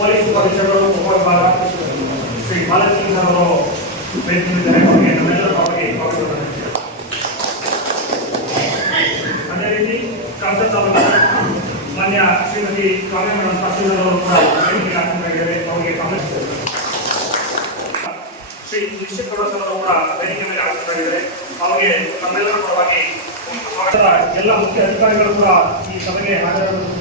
Police ಉಪನಿರೀಕ್ಷಕರು ಉಪವಿಭಾಗ ಶ್ರೀ ಬಾಲಚಂದ್ರ ಅವರು ವೇದಿಕೆಯಿದ್ದಾರೆ. ಅವರಿಗೆ ನಮ್ಮೆಲ್ಲರ ಪರವಾಗಿ ಅದೇ ರೀತಿ ಕಳಸ ತಾಲೂಕಿನ ಮಾನ್ಯ ಶ್ರೀಮತಿ ಕಾವ್ಯ ಮೇಡಮ್ ತಹಸೀಲ್ದಾರ್ ಅವರು ಕೂಡ ವೇದಿಕೆಗೆ ಆಗಮಿಸಿದ್ದಾರೆ. ಅವರಿಗೆ ಶ್ರೀ ನಿಶ್ಚಿತ್ ಅವರು ಕೂಡ ವೇದಿಕೆ ಮೇಲೆ ಆಗಮಿಸಿದ್ದಾರೆ. ಅವರಿಗೆ ನಮ್ಮೆಲ್ಲರ ಪರವಾಗಿ ಎಲ್ಲ ಮುಖ್ಯ ಅಧಿಕಾರಿಗಳು ಕೂಡ ಈ ಸಭೆಗೆ ಹಾಜರಾಗಬೇಕು.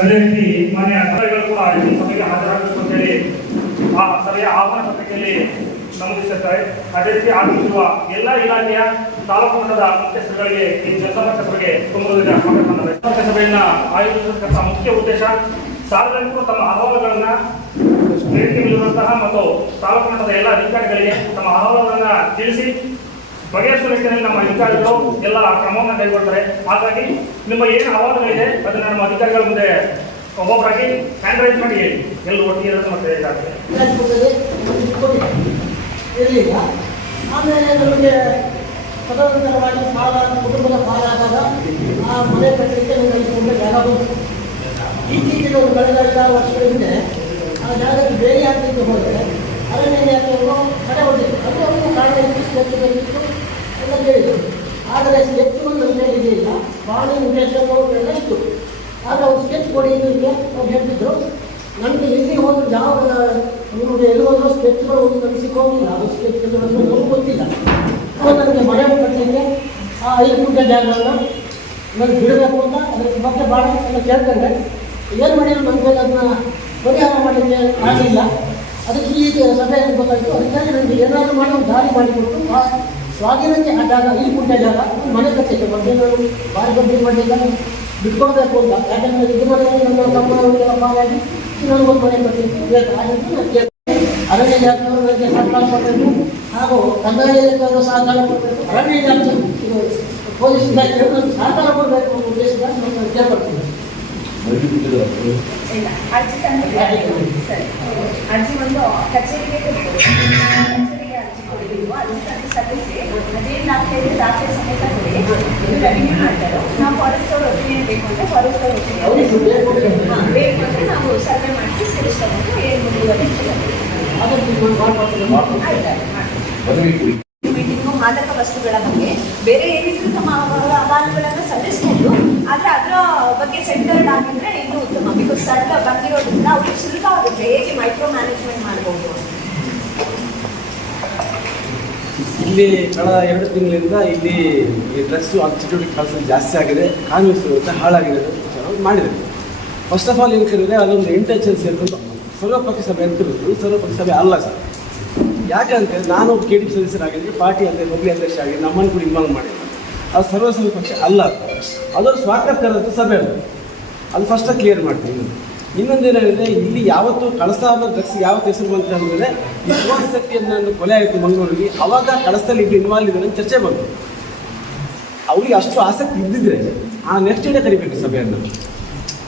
ಅದೇ ರೀತಿ ಮಾನ್ಯ ಅಧಿಕಾರಿಗಳು ಕೂಡ ಈ ಸಭೆಗೆ ಹಾಜರಾಗಬೇಕು ಅಂತೇಳಿ ಆ ಸಭೆಯ ಆಹ್ವಾನ ಪತ್ರಿಕೆಯಲ್ಲಿ ನಮೂದಿಸುತ್ತಾರೆ. ಅದೇ ರೀತಿ ಆಗಮಿಸುವ ಎಲ್ಲ ಇಲಾಖೆಯ ತಾಲೂಕು ಮಟ್ಟದ ಮುಖ್ಯಸ್ಥರುಗಳಿಗೆ ಈ ಜನಸಂಪರ್ಕ ಸಭೆಗೆ ತುಂಬುವುದರಿಂದ ಸ್ವಾಗತ. ಸಭೆಯನ್ನು ಆಯೋಜಿಸತಕ್ಕಂಥ ಮುಖ್ಯ ಉದ್ದೇಶ ಸಾರ್ವಜನಿಕರು ತಮ್ಮ ಅಹವಾಲುಗಳನ್ನು ವೇದಿಕೆಯಲ್ಲಿರುವಂತಹ ಮತ್ತು ತಾಲೂಕು ಮಟ್ಟದ ಎಲ್ಲ ಅಧಿಕಾರಿಗಳಿಗೆ ತಮ್ಮ ಅಹವಾಲುಗಳನ್ನು ತಿಳಿಸಿ ಬಗೆಹರಿಸುವ ನಿಟ್ಟಿನಲ್ಲಿ ನಮ್ಮ ಅಧಿಕಾರಿಗಳು ಎಲ್ಲ ಕ್ರಮವನ್ನು ಕೈಗೊಳ್ತಾರೆ. ಹಾಗಾಗಿ ನಿಮ್ಮ ಏನು ಅಹವಾಲುಗಳಿದೆ ಅದನ್ನು ನಮ್ಮ ಅಧಿಕಾರಿಗಳ ಮುಂದೆ ಒಬ್ಬೊಬ್ಬರಾಗಿ ಹ್ಯಾಂಡ್ ರೈಸ್ ಮಾಡಿ ಎಲ್ಲರೂ ಒಟ್ಟಿಗೆ ಇರೋದು ಮತ್ತೆ ಇರಲಿಲ್ಲ. ಆಮೇಲೆ ನಮಗೆ ತದನಂತರವಾಗಿ ಸಾಲ ಕುಟುಂಬದ ಪಾಲಾದಾಗ ಆ ಮನೆ ಕಟ್ಟಲಿಕ್ಕೆ ನಮಗೆ ಜಾಗ ಬಂತು. ಇತ್ತೀಚೆಗೆ ಒಂದು ಕಳೆದ ವರ್ಷಗಳ ಹಿಂದೆ ಆ ಜಾಗಕ್ಕೆ ಬೇರೆ ಹಾಕಲಿಕ್ಕೆ ಹೋದರೆ ಅರಣ್ಯ ಇಲಾಖೆಯನ್ನು ತಡೆ ಹೊಡೆದಿತ್ತು. ಅದು ಅವರು ಕಾರಣ ಸ್ಕೆಚ್ ಬಂದಿತ್ತು ಎಲ್ಲ ಹೇಳಿದರು. ಆದರೆ ಸ್ಕೆಚ್ಗಳು ನನ್ನ ಇದೆಯಿಲ್ಲ, ಬಾಣಿ ಇಂಟೆನ್ಷನ್ ಎಲ್ಲ ಇತ್ತು. ಆದರೆ ಅವ್ರು ಸ್ಕೆಚ್ ಕೊಡಿ ಇದಕ್ಕೆ ಅವ್ರು ಹೇಳ್ತಿದ್ರು. ನನಗೆ ಇಲ್ಲಿ ಒಂದು ಯಾವ ನಿಮಗೆ ಎಲ್ಲೊಂದು ಸ್ಕೆಚ್ಗಳು ಒಂದು ನನಗೆ ಸಿಕ್ಕೋಗಿಲ್ಲ. ಅದು ಸ್ಕೆಚ್ ನನಗೆ ಗೊತ್ತಿಲ್ಲ. ಅದು ನನಗೆ ಮನೆ ಕಟ್ಟಲಿಕ್ಕೆ ಆ 5 ಗುಂಟೆ ಜಾಗಗಳನ್ನು ನನಗೆ ಬಿಡಬೇಕು ಅಂತ ಅದರ ಬಗ್ಗೆ ಭಾಳ ಎಲ್ಲ ಕೇಳ್ಕೊಂಡೆ. ಏನು ಮಾಡಿದ್ರು ನನಗೆ ಅದನ್ನ ಪರಿಹಾರ ಮಾಡಲಿಕ್ಕೆ ಆಗಲಿಲ್ಲ. ಅದಕ್ಕೆ ಈ ಸಭೆಯಲ್ಲಿ ಗೊತ್ತಾಯಿತು. ಅದಕ್ಕಾಗಿ ನನಗೆ ಏನಾದರೂ ಮಾಡಿ ಒಂದು ದಾರಿ ಮಾಡಿಕೊಟ್ಟು ಆ ಸ್ವಾಧೀನಕ್ಕೆ ಆ ಜಾಗ 5 ಗುಂಟೆ ಜಾಗ ಮನೆ ಕಟ್ಟಲಿಕ್ಕೆ ಮೊದಲು ನಾನು ಬಾರಿ ಬಗ್ಗೆ ಮಾಡಲಿಲ್ಲ, ಬಿಟ್ಕೊಳ್ಬೇಕು ಅಂತ. ಯಾಕಂದರೆ ಇದು ಮನೆಯಲ್ಲಿ ನನ್ನ ತಮ್ಮವರಿಗೆಲ್ಲ ಪಾಲಾಗಿ ನನಗೊಂದು ಮನೆ ಕಟ್ಟಲಿಕ್ಕೆ ಬೇಕು. ಹಾಗಾಗಿ ನನಗೆ ಅರಣ್ಯ ಇಲಾಖೆಯವರು ನನಗೆ ಸಹಕಾರ ಕೊಡಬೇಕು, ಹಾಗೂ ಕಂದಾಯ ಇಲಾಖೆಯವರು ಸಹಕಾರ ಕೊಡಬೇಕು, ಅರಣ್ಯ ಇಲಾಖೆ ಪೊಲೀಸ್ ಇಲಾಖೆಯವರು ನನಗೆ ಸಹಕಾರ ಕೊಡಬೇಕು ಅನ್ನೋ ಉದ್ದೇಶದಿಂದ ನಾನು ಕೇಳ್ಕೊಳ್ತೀನಿ. ಇಲ್ಲ ಅರ್ಜಿ ಸರಿ, ಅರ್ಜಿ ಒಂದು ಕಚೇರಿಗೆ ಕಚೇರಿಗೆ ಅರ್ಜಿ ಕೊಡಬೇಕು. ಅದನ್ನು ಸಲ್ಲಿಸಿ ಅದೇ ದಾಖಲೆ ಸಮೇತ ಕೊಡಿ. ಇದು ರೆವಿನ್ಯೂ ಮಾಡ್ತಾರೋ ನಾವು ಫಾರೆಸ್ಟ್ ಅವ್ರ ಒಪಿನಿಯನ್ ಬೇಕು ಅಂದರೆ ಫಾರೆಸ್ಟ್ ಅವ್ರ ಒಪಿನಿಯನ್ ಬೇಕು ಅಂದರೆ ನಾವು ಸರ್ವೆ ಮಾಡಿಸಿ ಸೆಲೆಕ್ಟ್ ತಗೊಂಡು ಏನು ಮುಂದುವರೆ ಮೀಟಿಂಗು ಮಾದಕ ವಸ್ತುಗಳ ಬಗ್ಗೆ ಬೇರೆ ಏನಿದ್ರು ತಮ್ಮ ಅಹವಾಲುಗಳನ್ನು ಸಲ್ಲಿಸ್ಕೊಂಡು, ಆದರೆ ಅದರ ಬಗ್ಗೆ ಸೆಂಟರ್ಡ್ ಆಗಿದ್ರೆ ಇನ್ನೂ ಉತ್ತಮ. ಬಿಕಾಸ್ ಸಡ್ಲ ಬಂದಿರೋದ್ರಿಂದ ಅವ್ರಿಗೆ ಸುಲಭ ಆಗುತ್ತೆ ಹೇಗೆ ಮೈಕ್ರೋ ಮ್ಯಾನೇಜ್ಮೆಂಟ್ ಮಾಡ್ಬೋದು. ಇಲ್ಲಿ ಕಳೆದ 2 ತಿಂಗಳಿಂದ ಇಲ್ಲಿ ಈ ಡ್ರಗ್ಸು ಚಟುವಟಿಕೆ ಕಳಿಸೋದು ಜಾಸ್ತಿ ಆಗಿದೆ, ಕಾನೂನು ಸುವ್ಯವಸ್ಥೆ ಹಾಳಾಗಿದೆ ಮಾಡಿದೆ. ಫಸ್ಟ್ ಆಫ್ ಆಲ್ ಏನು ಕೇಳಿದರೆ ಅದೊಂದು ಇಂಟೆನ್ಷನ್ ಸೇರಿಕೊಂಡು ಸರ್ವಪಕ್ಷ ಸಭೆ ಅಂತಿರೋದು ಸರ್ವಪಕ್ಷ ಸಭೆ ಅಲ್ಲ ಸರ್. ಯಾಕಂದರೆ ನಾನು KDP ಸದಸ್ಯರಾಗಿದ್ದರೆ ಪಾರ್ಟಿ ಅಂತ ಮೊದಲೇ ಅಧ್ಯಕ್ಷ ಆಗಿ ನಮ್ಮನ್ನು ಕೂಡ ಇನ್ವಾಲ್ವ್ ಮಾಡಿಲ್ಲ. ಅದು ಸರ್ವ ಪಕ್ಷ ಅಲ್ಲ, ಅದರ ಸ್ವಾಗತ ಸಭೆ ಅದು ಫಸ್ಟ್ ಕ್ಲಿಯರ್ ಮಾಡ್ತೀನಿ. ಇನ್ನೊಂದೇನಿದೆ, ಇಲ್ಲಿ ಯಾವತ್ತು ಕಳಸ ಅನ್ನೋ ಡ್ರಗ್ಸ್ ಯಾವತ್ತು ಹೆಸರು ಬಂತು ಅಂದರೆ ಈ ಯುವಶಕ್ತಿಯನ್ನು ಕೊಲೆ ಆಯಿತು ಮಂಗಳೂರಿಗೆ, ಅವಾಗ ಕಳಸದಲ್ಲಿ ಇದು ಇನ್ವಾಲ್ವ್ ಇದೆ ಚರ್ಚೆ ಬಂತು. ಅವ್ರಿಗೆ ಅಷ್ಟು ಆಸಕ್ತಿ ಇದ್ದಿದ್ರೆ ಆ ನೆಕ್ಸ್ಟ್ ಡೇ ಕರಿಬೇಕು ಸಭೆಯನ್ನು.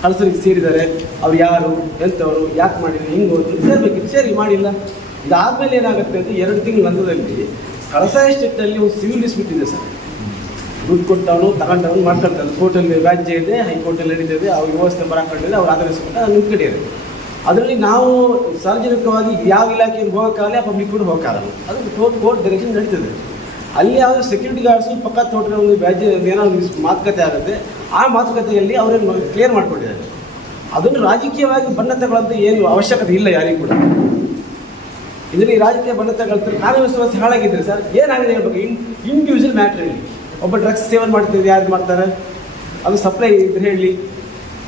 ಕಳಸರಿಗೆ ಸೇರಿದ್ದಾರೆ, ಅವ್ರು ಯಾರು ಎಂಥವರು ಯಾಕೆ ಮಾಡಿದ್ರು ಹಿಂಗೆ ಹೋದ್ರು ಸೇರಬೇಕಿತ್ತು, ಸೇರಿ ಮಾಡಿಲ್ಲ. ಇದಾದಮೇಲೆ ಏನಾಗುತ್ತೆ ಅಂದರೆ 2 ತಿಂಗಳ ನಂತರದಲ್ಲಿ ಕಳಸ ಎಸ್ಟೇಟಲ್ಲಿ ಒಂದು ಸಿವಿಲ್ ಡಿಸ್ಪ್ಯೂಟ್ ಇದೆ ಸರ್. ದುಡ್ಡು ಕೊಟ್ಟವನು ತಗೊಂಡವನು ಮಾಡ್ಕೊಳ್ತಾನೆ. ಕೋರ್ಟಲ್ಲಿ ವ್ಯಾಜ್ಯ ಇದೆ, ಹೈಕೋರ್ಟಲ್ಲಿ ನಡೀತಿದೆ, ಅವ್ರ ವ್ಯವಸ್ಥೆ ಬರಾಕೊಂಡಿದೆ, ಅವ್ರು ಆಧರಿಸ್ಕೊಂಡು ಅದು ನಿಂತ್ಕೊಂಡಿದೆ. ಅದರಲ್ಲಿ ನಾವು ಸಾರ್ವಜನಿಕವಾಗಿ ಯಾವ ಇಲಾಖೆಯಲ್ಲಿ ಹೋಗೋಕ್ಕಾಗಲ್ಲ, ಪಬ್ಲಿಕ್ ಕೂಡ ಹೋಗೋಕ್ಕಾಗಲ್ಲ. ಅದು ಕೋರ್ಟ್ ಡೈರೆಕ್ಷನ್ ನಡೀತದೆ. ಅಲ್ಲಿ ಯಾವುದೇ ಸೆಕ್ಯೂರಿಟಿ ಗಾರ್ಡ್ಸು ಪಕ್ಕ ತೋಟದ ಒಂದು ವ್ಯಾಜ್ಯ ಏನೋ ಮಾತುಕತೆ ಆಗುತ್ತೆ. ಆ ಮಾತುಕತೆಯಲ್ಲಿ ಅವರನ್ನು ಕ್ಲಿಯರ್ ಮಾಡಿಕೊಂಡಿದ್ದಾರೆ. ಅದನ್ನು ರಾಜಕೀಯವಾಗಿ ಬಣ್ಣ ತಗೊಳ್ಳೋಂಥ ಏನು ಅವಶ್ಯಕತೆ ಇಲ್ಲ ಯಾರಿಗೂ ಕೂಡ. ಇದರಲ್ಲಿ ರಾಜಕೀಯ ಬಣ್ಣ ತಗೊಳ್ತಾರೆ. ಕಾನೂನು ವ್ಯವಸ್ಥೆ ಹಾಳಾಗಿದ್ದರೆ ಸರ್ ಏನಾಗಿದೆ ಹೇಳ್ಬೇಕು. ಇಂಡಿವಿಜುವಲ್ ಮ್ಯಾಟ್ರಲ್ಲಿ ಒಬ್ಬ ಡ್ರಗ್ಸ್ ಸೇವನ್ ಮಾಡ್ತಿದ್ರೆ ಯಾರು ಮಾಡ್ತಾರೆ, ಅದು ಸಪ್ಲೈ ಇದ್ರೆ ಹೇಳಿ,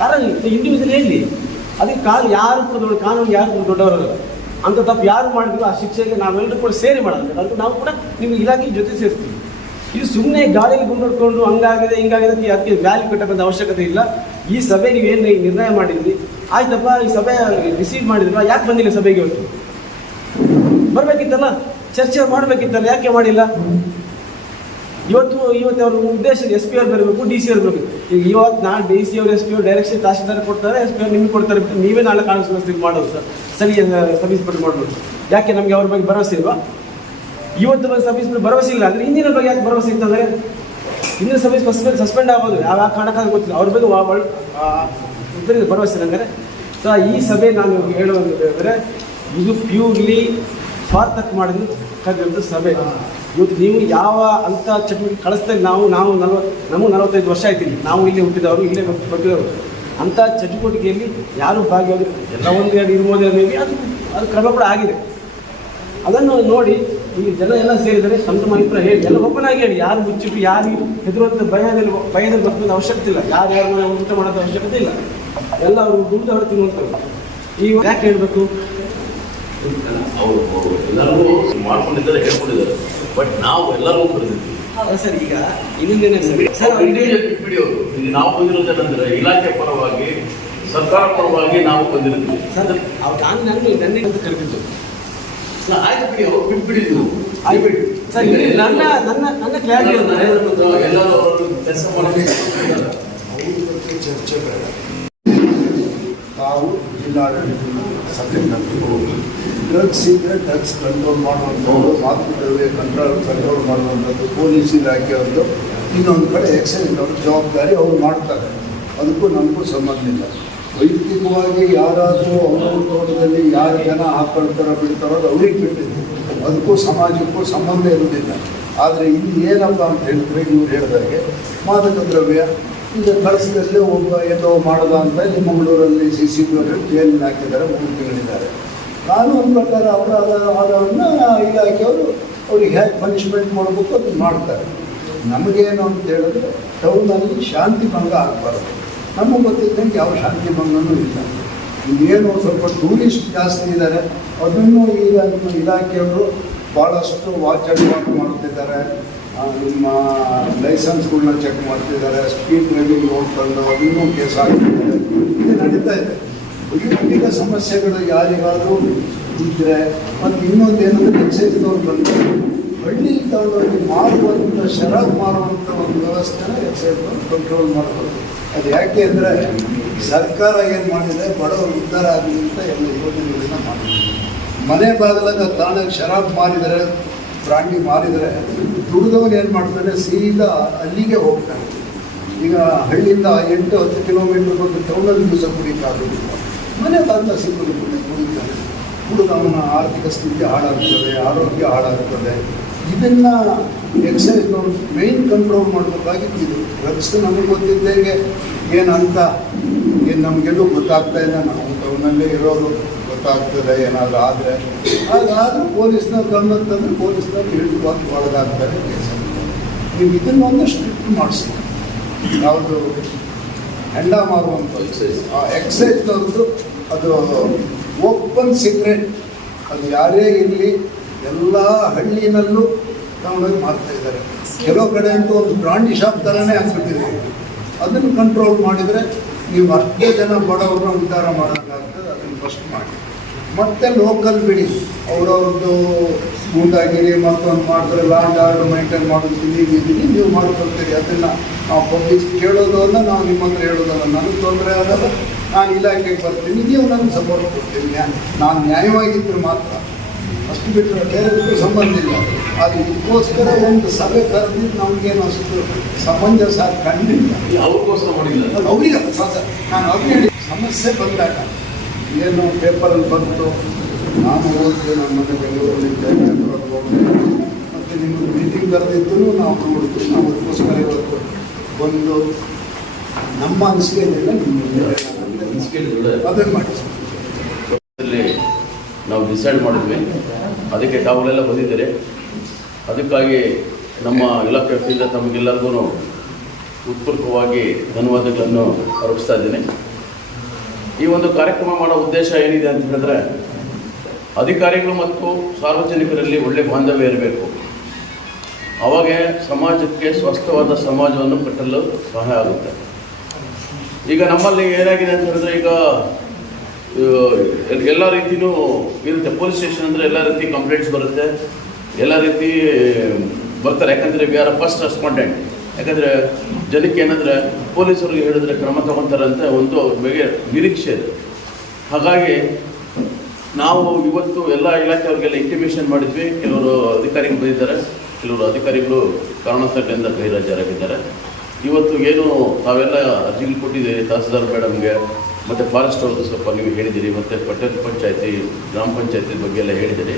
ಯಾರು ಇಂಡಿವಿಜುವಲ್ ಹೇಳಿ. ಅದಕ್ಕೆ ಯಾರು ಕೂಡ ಕಾನೂನು ಯಾರು ಕೂಡ ದೊಡ್ಡವರಲ್ಲ. ಅಂಥ ತಪ್ಪು ಯಾರು ಮಾಡಿದ್ರು ಆ ಶಿಕ್ಷೆಗೆ ನಾವೆಲ್ಲರೂ ಕೂಡ ಸೇರಿ ಮಾಡೋದು. ಅದಕ್ಕೆ ನಾವು ಕೂಡ ನಿಮ್ಮ ಇಲಾಖೆ ಜೊತೆ ಸೇರ್ತೀವಿ. ಇದು ಸುಮ್ಮನೆ ಗಾಳಿಗೆ ಗುಂಡಿಡ್ಕೊಂಡು ಹಂಗಾಗಿದೆ ಹಿಂಗಾಗಿದೆ ಅದಕ್ಕೆ ವ್ಯಾಲ್ಯೂ ಕಟ್ಟಬೇಕಂತ ಅವಶ್ಯಕತೆ ಇಲ್ಲ. ಈ ಸಭೆ ನೀವೇನು ನಿರ್ಣಯ ಮಾಡಿದ್ರಿ ಆಯ್ತಪ್ಪ, ಈ ಸಭೆ ರಿಸೀವ್ ಮಾಡಿದ್ರಲ್ಲ, ಯಾಕೆ ಬಂದಿಲ್ಲ ಸಭೆಗೆ? ಇವತ್ತು ಬರಬೇಕಿತ್ತಲ್ಲ, ಚರ್ಚೆ ಮಾಡಬೇಕಿತ್ತಲ್ಲ, ಯಾಕೆ ಮಾಡಿಲ್ಲ? ಇವತ್ತು ಅವ್ರ ಉದ್ದೇಶ SP ಅವ್ರು ಬರಬೇಕು, DC ಅವ್ರು ಬರಬೇಕು. ಈಗ ಇವತ್ತು ನಾಳೆ DC ಅವರು SP ಅವ್ರು ಡೈರೆಕ್ಷನ್ ತಹಶೀಲ್ದಾರ್ ಕೊಡ್ತಾರೆ, SP ಅವ್ರು ನಿಮಗೆ ಕೊಡ್ತಾರೆ. ನೀವೇ ನಾಳೆ ಕಾನೂನು ವ್ಯವಸ್ಥೆ ಮಾಡೋದು ಸರ್, ಸರಿ ಸರ್ವಿಸ್ ಪಟ್ಟು ಮಾಡ್ಬೋದು. ಯಾಕೆ ನಮಗೆ ಅವ್ರ ಬಗ್ಗೆ ಭರವಸೆ ಇಲ್ವಾ? ಇವತ್ತು ಬಂದು ಸಬ್ ಇನ್ಸ್ಪೆಕ್ಟರ್ ಭರವಸೆ ಇಲ್ಲ ಅಂದರೆ ಹಿಂದಿನ ಬಗ್ಗೆ ಯಾಕೆ ಭರವಸೆ ಇತ್ತಂದರೆ ಹಿಂದಿನ ಸಬ್ ಇನ್ಸ್ಪೆಕ್ಟರ್ ಸಸ್ಪೆಂಡ್ ಆಗೋದು ಯಾವ ಕಾರಣಕ್ಕಾಗಿ ಗೊತ್ತಿಲ್ಲ ಅವ್ರ ಬಗ್ಗೆ ಇದರಿಂದ ಭರವಸೆ ಇಲ್ಲ ಅಂದರೆ ಸೊ ಈ ಸಭೆ ನಾನು ಹೇಳುವಂದರೆ ಇದು ಪ್ಯೂರ್ಲಿ ಸ್ವಾರ್ಥಕ್ಕೆ ಮಾಡಿದ್ದು ಕರೆದಂಥ ಸಭೆ. ಇವತ್ತು ನೀವು ಯಾವ ಅಂಥ ಚಟುವಟಿಕೆ ಕಳಿಸ್ತಾ ನಾವು 45 ವರ್ಷ ಆಯ್ತಿಲ್ಲ, ನಾವು ಇಲ್ಲೇ ಹುಟ್ಟಿದವರು ಇಲ್ಲೇ ಬಂದಿರೋರು. ಅಂಥ ಚಟುವಟಿಕೆಯಲ್ಲಿ ಯಾರು ಭಾಗಿಯಾಗಿ ಎಲ್ಲ ಒಂದು ಎರಡು ಇರ್ಬೋದು ಮೇ ಬಿ ಅದು ಕ್ರಮ ಕೂಡ ಆಗಿದೆ. ಅದನ್ನು ನೋಡಿ ಈ ಜನ ಎಲ್ಲ ಸೇರಿದರೆ ತಮ್ಮ ಅಭಿಪ್ರಾಯ ಹೇಳಿ, ಎಲ್ಲ ಓಪನ್ ಆಗಿ ಹೇಳಿ, ಯಾರು ಮುಚ್ಚಿಟ್ಟು ಯಾರು ಹೆದರುವಂಥ ಭಯದಲ್ಲಿ ಬರ್ತದ ಅವಶ್ಯಕತೆ ಇಲ್ಲ, ಯಾರು ಊಟ ಮಾಡೋದು ಅವಶ್ಯಕತೆ ಇಲ್ಲ, ಎಲ್ಲ ಅವರು ದುಡ್ಡು ಹೊರ ತಿನ್ನುವಂಥವ್ರು. ಈಗ ಯಾಕೆ ಹೇಳಬೇಕು? ಅವರು ಎಲ್ಲರಿಗೂ ಮಾಡ್ಕೊಂಡಿದ್ದಾರೆ, ಹೇಳ್ಕೊಂಡಿದ್ದಾರೆ, ಬಟ್ ನಾವು ಎಲ್ಲರಿಗೂ ಬರೆದಿದ್ವಿ ಸರ್. ಈಗ ಇನ್ನೊಂದೇನೆ ಸರ್ ಬಿಡಿಯೋರು ಈಗ ನಾವು ಬಂದಿರೋದೇನೆಂದ್ರೆ ಇಲಾಖೆ ಪರವಾಗಿ ಸರ್ಕಾರ ಪರವಾಗಿ ನಾವು ಬಂದಿರ್ತೀವಿ ಸರ್. ನಾನು ನನ್ನ ಅಂತ ಕರೆದಿದ್ದು ಆಯ್ತು ಬಿಡಿ, ಅವ್ರು ಬಿಟ್ಬಿಡಿದ್ವು ಆಯ್ತು ಸರ್. ನನ್ನ ಕ್ಲಾರಿಟಿ ಎಲ್ಲರೂ ಕೆಲಸ ಮಾಡಿ ಚರ್ಚೆ ಬೇಡ. ನಾವು ಜಿಲ್ಲಾಡಳಿತ ಸಭೆ ಕರೆದುಕೊಂಡು ಡ್ರಗ್ಸ್ ಇದ್ದರೆ ಡ್ರಗ್ಸ್ ಕಂಟ್ರೋಲ್ ಮಾಡುವಂಥದ್ದು, ಮಾತುಕತೆ ಕಂಟ್ರೋಲ್ ಮಾಡುವಂಥದ್ದು ಪೊಲೀಸ್ ಇಲಾಖೆಯವ್ರದ್ದು, ಇನ್ನೊಂದು ಕಡೆ ಎಕ್ಸೈಸ್ನವ್ರ ಜವಾಬ್ದಾರಿ ಅವ್ರು ಮಾಡ್ತಾರೆ. ಅದಕ್ಕೂ ನಮಗೂ ಸಂಬಂಧ ಇಲ್ಲ. ವೈಯಕ್ತಿಕವಾಗಿ ಯಾರಾದರೂ ಅವ್ರ ತೋಟದಲ್ಲಿ ಯಾರು ಜನ ಹಾಕೊಳ್ತಾರೋ ಬಿಡ್ತಾರೋ ಅದು ಅವ್ರಿಗೆ ಬಿಟ್ಟಿದ್ದು, ಅದಕ್ಕೂ ಸಮಾಜಕ್ಕೂ ಸಂಬಂಧ ಇರೋದಿಲ್ಲ. ಆದರೆ ಇಲ್ಲಿ ಏನಪ್ಪ ಅಂತ ಹೇಳಿದ್ರೆ ಇವ್ರು ಹೇಳಿದಾಗೆ ಮಾದಕ ದ್ರವ್ಯ ಈಗ ಕಳಿಸಿದಲ್ಲಿ ಒಬ್ಬ ಏನೋ ಮಾಡೋದ ಅಂತ ಇಲ್ಲಿ ಮಂಗಳೂರಲ್ಲಿ CCB ಜೈಲಿನ ಹಾಕಿದ್ದಾರೆ, 3 ತಿಂಗಳಿದ್ದಾರೆ. ಕಾನೂನು ಪ್ರಕಾರ ಅವರ ಆದವನ್ನು ಇಲಾಖೆಯವರು ಅವ್ರಿಗೆ ಹೇಗೆ ಪನಿಷ್ಮೆಂಟ್ ಮಾಡಬೇಕು ಅದನ್ನು ಮಾಡ್ತಾರೆ. ನಮಗೇನು ಅಂತ ಹೇಳಿದ್ರೆ ಟೌನಲ್ಲಿ ಶಾಂತಿ ಭಂಗ ಆಗಬಾರ್ದು. ನಮಗೆ ಗೊತ್ತಿದ್ದಂಗೆ ಯಾವ ಶಾಂತಿ ಭಂಗನೂ ಇಲ್ಲ. ಇನ್ನೇನು ಸ್ವಲ್ಪ ಟೂರಿಸ್ಟ್ ಜಾಸ್ತಿ ಇದ್ದಾರೆ, ಅದನ್ನು ಈಗ ನಿಮ್ಮ ಇಲಾಖೆಯವರು ಭಾಳಷ್ಟು ವಾಚ್ ಆ್ಯಂಡ್ ವಾಕ್ ಮಾಡ್ತಿದ್ದಾರೆ, ನಿಮ್ಮ ಲೈಸೆನ್ಸ್ಗಳನ್ನ ಚೆಕ್ ಮಾಡ್ತಿದ್ದಾರೆ, ಸ್ಪೀಡ್ ಡ್ರೈವಿಂಗ್ ನೋಡ್ಕೊಂಡು ಅದನ್ನೂ ಕೇಸ್ ಹಾಕ್ತಿದ್ದಾರೆ. ಇದು ನಡೀತಾ ಇದೆ. ವೈಯಕ್ತಿಕ ಸಮಸ್ಯೆಗಳು ಯಾರಿಗಾದರೂ ಇದ್ದರೆ ಮತ್ತು ಇನ್ನೊಂದು ಏನಂದರೆ ಎಕ್ಸೈಸ್ನವ್ರು ಬಂದು ಹಳ್ಳಿ ತಗೊಂಡೋಗಿ ಮಾರುವಂಥ ಶರಾಬ್ ಮಾರುವಂಥ ಒಂದು ವ್ಯವಸ್ಥೆನ ಎಕ್ಸೈಸ್ನವ್ರು ಕಂಟ್ರೋಲ್ ಮಾಡ್ಬೋದು. ಅದು ಯಾಕೆ ಅಂದರೆ ಸರ್ಕಾರ ಏನು ಮಾಡಿದೆ, ಬಡವರು ಉದ್ಧಾರ ಆಗಲಿ ಅಂತ ಎಲ್ಲ ಯೋಜನೆಗಳನ್ನ ಮಾಡಿದೆ. ಮನೆ ಬಾಗಿಲಾಗ ತಾನಾಗಿ ಶರಾಬ್ ಮಾರಿದರೆ, ಬ್ರಾಂಡಿ ಮಾರಿದರೆ ದುಡಿದವನು ಏನು ಮಾಡ್ತಾನೆ, ಸೀದಾ ಅಲ್ಲಿಗೆ ಹೋಗ್ತಾನೆ. ಈಗ ಹಳ್ಳಿಯಿಂದ 8-10 ಕಿಲೋಮೀಟ್ರ್ ಬಂದು ಟೌನಲ್ಲಿ ದಿವಸ ಕುಡಿಯೋಕ್ಕಾಗೋದಿಲ್ಲ, ಮನೆ ಬಾಗಿಲ ಸಿಗೋದು ಕುಡಿತಾನೆ. ಕುಡಿದವನ ಆರ್ಥಿಕ ಸ್ಥಿತಿ ಹಾಳಾಗ್ತದೆ, ಆರೋಗ್ಯ ಹಾಳಾಗ್ತದೆ. ಇದನ್ನು ಎಕ್ಸೈಸ್ನವ್ರು ಮೇಯ್ನ್ ಕಂಟ್ರೋಲ್ ಮಾಡಬೇಕಾಗಿತ್ತು. ಡ್ರಗ್ಸ್ ನಮಗೆ ಗೊತ್ತಿದ್ದೇಗೆ ಏನಂತ ನಮಗೆಲ್ಲೂ ಗೊತ್ತಾಗ್ತಾ ಇಲ್ಲ, ನಾವು ಟೌನಲ್ಲೇ ಇರೋರು, ಗೊತ್ತಾಗ್ತದೆ ಏನಾದರೂ ಆದರೆ. ಹಾಗಾದರೂ ಪೊಲೀಸ್ನವ್ರು ಗಮನಂತಂದರೆ ಪೊಲೀಸ್ನವ್ರು ಹಿಡಿದುಕೊಂಡು ಒಳಗಾಗ್ತಾರೆ ಕೇಸ. ನೀವು ಇದನ್ನೊಂದು ಸ್ಟ್ರಿಕ್ಟ್ ಮಾಡಿಸಿ. ಯಾವುದು ಹೆಂಡ ಮಾರುವಂಥ ಎಕ್ಸೈಸ್ನವ್ರದ್ದು ಅದು ಓಪನ್ ಸೀಕ್ರೆಟ್, ಅದು ಯಾರೇ ಇರಲಿ ಎಲ್ಲ ಹಳ್ಳಿನಲ್ಲೂ ತಗೊಂಡೋಗಿ ಮಾಡ್ತಾಯಿದ್ದಾರೆ. ಕೆಲವು ಕಡೆ ಅಂತೂ ಒಂದು ಬ್ರಾಂಡಿ ಶಾಪ್ ಥರನೇ ಆಗ್ಬಿಟ್ಟಿದೆ. ಅದನ್ನು ಕಂಟ್ರೋಲ್ ಮಾಡಿದರೆ ನೀವು ಅಷ್ಟೇ ಜನ ಬಡವ್ರನ್ನ ಉದ್ಧಾರ ಮಾಡೋಕ್ಕಾಗ್ತದೆ. ಅದನ್ನು ಫಸ್ಟ್ ಮಾಡಿ. ಮತ್ತು ಲೋಕಲ್ ಬಿಡಿ, ಅವ್ರವ್ರದ್ದು ಗೂಂಡಾಗಿರಿ ಮತ್ತೊಂದು ಮಾಡಿದ್ರೆ ಲ್ಯಾಂಡ್ ಆರ್ಡರ್ ಮೈಂಟೈನ್ ಮಾಡೋದು ನೀವು ಮಾಡ್ಕೊಳ್ತೀರಿ. ಅದನ್ನು ನಾವು ಪಬ್ಲಿಕ್ ಕೇಳೋದು ಅಲ್ಲ, ನಾವು ನಿಮ್ಮ ಹತ್ರ ಹೇಳೋದಲ್ಲ. ನನಗೆ ತೊಂದರೆ ಆಗಲ್ಲ, ನಾನು ಇಲಾಖೆಗೆ ಬರ್ತೀನಿ, ನೀವು ನನಗೆ ಸಪೋರ್ಟ್ ಕೊಡ್ತೀನಿ. ನಾನು ನ್ಯಾಯವಾಗಿದ್ದರೆ ಮಾತ್ರ, ಅಷ್ಟು ಬಿಟ್ಟರೆ ಬೇರೆದಕ್ಕೂ ಸಂಬಂಧ ಇಲ್ಲ. ಅದು ಇದಕ್ಕೋಸ್ಕರ ಒಂದು ಸಭೆ ಕರೆದಿದ್ದು ನಮಗೇನು ಅಷ್ಟು ಸಮಂಜಸ ಕಂಡಿಲ್ಲ. ಅವ್ರಿಗೋಸ್ಕರ ಮಾಡಿಲ್ಲ, ಅವರಿಗೆ ನಾನು ಅವ್ರಿಗೆ ಸಮಸ್ಯೆ ಬಂದಾಗ ಏನು ಪೇಪರಲ್ಲಿ ಬಂತು, ನಾನು ಓದಿದೆ, ನಮ್ಮ ಮನೆ ಬೆಂಗಳೂರಲ್ಲಿದ್ದೆ, ಪೇಪರಲ್ಲಿ ಹೋಗ್ತೇನೆ, ಮತ್ತು ನಿಮ್ಮದು ಮೀಟಿಂಗ್ ಕರೆದಿದ್ದು ನಾವು ನೋಡಿದ್ವಿ. ನಾವು ಅದಕ್ಕೋಸ್ಕರ ಇವತ್ತು ಒಂದು ನಮ್ಮ ಅನಿಸಿಕೆ ಏನಿಲ್ಲ, ಅದನ್ನು ಮಾಡಿ ನಾವು ಡಿಸೈಡ್ ಮಾಡಿದ್ವಿ. ಅದಕ್ಕೆ ತಾವುಗಳೆಲ್ಲ ಬಂದಿದ್ದಾರೆ. ಅದಕ್ಕಾಗಿ ನಮ್ಮ ಇಲಾಖೆ ವತಿಯಿಂದ ತಮಗೆಲ್ಲರಿಗೂ ಉತ್ಪೂರ್ವಕವಾಗಿ ಧನ್ಯವಾದಗಳನ್ನು ಅರ್ಪಿಸ್ತಾ ಇದ್ದೀನಿ. ಈ ಒಂದು ಕಾರ್ಯಕ್ರಮ ಮಾಡೋ ಉದ್ದೇಶ ಏನಿದೆ ಅಂತ ಹೇಳಿದ್ರೆ, ಅಧಿಕಾರಿಗಳು ಮತ್ತು ಸಾರ್ವಜನಿಕರಲ್ಲಿ ಒಳ್ಳೆಯ ಬಾಂಧವ್ಯ ಇರಬೇಕು. ಅವಾಗೇ ಸಮಾಜಕ್ಕೆ ಸ್ವಸ್ಥವಾದ ಸಮಾಜವನ್ನು ಕಟ್ಟಲು ಸಹಾಯ ಆಗುತ್ತೆ. ಈಗ ನಮ್ಮಲ್ಲಿ ಏನಾಗಿದೆ ಅಂತ ಹೇಳಿದ್ರೆ, ಈಗ ಎಲ್ಲ ರೀತಿಯೂ ಇರುತ್ತೆ. ಪೊಲೀಸ್ ಸ್ಟೇಷನ್ ಅಂದರೆ ಎಲ್ಲ ರೀತಿ ಕಂಪ್ಲೇಂಟ್ಸ್ ಬರುತ್ತೆ, ಎಲ್ಲ ರೀತಿ ಬರ್ತಾರೆ. ಯಾಕಂದರೆ ವಿ ಆರ್ ಫಸ್ಟ್ ರೆಸ್ಪಾಂಡೆಂಟ್. ಯಾಕಂದರೆ ಜನಕ್ಕೆ ಏನಂದರೆ ಪೊಲೀಸರಿಗೆ ಹೇಳಿದ್ರೆ ಕ್ರಮ ತಗೊತಾರೆ ಅಂತ ಒಂದು ಬಗ್ಗೆ ನಿರೀಕ್ಷೆ ಇದೆ. ಹಾಗಾಗಿ ನಾವು ಇವತ್ತು ಎಲ್ಲ ಇಲಾಖೆಯವ್ರಿಗೆಲ್ಲ ಇಂಟಿಮೇಷನ್ ಮಾಡಿದ್ವಿ. ಕೆಲವರು ಅಧಿಕಾರಿಗಳು ಬಂದಿದ್ದಾರೆ, ಕೆಲವರು ಅಧಿಕಾರಿಗಳು ಕಾರಣಾಂತರಗಳಿಂದ ಗೈರಾಜರಾಗಿದ್ದಾರೆ. ಇವತ್ತು ಏನು ತಾವೆಲ್ಲ ಅರ್ಜಿಗಳು ಕೊಟ್ಟಿದ್ದೀರಿ ತಹಸೀಲ್ದಾರ್ ಮೇಡಮ್ಗೆ, ಮತ್ತು ಫಾರೆಸ್ಟ್ ಅವ್ರದ್ದು ಸ್ವಲ್ಪ ನೀವು ಹೇಳಿದ್ದೀರಿ, ಮತ್ತು ಪಟ್ಟಣ ಪಂಚಾಯತಿ ಗ್ರಾಮ ಪಂಚಾಯತಿ ಬಗ್ಗೆ ಎಲ್ಲ ಹೇಳಿದ್ದೀರಿ.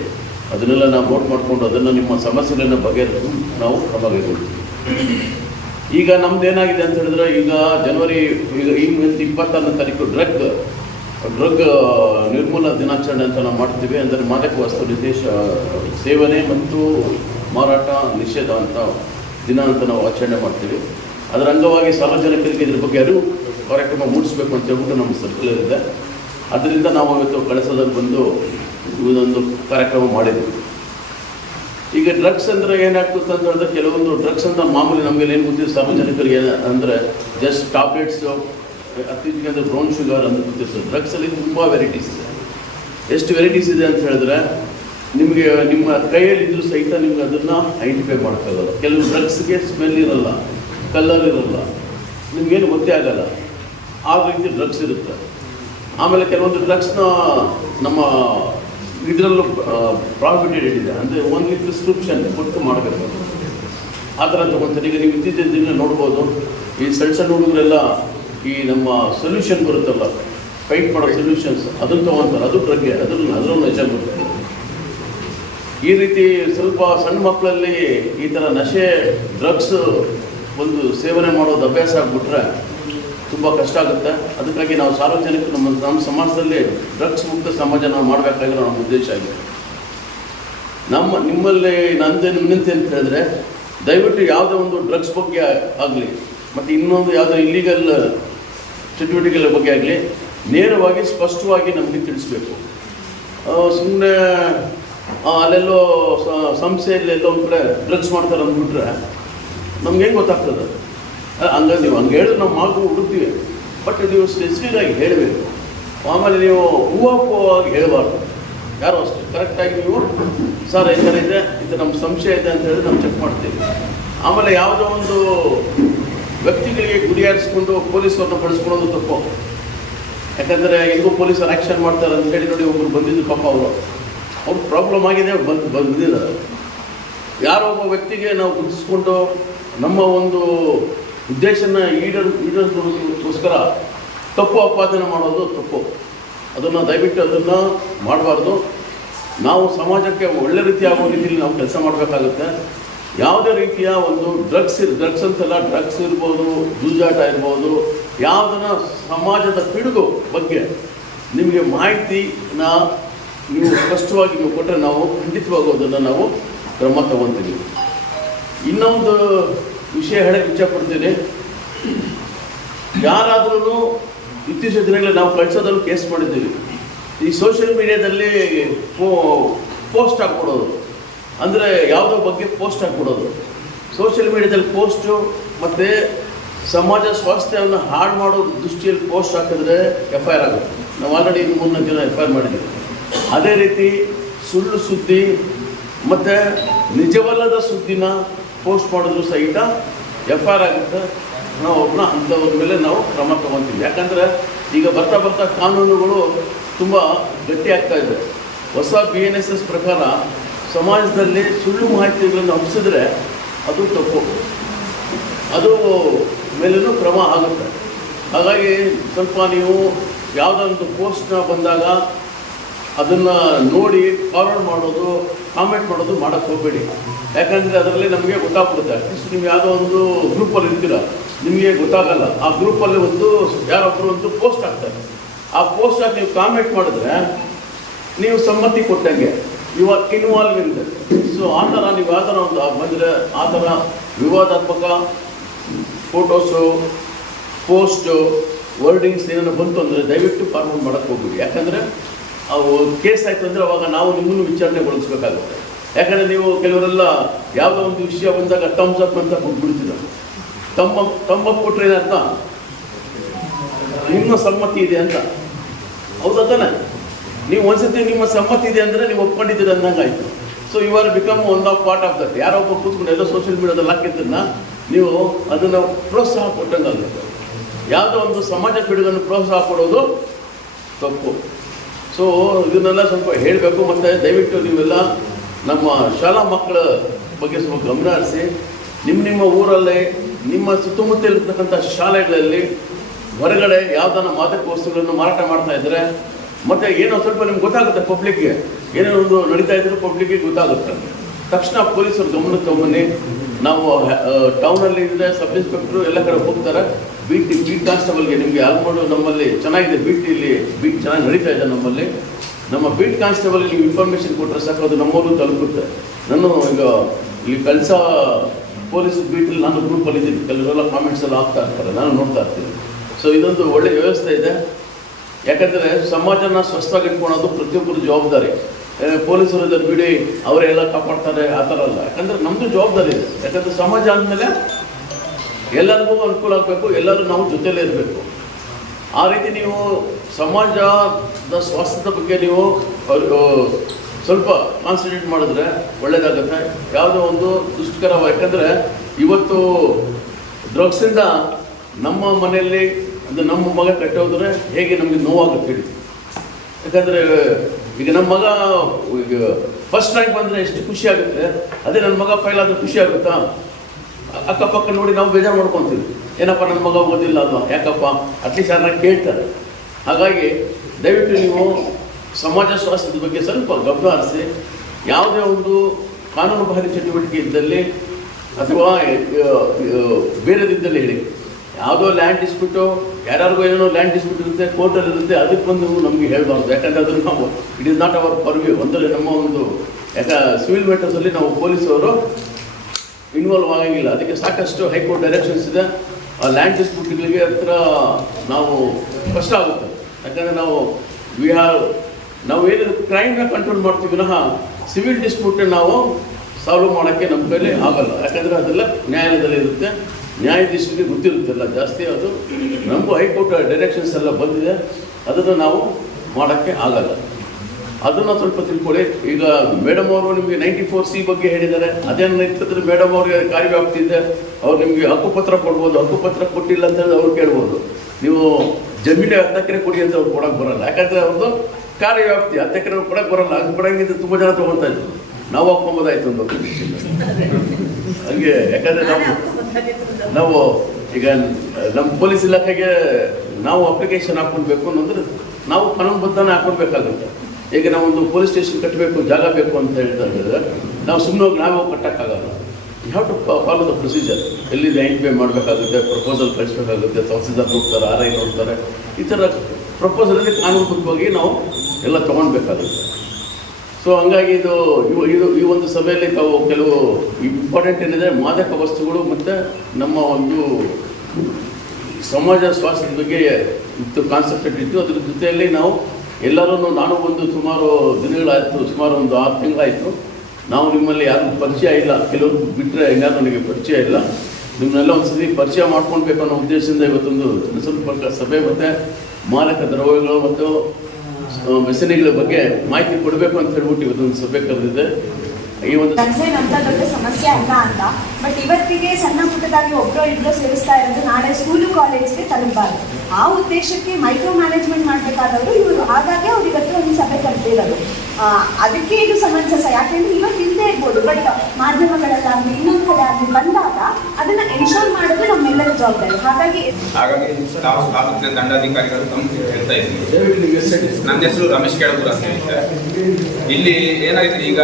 ಅದನ್ನೆಲ್ಲ ನಾವು ನೋಟ್ ಮಾಡಿಕೊಂಡು ಅದನ್ನು ನಿಮ್ಮ ಸಮಸ್ಯೆಗಳನ್ನು ಬಗೆಹರಿಸಿ ನಾವು ಕ್ರಮ ಕೈಗೊಳ್ತೀವಿ. ಈಗ ನಮ್ದು ಏನಾಗಿದೆ ಅಂತ ಹೇಳಿದ್ರೆ, ಈಗ ಜನವರಿ ಈ 26ನೇ ತಾರೀಕು ಡ್ರಗ್ ನಿರ್ಮೂಲನಾ ದಿನಾಚರಣೆ ಅಂತ ನಾವು ಮಾಡ್ತೀವಿ. ಅಂದರೆ ಮಾದಕ ವಸ್ತು ನಿರ್ದೇಶ ಸೇವನೆ ಮತ್ತು ಮಾರಾಟ ನಿಷೇಧ ಅಂತ ದಿನ ಅಂತ ನಾವು ಆಚರಣೆ ಮಾಡ್ತೀವಿ. ಅದರ ಅಂಗವಾಗಿ ಸಾರ್ವಜನಿಕರಿಗೆ ಇದ್ರ ಬಗ್ಗೆ ಅರಿವು ಕಾರ್ಯಕ್ರಮ ಮೂಡಿಸಬೇಕು ಅಂತ ಹೇಳ್ಬಿಟ್ಟು ನಮ್ಮ ಸರ್ಕಲರ್ ಇದೆ. ಅದರಿಂದ ನಾವು ಇವತ್ತು ಕಳಸದಲ್ಲಿ ಬಂದು ಇದೊಂದು ಕಾರ್ಯಕ್ರಮ ಮಾಡಿದ್ವಿ. ಈಗ ಡ್ರಗ್ಸ್ ಅಂದರೆ ಏನಾಗ್ತದೆ ಅಂತ ಹೇಳಿದ್ರೆ, ಕೆಲವೊಂದು ಡ್ರಗ್ಸ್ ಅಂತ ಮಾಮೂಲಿ ನಮಗೆ ಏನು ಗೊತ್ತಿದೆ ಸಾರ್ವಜನಿಕರಿಗೆ ಅಂದರೆ ಜಸ್ಟ್ ಟ್ಯಾಬ್ಲೆಟ್ಸು, ಅತ್ತೀಚೆಗೆ ಅಂದರೆ ಬ್ರೌನ್ ಶುಗರ್ ಅಂತ ಗೊತ್ತಿರ್ತದೆ. ಡ್ರಗ್ಸಲ್ಲಿ ತುಂಬ ವೆರೈಟೀಸ್ ಇದೆ. ಎಷ್ಟು ವೆರೈಟೀಸ್ ಇದೆ ಅಂತ ಹೇಳಿದ್ರೆ ನಿಮಗೆ ನಿಮ್ಮ ಕೈಯಲ್ಲಿದ್ದರೂ ಸಹಿತ ನಿಮ್ಗೆ ಅದನ್ನು ಐಡೆಂಟಿಫೈ ಮಾಡೋಕ್ಕಾಗಲ್ಲ. ಕೆಲವು ಡ್ರಗ್ಸ್ಗೆ ಸ್ಮೆಲ್ ಇರಲ್ಲ, ಕಲರ್ ಇರಲ್ಲ, ನಿಮಗೇನು ಗೊತ್ತೇ ಆಗಲ್ಲ. ಆ ರೀತಿ ಡ್ರಗ್ಸ್ ಇರುತ್ತೆ. ಆಮೇಲೆ ಕೆಲವೊಂದು ಡ್ರಗ್ಸ್ನ ನಮ್ಮ ಇದರಲ್ಲೂ ಪ್ರಾಹಿಬಿಟೆಡ್ ಇದೆ, ಅಂದರೆ ಓನ್ಲಿ ಪ್ರಿಸ್ಕ್ರಿಪ್ಷನ್ ಕೊಟ್ಟು ಮಾಡಬೇಕು, ಆ ಥರ ತೊಗೊತಾರೆ. ಈಗ ನೀವು ಇತ್ತೀಚಿನ ದಿನ ನೋಡ್ಬೋದು, ಈ ಸಣ್ಣ ಹುಡುಗರೆಲ್ಲ ಈ ನಮ್ಮ ಸೊಲ್ಯೂಷನ್ ಬರುತ್ತಲ್ಲ, ಫೈಟ್ ಮಾಡೋ ಸೊಲ್ಯೂಷನ್ಸ್, ಅದನ್ನು ತೊಗೊತಾರೆ. ಅದು ಡ್ರಗ್ಗೆ, ಅದರಲ್ಲೂ ನಶೆ ಬರುತ್ತೆ. ಈ ರೀತಿ ಸ್ವಲ್ಪ ಸಣ್ಣ ಮಕ್ಕಳಲ್ಲಿ ಈ ಥರ ನಶೆ ಡ್ರಗ್ಸ್ ಒಂದು ಸೇವನೆ ಮಾಡೋದು ಅಭ್ಯಾಸ ಆಗಿಬಿಟ್ರೆ ತುಂಬ ಕಷ್ಟ ಆಗುತ್ತೆ. ಅದಕ್ಕಾಗಿ ನಾವು ಸಾರ್ವಜನಿಕರು ನಮ್ಮ ಸಮಾಜದಲ್ಲಿ ಡ್ರಗ್ಸ್ ಮುಕ್ತ ಸಮಾಜ ನಾವು ಮಾಡಬೇಕಾಗಿರೋ ನಮ್ಮ ಉದ್ದೇಶ ಆಗಿದೆ. ನಿಮ್ಮಲ್ಲಿ ನಂದೇನು ವಿನಂತಿ ಅಂತ ಹೇಳಿದ್ರೆ, ದಯವಿಟ್ಟು ಯಾವುದೇ ಒಂದು ಡ್ರಗ್ಸ್ ಬಗ್ಗೆ ಆಗಲಿ ಮತ್ತು ಇನ್ನೊಂದು ಯಾವುದೇ ಇಲ್ಲಿಗಲ್ ಚಟುವಟಿಕೆಗಳ ಬಗ್ಗೆ ಆಗಲಿ ನೇರವಾಗಿ ಸ್ಪಷ್ಟವಾಗಿ ನಮಗೆ ತಿಳಿಸ್ಬೇಕು. ಸುಮ್ಮನೆ ಅಲ್ಲೆಲ್ಲೋ ಸಂಸ್ಥೆಯಲ್ಲಿ ಎಲ್ಲೋ ಒಂದು ಕಡೆ ಡ್ರಗ್ಸ್ ಮಾಡ್ತಾರೆ ಅಂದ್ಬಿಟ್ರೆ ನಮ್ಗೆ ಹೆಂಗೆ ಗೊತ್ತಾಗ್ತದೆ? ಹಂಗಾಗಿ ನೀವು ಹಂಗೆ ಹೇಳಿದ್ರೆ ನಾವು ಮಾತು ಹುಡುಕ್ತೀವಿ, ಬಟ್ ನೀವು ಸ್ಪೆಸಿಫಿಕ್ಕಾಗಿ ಹೇಳಬೇಕು. ಆಮೇಲೆ ನೀವು ಹೂವಾಗಿ ಹೇಳಬಾರ್ದು. ಯಾರೋ ಅಷ್ಟೇ ಕರೆಕ್ಟಾಗಿ ನೀವು ಸರ್ ಈ ಥರ ಇದೆ, ಇದು ನಮ್ಮ ಸಂಶಯ ಇದೆ ಅಂತ ಹೇಳಿದ್ರೆ ನಾವು ಚೆಕ್ ಮಾಡ್ತೀವಿ. ಆಮೇಲೆ ಯಾವುದೋ ಒಂದು ವ್ಯಕ್ತಿಗಳಿಗೆ ಗುರಿಯಾರಿಸ್ಕೊಂಡು ಪೊಲೀಸರನ್ನ ಬಳಸ್ಕೊಳ್ಳೋದು ತಪ್ಪು. ಯಾಕಂದರೆ ಹೆಂಗೂ ಪೊಲೀಸರು ಆ್ಯಕ್ಷನ್ ಮಾಡ್ತಾರೆ ಅಂತ ಹೇಳಿ ನೋಡಿ, ಒಬ್ಬರು ಬಂದಿದ್ದು ಪಾಪ ಅವ್ರು ಪ್ರಾಬ್ಲಮ್ ಆಗಿದೆ, ಬಂದಿದ್ದಾರೆ. ಯಾರೋ ಒಬ್ಬ ವ್ಯಕ್ತಿಗೆ ನಾವು ಗುರುತಿಸ್ಕೊಂಡು ನಮ್ಮ ಒಂದು ಉದ್ದೇಶನ ಈಡೇರಿಸೋದಕ್ಕೋಸ್ಕರ ತಪ್ಪು ಆಪಾದನೆ ಮಾಡೋದು ತಪ್ಪು. ಅದನ್ನು ದಯವಿಟ್ಟು ಅದನ್ನು ಮಾಡಬಾರ್ದು. ನಾವು ಸಮಾಜಕ್ಕೆ ಒಳ್ಳೆ ರೀತಿ ಆಗೋ ರೀತಿಯಲ್ಲಿ ನಾವು ಕೆಲಸ ಮಾಡಬೇಕಾಗುತ್ತೆ. ಯಾವುದೇ ರೀತಿಯ ಒಂದು ಡ್ರಗ್ಸ್ ಅಂತಲ್ಲ, ಡ್ರಗ್ಸ್ ಇರ್ಬೋದು, ಜೂಜಾಟ ಇರ್ಬೋದು, ಯಾವುದನ್ನ ಸಮಾಜದ ಪಿಡುಗು ಬಗ್ಗೆ ನಿಮಗೆ ಮಾಹಿತಿನ ನೀವು ಸ್ಪಷ್ಟವಾಗಿ ನೀವು ಕೊಟ್ಟರೆ ನಾವು ಖಂಡಿತವಾಗೂ ಅದನ್ನು ನಾವು ಕ್ರಮ ತಗೊತೀವಿ. ಇನ್ನೊಂದು ವಿಷಯ ಹೇಳಕ್ಕೆ ಇಚ್ಛಪಡ್ತೀನಿ. ಯಾರಾದ್ರೂ ಇತ್ತೀಚಿನ ದಿನಗಳಲ್ಲಿ ನಾವು ಕಳ್ಸೋದ್ರಲ್ಲಿ ಕೇಸ್ ಮಾಡಿದ್ದೀವಿ. ಈ ಸೋಷಿಯಲ್ ಮೀಡಿಯಾದಲ್ಲಿ ಪೋಸ್ಟ್ ಹಾಕ್ಕೊಡೋದು, ಅಂದರೆ ಯಾವುದೋ ಬಗ್ಗೆ ಪೋಸ್ಟ್ ಹಾಕ್ಕೊಡೋದು, ಸೋಷಿಯಲ್ ಮೀಡಿಯಾದಲ್ಲಿ ಪೋಸ್ಟು ಮತ್ತು ಸಮಾಜ ಸ್ವಾಸ್ಥ್ಯವನ್ನು ಹಾಳು ಮಾಡೋ ದೃಷ್ಟಿಯಲ್ಲಿ ಪೋಸ್ಟ್ ಹಾಕಿದ್ರೆ FIR ಆಗುತ್ತೆ. ನಾವು ಆಲ್ರೆಡಿ 3 ದಿನ FIR ಮಾಡಿದ್ದೀವಿ. ಅದೇ ರೀತಿ ಸುಳ್ಳು ಸುದ್ದಿ ಮತ್ತು ನಿಜವಲ್ಲದ ಸುದ್ದಿನ ಪೋಸ್ಟ್ ಮಾಡಿದ್ರು ಸಹಿತ FIR ಆಗುತ್ತೆ. ನಾವು ಅವ್ರನ್ನ ಅಂಥವ್ರ ಮೇಲೆ ನಾವು ಕ್ರಮ ತಗೊತೀವಿ. ಯಾಕಂದರೆ ಈಗ ಬರ್ತಾ ಕಾನೂನುಗಳು ತುಂಬ ಗಟ್ಟಿ ಆಗ್ತಾ ಇದೆ. ಹೊಸ BNSS ಪ್ರಕಾರ ಸಮಾಜದಲ್ಲಿ ಸುಳ್ಳು ಮಾಹಿತಿಗಳನ್ನು ಹಬ್ಬಿಸಿದ್ರೆ ಅದು ತಪ್ಪು, ಅದು ಮೇಲೂ ಕ್ರಮ ಆಗುತ್ತೆ. ಹಾಗಾಗಿ ಸ್ವಲ್ಪ ನೀವು ಯಾವುದೊಂದು ಪೋಸ್ಟ್ನ ಬಂದಾಗ ಅದನ್ನು ನೋಡಿ ಫಾರ್ವರ್ಡ್ ಮಾಡೋದು, ಕಾಮೆಂಟ್ ಮಾಡೋದು ಮಾಡೋಕ್ಕೆ ಹೋಗಬೇಡಿ. ಯಾಕಂದರೆ ಅದರಲ್ಲಿ ನಮಗೆ ಗೊತ್ತಾಗ್ಬಿಡುತ್ತೆ. ಅಟ್ಲೀಸ್ಟ್ ನೀವು ಯಾವುದೋ ಒಂದು ಗ್ರೂಪಲ್ಲಿ ಇರ್ತೀರ, ನಿಮಗೆ ಗೊತ್ತಾಗಲ್ಲ. ಆ ಗ್ರೂಪಲ್ಲಿ ಯಾರೊಬ್ಬರು ಒಂದು ಪೋಸ್ಟ್ ಹಾಕ್ತಾರೆ. ಆ ಪೋಸ್ಟಾಗಿ ನೀವು ಕಾಮೆಂಟ್ ಮಾಡಿದ್ರೆ ನೀವು ಸಮ್ಮತಿ ಕೊಟ್ಟಂಗೆ, ಯು ಆರ್ ಇನ್ವಾಲ್ವಿಂಗ್. ಸೊ ಆ ಥರ ನೀವು ಯಾವ ಥರ ಒಂದು ಬಂದರೆ ಆ ಥರ ವಿವಾದಾತ್ಮಕ ಫೋಟೋಸು, ಪೋಸ್ಟು, ವರ್ಡಿಂಗ್ಸ್ ಏನಾದ್ರು ಬಂತು ಅಂದರೆ ದಯವಿಟ್ಟು ಫಾರ್ವರ್ಡ್ ಮಾಡೋಕ್ಕೆ ಹೋಗ್ಬಿಡಿ. ಯಾಕಂದರೆ ಅವು ಕೇಸ್ ಆಯಿತು ಅಂದರೆ ಅವಾಗ ನಾವು ನಿಮ್ಮನ್ನು ವಿಚಾರಣೆಗೊಳಿಸ್ಬೇಕಾಗುತ್ತೆ. ಯಾಕಂದರೆ ನೀವು ಕೆಲವರೆಲ್ಲ ಯಾವುದೋ ಒಂದು ವಿಷಯ ಬಂದಾಗ ಥಮ್ಸ್ ಅಪ್ ಅಂತ ಕೊಟ್ಬಿಡ್ತೀರ. ತಮ್ಮ ಕೊಟ್ಟರೆ ಏನರ್ಥ? ನಿಮ್ಮ ಸಮ್ಮತಿ ಇದೆ ಅಂತ. ಹೌದಾ ತಾನೆ? ನೀವು ಒಂದ್ಸತಿ ನಿಮ್ಮ ಸಮ್ಮತಿ ಇದೆ ಅಂದರೆ ನೀವು ಒಪ್ಕೊಂಡಿದ್ದೀರ ಅಂದಂಗೆ ಆಯಿತು. So you are become one of part of that. ಯಾರೋ ಒಬ್ಬ ಕೂತ್ಕೊಂಡು ಎಲ್ಲ ಸೋಷಿಯಲ್ ಮೀಡಿಯಾದಲ್ಲಿ ಹಾಕಿದ್ದನ್ನು ನೀವು ಅದನ್ನು ಪ್ರೋತ್ಸಾಹ ಕೊಟ್ಟಂಗಾಗುತ್ತೆ. ಯಾವುದೋ ಒಂದು ಸಮಾಜ ಪಿಡುಗನ್ನು ಪ್ರೋತ್ಸಾಹ ಕೊಡೋದು ತಪ್ಪು. ಸೊ ಇದನ್ನೆಲ್ಲ ಸ್ವಲ್ಪ ಹೇಳಬೇಕು. ಮತ್ತು ದಯವಿಟ್ಟು ನೀವೆಲ್ಲ ನಮ್ಮ ಶಾಲಾ ಮಕ್ಕಳ ಬಗ್ಗೆ ಸ್ವಲ್ಪ ಗಮನ ಹರಿಸಿ ನಿಮ್ಮ ಊರಲ್ಲೇ ನಿಮ್ಮ ಸುತ್ತಮುತ್ತ ಇರತಕ್ಕಂಥ ಶಾಲೆಗಳಲ್ಲಿ ಹೊರಗಡೆ ಯಾವುದನ್ನ ಮಾದಕ ವಸ್ತುಗಳನ್ನು ಮಾರಾಟ ಮಾಡ್ತಾ ಇದ್ದಾರೆ ಮತ್ತು ಏನೋ ಸ್ವಲ್ಪ ನಿಮ್ಗೆ ಗೊತ್ತಾಗುತ್ತೆ, ಪಬ್ಲಿಕ್ಗೆ ಏನೋ ಒಂದು ನಡೀತಾ ಇದ್ರೆ ಪಬ್ಲಿಕ್ಗೆ ಗೊತ್ತಾಗುತ್ತೆ. ತಕ್ಷಣ ಪೊಲೀಸರು ಗಮನಕ್ಕೆ ತಗೊಂಬನ್ನಿ. ನಾವು ಟೌನಲ್ಲಿ ಇದ್ದರೆ ಸಬ್ ಇನ್ಸ್ಪೆಕ್ಟ್ರು ಎಲ್ಲ ಕಡೆ ಹೋಗ್ತಾರೆ. ಬೀಟ್ ಕಾನ್ಸ್ಟೇಬಲ್ಗೆ ನಿಮಗೆ ಆಲ್ಮೋಡು ನಮ್ಮಲ್ಲಿ ಚೆನ್ನಾಗಿದೆ, ಬೀಟ್ ಚೆನ್ನಾಗಿ ನಡೀತಾ ಇದೆ ನಮ್ಮಲ್ಲಿ. ನಮ್ಮ ಬೀಟ್ ಕಾನ್ಸ್ಟೇಬಲ್ಗೆ ನೀವು ಇನ್ಫಾರ್ಮೇಷನ್ ಕೊಟ್ಟರೆ ಸಾಕು, ಅದು ನಮ್ಮೂರು ತಲುಪುತ್ತೆ. ನಾನು ಈಗ ಇಲ್ಲಿ ಕಳಸ ಪೊಲೀಸ್ ಬೀಟಲ್ಲಿ ನಾನು ಗ್ರೂಪಲ್ಲಿ ಇದ್ದೀನಿ, ಕೆಲವರೆಲ್ಲ ಕಾಮೆಂಟ್ಸ್ ಎಲ್ಲ ಆಗ್ತಾ ಇರ್ತಾರೆ, ನಾನು ನೋಡ್ತಾ ಇರ್ತೀನಿ. ಸೊ ಇದೊಂದು ಒಳ್ಳೆಯ ವ್ಯವಸ್ಥೆ ಇದೆ. ಯಾಕಂದರೆ ಸಮಾಜನ ಸ್ವಸ್ಥವಾಗಿ ಇಟ್ಕೊಳ್ಳೋದು ಪ್ರತಿಯೊಬ್ಬರು ಜವಾಬ್ದಾರಿ. ಪೊಲೀಸರು ಇದನ್ನು ಬಿಡಿ ಅವರೆಲ್ಲ ಕಾಪಾಡ್ತಾರೆ ಆ ಥರ ಅಲ್ಲ. ಯಾಕಂದರೆ ನಮ್ಮದು ಜವಾಬ್ದಾರಿ ಇದೆ. ಯಾಕಂದರೆ ಸಮಾಜ ಅಂದಮೇಲೆ ಎಲ್ಲರಿಗೂ ಅನುಕೂಲ ಆಗಬೇಕು, ಎಲ್ಲರೂ ನಾವು ಜೊತೆಯಲ್ಲೇ ಇರಬೇಕು. ಆ ರೀತಿ ನೀವು ಸಮಾಜದ ಸ್ವಾಸ್ಥ್ಯದ ಬಗ್ಗೆ ನೀವು ಸ್ವಲ್ಪ ಕಾನ್ಸಂಟ್ರೇಟ್ ಮಾಡಿದ್ರೆ ಒಳ್ಳೆಯದಾಗುತ್ತೆ. ಯಾವುದೋ ಒಂದು ದುಷ್ಕರ, ಯಾಕಂದರೆ ಇವತ್ತು ಡ್ರಗ್ಸಿಂದ ನಮ್ಮ ಮನೆಯಲ್ಲಿ ಅಂದರೆ ನಮ್ಮ ಮಗ ಕಟ್ಟೋದ್ರೆ ಹೇಗೆ ನಮಗೆ ನೋವಾಗುತ್ತೆ ಹೇಳಿ. ಯಾಕಂದರೆ ಈಗ ನಮ್ಮ ಮಗ ಈಗ ಫಸ್ಟ್ ರ್ಯಾಂಕ್ ಬಂದರೆ ಎಷ್ಟು ಖುಷಿ ಆಗುತ್ತೆ, ಅದೇ ನನ್ನ ಮಗ ಫೈಲ್ ಆದರೆ ಖುಷಿ ಆಗುತ್ತಾ? ಅಕ್ಕಪಕ್ಕ ನೋಡಿ ನಾವು ಬೇಜಾರು ಮಾಡ್ಕೊತೀವಿ, ಏನಪ್ಪ ನನ್ನ ಮಗ ಓದಿಲ್ಲ ಅಲ್ವಾ, ಯಾಕಪ್ಪ ಅಟ್ಲೀಸ್ಟ್ ಯಾರನ್ನ ಕೇಳ್ತಾರೆ. ಹಾಗಾಗಿ ದಯವಿಟ್ಟು ನೀವು ಸಮಾಜ ಸ್ವಾಸ್ಥ್ಯದ ಬಗ್ಗೆ ಸ್ವಲ್ಪ ಗಮನ ಹರಿಸಿ. ಯಾವುದೇ ಒಂದು ಕಾನೂನು ಬಾಹಿರ ಚಟುವಟಿಕೆ ಇದ್ದಲ್ಲಿ ಅಥವಾ ಬೇರೆದಿದ್ದಲ್ಲಿ ಹೇಳಿ. ಯಾವುದೋ ಲ್ಯಾಂಡ್ ಡಿಸ್ಪ್ಯೂಟು, ಯಾರ್ಯಾರಿಗೂ ಏನೋ ಲ್ಯಾಂಡ್ ಡಿಸ್ಪ್ಯೂಟ್ ಇರುತ್ತೆ, ಕೋರ್ಟಲ್ಲಿ ಇರುತ್ತೆ, ಅದಕ್ಕೆ ಬಂದು ನಮಗೆ ಹೇಳಬಾರ್ದು. ಯಾಕಂದರೆ ಅದು ನಾವು it is not hour purview. ಅಂದರೆ ನಮ್ಮ ಒಂದು ಸಿವಿಲ್ ಮ್ಯಾಟರ್ಸಲ್ಲಿ ನಾವು ಪೊಲೀಸವರು ಇನ್ವಾಲ್ವ್ ಆಗಂಗಿಲ್ಲ. ಅದಕ್ಕೆ ಸಾಕಷ್ಟು ಹೈಕೋರ್ಟ್ ಡೈರೆಕ್ಷನ್ಸ್ ಇದೆ. ಆ ಲ್ಯಾಂಡ್ ಡಿಸ್ಪ್ಯೂಟ್ಗಳಿಗೆ ಹತ್ರ ನಾವು ಕಷ್ಟ ಆಗುತ್ತೆ. ಯಾಕಂದರೆ ನಾವು ಏನು ಕ್ರೈಮ್ನ ಕಂಟ್ರೋಲ್ ಮಾಡ್ತೀವಿ ವಿನಃ ಸಿವಿಲ್ ಡಿಸ್ಪ್ಯೂಟ್ ನಾವು ಸಾಲ್ವ್ ಮಾಡೋಕ್ಕೆ ನಮ್ಮ ಕೈಲಿ ಆಗಲ್ಲ. ಯಾಕಂದರೆ ಅದೆಲ್ಲ ನ್ಯಾಯಾಲಯದಲ್ಲಿ ಇರುತ್ತೆ, ನ್ಯಾಯಾಧೀಶರಿಗೆ ಗೊತ್ತಿರುತ್ತಲ್ಲ ಜಾಸ್ತಿ. ಅದು ನಮಗೂ ಹೈಕೋರ್ಟ್ ಡೈರೆಕ್ಷನ್ಸ್ ಎಲ್ಲ ಬಂದಿದೆ, ಅದನ್ನು ನಾವು ಮಾಡೋಕ್ಕೆ ಆಗಲ್ಲ. ಅದನ್ನು ಸ್ವಲ್ಪ ತಿಳ್ಕೊಳ್ಳಿ. ಈಗ ಮೇಡಮ್ ಅವರು ನಿಮಗೆ 94C ಬಗ್ಗೆ ಹೇಳಿದ್ದಾರೆ. ಅದೇನು ಇರ್ತದ್ರೆ ಮೇಡಮ್ ಅವ್ರಿಗೆ ಕಾರ್ಯವ್ಯಾಪ್ತಿ ಇದೆ, ಅವ್ರು ನಿಮಗೆ ಹಕ್ಕುಪತ್ರ ಕೊಡ್ಬೋದು. ಹಕ್ಕುಪತ್ರ ಕೊಟ್ಟಿಲ್ಲ ಅಂತ ಹೇಳಿ ಅವ್ರು ಕೇಳ್ಬೋದು. ನೀವು ಜಮೀನು 10 ಎಕರೆ ಕೊಡಿ ಅಂತ ಅವ್ರು ಕೊಡೋಕ್ಕೆ ಬರೋಲ್ಲ. ಯಾಕಂದರೆ ಅವ್ರದ್ದು ಕಾರ್ಯವ್ಯಾಪ್ತಿ 10 ಎಕರೆ ಕೊಡೋಕ್ಕೆ ಬರೋಲ್ಲ. ಹಂಗೆ ಕೊಡೋಂಗಿದ್ದು ತುಂಬ ಜನ ತೊಗೊತಾ ಇದ್ರು, ನಾವು ಹಾಕ್ಕೊಂಬೋದಾಯ್ತು ಒಂದು ಹಂಗೆ. ಯಾಕಂದರೆ ನಾವು ಈಗ ನಮ್ಮ ಪೊಲೀಸ್ ಇಲಾಖೆಗೆ ನಾವು ಅಪ್ಲಿಕೇಶನ್ ಹಾಕ್ಕೊಳ್ಬೇಕು ಅನ್ನೋದ್ರೆ ನಾವು ಕಾನೂನುಬದ್ಧನೇ ಹಾಕ್ಕೊಳ್ಬೇಕಾಗುತ್ತೆ. ಈಗ ನಾವೊಂದು ಪೊಲೀಸ್ ಸ್ಟೇಷನ್ ಕಟ್ಟಬೇಕು, ಜಾಗ ಬೇಕು ಅಂತ ಹೇಳ್ತಾ ಇದ್ದರೆ ನಾವು ಸುಮ್ಮನೆ ನಾವೇ ಕಟ್ಟೋಕ್ಕಾಗಲ್ಲ. You have to follow the procedure. ಎಲ್ಲಿದೆ ಐಡೆಂಟಿಫೈ ಮಾಡಬೇಕಾಗುತ್ತೆ, ಪ್ರಪೋಸಲ್ ಕಳಿಸ್ಬೇಕಾಗುತ್ತೆ, ತಹಸೀಲ್ದಾರ್ ನೋಡ್ತಾರೆ, RI ನೋಡ್ತಾರೆ. ಈ ಥರ ಪ್ರಪೋಸಲಲ್ಲಿ ಕಾನೂನುಬದ್ಧವಾಗಿ ನಾವು ಎಲ್ಲ ತೊಗೊಳ್ಬೇಕಾಗುತ್ತೆ. ಸೊ ಹಂಗಾಗಿ ಇದು ಈ ಒಂದು ಸಭೆಯಲ್ಲಿ ತಾವು ಕೆಲವು ಇಂಪಾರ್ಟೆಂಟ್ ಏನಿದೆ, ಮಾದಕ ವಸ್ತುಗಳು ಮತ್ತು ನಮ್ಮ ಒಂದು ಸಮಾಜ ಸ್ವಾಸ್ಥ್ಯದ ಬಗ್ಗೆ ಇತ್ತು ಕಾನ್ಸಂಟ್ರೇಟ್ ಇತ್ತು. ಅದ್ರ ಜೊತೆಯಲ್ಲಿ ನಾವು ಎಲ್ಲರೂ, ನಾನು ಒಂದು ಸುಮಾರು ದಿನಗಳಾಯಿತು, ಸುಮಾರು ಒಂದು 6 ತಿಂಗಳಾಯಿತು ನಾವು ನಿಮ್ಮಲ್ಲಿ ಯಾರು ಪರಿಚಯ ಇಲ್ಲ, ಕೆಲವರು ಬಿಟ್ಟರೆ ಹೆಂಗಾರು ನನಗೆ ಪರಿಚಯ ಇಲ್ಲ. ನಿಮ್ಮನ್ನೆಲ್ಲ ಒಂದು ಸತಿ ಪರಿಚಯ ಮಾಡ್ಕೊಳ್ಬೇಕು ಅನ್ನೋ ಉದ್ದೇಶದಿಂದ ಇವತ್ತೊಂದು ಜನಸಂಪರ್ಕ ಸಭೆ ಮತ್ತು ಮಾರಕ ದ್ರವ್ಯಗಳು ಮತ್ತು ವ್ಯಸನಿಗಳ ಬಗ್ಗೆ ಮಾಹಿತಿ ಕೊಡಬೇಕು ಅಂತ ಹೇಳ್ಬಿಟ್ಟು ಇವತ್ತೊಂದು ಸಭೆ ಕರೆದಿದೆ. ಈ ಒಂದು ಅಂತ ದೊಡ್ಡ ಸಮಸ್ಯೆ ಅಲ್ಲ ಅಂತ, ಬಟ್ ಇವತ್ತಿಗೆ ಸಣ್ಣ ಪುಟ್ಟದಾಗಿ ಒಬ್ಬರೋ ಇಬ್ಬರೋ ಸೇರಿಸ್ತಾ ಇರೋದು ನಾಳೆ ಸ್ಕೂಲು ಕಾಲೇಜ್ಗೆ ತಲುಪಬಾರ್ದು. ಆ ಉದ್ದೇಶಕ್ಕೆ ಮೈಕ್ರೋ ಮ್ಯಾನೇಜ್ಮೆಂಟ್ ಮಾಡಬೇಕಾದವರು ಇವರು. ಹಾಗಾಗಿ ಅವ್ರು ಇವತ್ತು ಒಂದು ಸಭೆ ಕರೆದಿರೋದು. ಅದಕ್ಕೆ ಇದು ಸಮಂಜಸ. ಯಾಕೆಂದ್ರೆ ಇವತ್ತು ಇಲ್ಲದೆ ಇರ್ಬೋದು, ಬಟ್ ಮಾಧ್ಯಮಗಳಲ್ಲಾಗಲಿ ಇನ್ನೊಂದು ಕಡೆ ಆಗಲಿ ಬಂದಾಗ ಅದನ್ನು ಎನ್ಶೋರ್ ಮಾಡೋದು ನಮ್ಮೆಲ್ಲರ ಜವಾಬ್ದಾರಿ. ಹಾಗಾಗಿ ತಾವು ತಾಲೂಕಿನ ದಂಡಾಧಿಕಾರಿಗಳು ತಮ್ಮ ಹೇಳ್ತಾ ಇದ್ದೀನಿ. ನನ್ನ ಹೆಸರು ರಮೇಶ್ ಕೇಳಪುರ ಅಂತ ಹೇಳ್ತಾರೆ. ಇಲ್ಲಿ ಏನಾಗಿದೆ, ಈಗ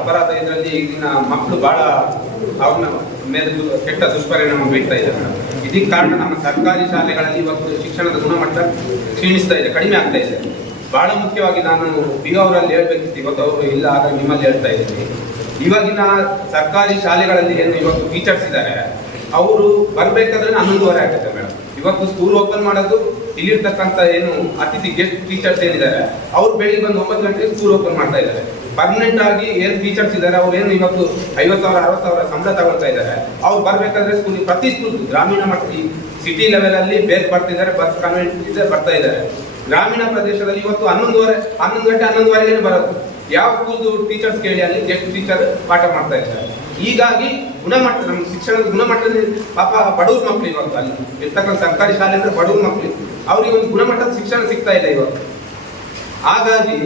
ಅಪರಾಧ ಇದರಲ್ಲಿ ಈಗಿನ ಮಕ್ಕಳು ಭಾಳ ಅವ್ರನ್ನ ಮೇಲೆ ಕೆಟ್ಟ ದುಷ್ಪರಿಣಾಮ ಬೀಳ್ತಾ ಇದ್ದಾರೆ. ಇದಕ್ಕೆ ಕಾರಣ ನಮ್ಮ ಸರ್ಕಾರಿ ಶಾಲೆಗಳಲ್ಲಿ ಇವತ್ತು ಶಿಕ್ಷಣದ ಗುಣಮಟ್ಟ ಕ್ಷೀಣಿಸ್ತಾ ಇದೆ, ಕಡಿಮೆ ಆಗ್ತಾ ಇದೆ. ಬಹಳ ಮುಖ್ಯವಾಗಿ ನಾನು BO ಅವರಲ್ಲಿ ಹೇಳ್ಬೇಕಿತ್ತು, ಇವತ್ತು ಅವರು ಇಲ್ಲ, ಆಗ ನಿಮ್ಮಲ್ಲಿ ಹೇಳ್ತಾ ಇದ್ದೀನಿ. ಇವಾಗಿನ ಸರ್ಕಾರಿ ಶಾಲೆಗಳಲ್ಲಿ ಏನು ಇವತ್ತು ಟೀಚರ್ಸ್ ಇದ್ದಾರೆ, ಅವರು ಬರಬೇಕಾದ್ರೆ 11:30 ಆಗುತ್ತೆ ಮೇಡಮ್. ಇವತ್ತು ಸ್ಕೂಲ್ ಓಪನ್ ಮಾಡೋದು, ಇಲ್ಲಿರ್ತಕ್ಕಂಥ ಏನು ಅತಿಥಿ ಗೆಸ್ಟ್ ಟೀಚರ್ಸ್ ಏನಿದ್ದಾರೆ ಅವ್ರು ಬೆಳಿಗ್ಗೆ ಬಂದು 9 ಗಂಟೆಗೆ ಸ್ಕೂಲ್ ಓಪನ್ ಮಾಡ್ತಾ ಇದ್ದಾರೆ. ಪರ್ಮನೆಂಟ್ ಆಗಿ ಏನು ಟೀಚರ್ಸ್ ಇದ್ದಾರೆ ಅವ್ರು ಏನು ಇವತ್ತು 50,000 60,000 ಸಂಬಳ ತಗೊಳ್ತಾ ಇದ್ದಾರೆ. ಅವ್ರು ಬರಬೇಕಾದ್ರೆ ಸ್ಕೂಲ್, ಪ್ರತಿ ಸ್ಕೂಲ್ ಗ್ರಾಮೀಣ ಮಟ್ಟ, ಸಿಟಿ ಲೆವೆಲಲ್ಲಿ ಬೇರೆ ಬರ್ತಿದ್ದಾರೆ, ಬಸ್ ಕಾನ್ವೆಂಟ್ ಇದೆ ಬರ್ತಾ ಇದ್ದಾರೆ. ಗ್ರಾಮೀಣ ಪ್ರದೇಶದಲ್ಲಿ ಇವತ್ತು 11:30 ಬರೋದು. ಯಾವ ಸ್ಕೂಲ್ದು ಟೀಚರ್ಸ್ ಕೇಳಿ ಅಲ್ಲಿ ಗೆಸ್ಟ್ ಟೀಚರ್ ಪಾಠ ಮಾಡ್ತಾ ಇದ್ದಾರೆ. ಹೀಗಾಗಿ ಗುಣಮಟ್ಟ, ನಮ್ಮ ಶಿಕ್ಷಣದ ಗುಣಮಟ್ಟದಲ್ಲಿ ಪಾಪ ಬಡವ್ರ ಮಕ್ಕಳು ಇವತ್ತು ಅಲ್ಲಿ ಇರ್ತಕ್ಕಂಥ ಸರ್ಕಾರಿ ಶಾಲೆ ಅಂದರೆ ಬಡವ್ರ ಮಕ್ಕಳು, ಅವ್ರಿಗೆ ಒಂದು ಗುಣಮಟ್ಟದ ಶಿಕ್ಷಣ ಸಿಗ್ತಾ ಇಲ್ಲ ಇವತ್ತು. ಹಾಗಾಗಿ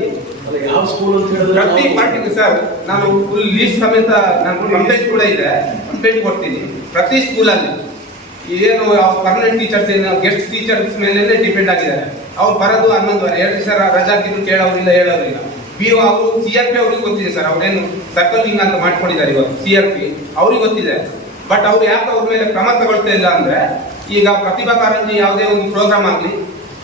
ಯಾವ ಸ್ಕೂಲ್ ಅಂತ ಹೇಳಿದ್ರೆ ಪ್ರತಿ ಪಾರ್ಟಿಗೆ ಸರ್ ನಾನು ಫುಲ್ ಲೀಸ್ಟ್ ಸಮೇತ ನಾನು ಕಂಪ್ಲೇಂಟ್ ಕೂಡ ಇದೆ, ಕಂಪ್ಲೇಂಟ್ ಕೊಡ್ತೀನಿ. ಪ್ರತಿ ಸ್ಕೂಲಲ್ಲಿ ಏನು ಪರ್ಮನೆಂಟ್ ಟೀಚರ್ಸ್ ಏನು ಗೆಸ್ಟ್ ಟೀಚರ್ಸ್ ಮೇಲೆ ಡಿಪೆಂಡ್ ಆಗಿದ್ದಾರೆ. ಅವ್ರು ಬರೋದು 11 2 ದಿವಸ ರಜಾ ಹಾಕಿದ್ರು ಕೇಳೋರಿಲ್ಲ ಹೇಳೋರಿಲ್ಲ. BO ಅವರು CRP ಅವ್ರಿಗೆ ಗೊತ್ತಿದೆ ಸರ್, ಅವ್ರೇನು ಸರ್ಕಲ್ ವಿಂಗ್ ಅಂತ ಮಾಡ್ಕೊಂಡಿದ್ದಾರೆ ಇವತ್ತು CRP ಅವ್ರಿಗೆ ಗೊತ್ತಿದೆ. ಬಟ್ ಅವ್ರು ಯಾಕೆ ಅವ್ರ ಮೇಲೆ ಕ್ರಮ ತಗೊಳ್ತಾ ಇಲ್ಲ ಅಂದ್ರೆ, ಈಗ ಪ್ರತಿಭಾ ಕಾರಂಜಿ ಯಾವುದೇ ಒಂದು ಪ್ರೋಗ್ರಾಮ್ ಆಗಲಿ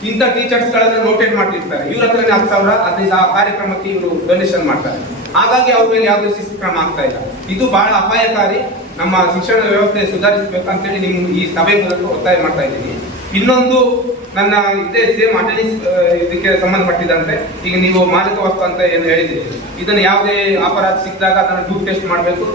ಇಂಥ ಟೀಚರ್ಸ್ಗಳನ್ನ ನೋಟೇಟ್ ಮಾಡಿರ್ತಾರೆ, ಇವ್ರ ಹತ್ರನೇ 10,000 15 ಆ ಕಾರ್ಯಕ್ರಮಕ್ಕೆ ಇವರು ಡೊನೇಷನ್ ಮಾಡ್ತಾರೆ. ಹಾಗಾಗಿ ಅವ್ರ ಮೇಲೆ ಯಾವುದೇ ಶಿಸ್ತು ಕ್ರಮ ಆಗ್ತಾ ಇಲ್ಲ. ಇದು ಬಹಳ ಅಪಾಯಕಾರಿ. ನಮ್ಮ ಶಿಕ್ಷಣ ವ್ಯವಸ್ಥೆ ಸುಧಾರಿಸಬೇಕಂತೇಳಿ ನಿಮ್ಮ ಈ ಸಭೆ ಮೂಲಕ ಒತ್ತಾಯ ಮಾಡ್ತಾ ಇದ್ದೀನಿ. ಇನ್ನೊಂದು ನನ್ನ ಇದೇ ಸೇಮ್ ಅಟೆಂಡೆನ್ಸ್ ಇದಕ್ಕೆ ಸಂಬಂಧಪಟ್ಟಿದಂತೆ, ಈಗ ನೀವು ಮಾದಕ ವಸ್ತು ಅಂತ ಏನು ಹೇಳಿದ್ರಿ, ಇದನ್ನು ಯಾವುದೇ ಅಪರಾಧ ಸಿಕ್ಕಿದಾಗ ಅದನ್ನು ಡ್ಯೂ ಟೆಸ್ಟ್ ಮಾಡಬೇಕು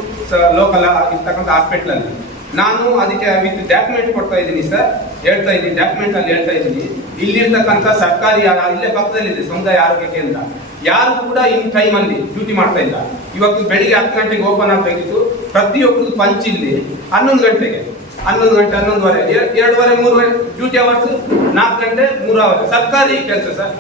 ಲೋಕಲ್ ಇರ್ತಕ್ಕಂಥ ಹಾಸ್ಪಿಟಲ್ ಅಲ್ಲಿ. ನಾನು ಅದಕ್ಕೆ ವಿತ್ ಡಾಕ್ಯುಮೆಂಟ್ ಕೊಡ್ತಾ ಇದ್ದೀನಿ ಸರ್, ಹೇಳ್ತಾ ಇದ್ದೀನಿ, ಡಾಕ್ಯುಮೆಂಟ್ ಅಲ್ಲಿ ಹೇಳ್ತಾ ಇದ್ದೀನಿ. ಇಲ್ಲಿರ್ತಕ್ಕಂಥ ಸರ್ಕಾರಿ ಇಲ್ಲೇ ಪಕ್ಕದಲ್ಲಿದೆ ಸಮುದಾಯ ಆರೋಗ್ಯ ಕೇಂದ್ರ, ಯಾರು ಕೂಡ ಇನ್ ಟೈಮ್ ಅಲ್ಲಿ ಡ್ಯೂಟಿ ಮಾಡ್ತಾ ಇಲ್ಲ. ಇವತ್ತು ಬೆಳಿಗ್ಗೆ 10 ಗಂಟೆಗೆ ಓಪನ್ ಆಗಬೇಕಿತ್ತು, ಪ್ರತಿಯೊಬ್ಬರದ್ದು ಪಂಚ್ ಇಲ್ಲಿ 11 ಗಂಟೆಗೆ 11 ಗಂಟೆ 11:30 2:30 3 ಡ್ಯೂಟಿ ಅವರ್ಸ್, 4 ಗಂಟೆ 3 ಅವರ್ ಸರ್ಕಾರಿ ಕೆಲಸ ಸರ್.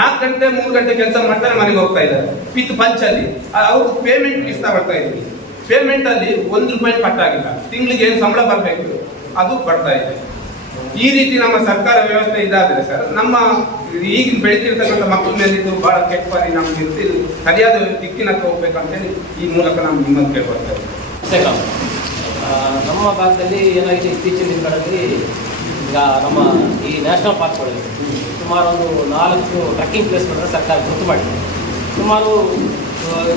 4 ಗಂಟೆ 3 ಗಂಟೆ ಕೆಲಸ ಮಾಡ್ತಾರೆ, ಮನೆಗೆ ಹೋಗ್ತಾ ಇದ್ದಾರೆ ವಿತ್ ಪಂಚ್ ಅಲ್ಲಿ. ಅವ್ರು ಪೇಮೆಂಟ್ ಇಷ್ಟ ಬರ್ತಾ ಇದ್ವಿ, ಪೇಮೆಂಟ್ ಅಲ್ಲಿ ₹1 ಕಟ್ಟಾಗಿಲ್ಲ. ತಿಂಗಳಿಗೆ ಏನು ಸಂಬಳ ಬರಬೇಕು ಅದು ಬರ್ತಾ ಇದೆ. ಈ ರೀತಿ ನಮ್ಮ ಸರ್ಕಾರ ವ್ಯವಸ್ಥೆ ಇದಾದ್ರೆ ಸರ್, ನಮ್ಮ ಈಗಿನ ಬೆಳೀತಿರ್ತಕ್ಕಂಥ ಮಕ್ಕಳ ಮೇಲೆ ಇದು ಬಹಳ ಕೆಟ್ಟ ಪರಿಣಾಮ ಇರುತ್ತೆ. ಇದು ಸರಿಯಾದ ದಿಕ್ಕಿನತ್ತ ಹೋಗ್ಬೇಕಂತೇಳಿ ಈ ಮೂಲಕ ನಾವು ನಿಮ್ಮನ್ನು ಕೇಳ್ಕೊಳ್ತೇವೆ. ನಮ್ಮ ಭಾಗದಲ್ಲಿ ಏನಾಗಿದೆ, ಇತ್ತೀಚಿನ ದಿನಗಳಲ್ಲಿ ಈಗ ನಮ್ಮ ಈ ನ್ಯಾಷನಲ್ ಪಾರ್ಕ್ಗಳಲ್ಲಿ ಸುಮಾರು ಒಂದು 4 ಟ್ರಕ್ಕಿಂಗ್ ಪ್ಲೇಸ್ಗಳನ್ನು ಸರ್ಕಾರ ಗುರುತು ಮಾಡಿದೆ. ಸುಮಾರು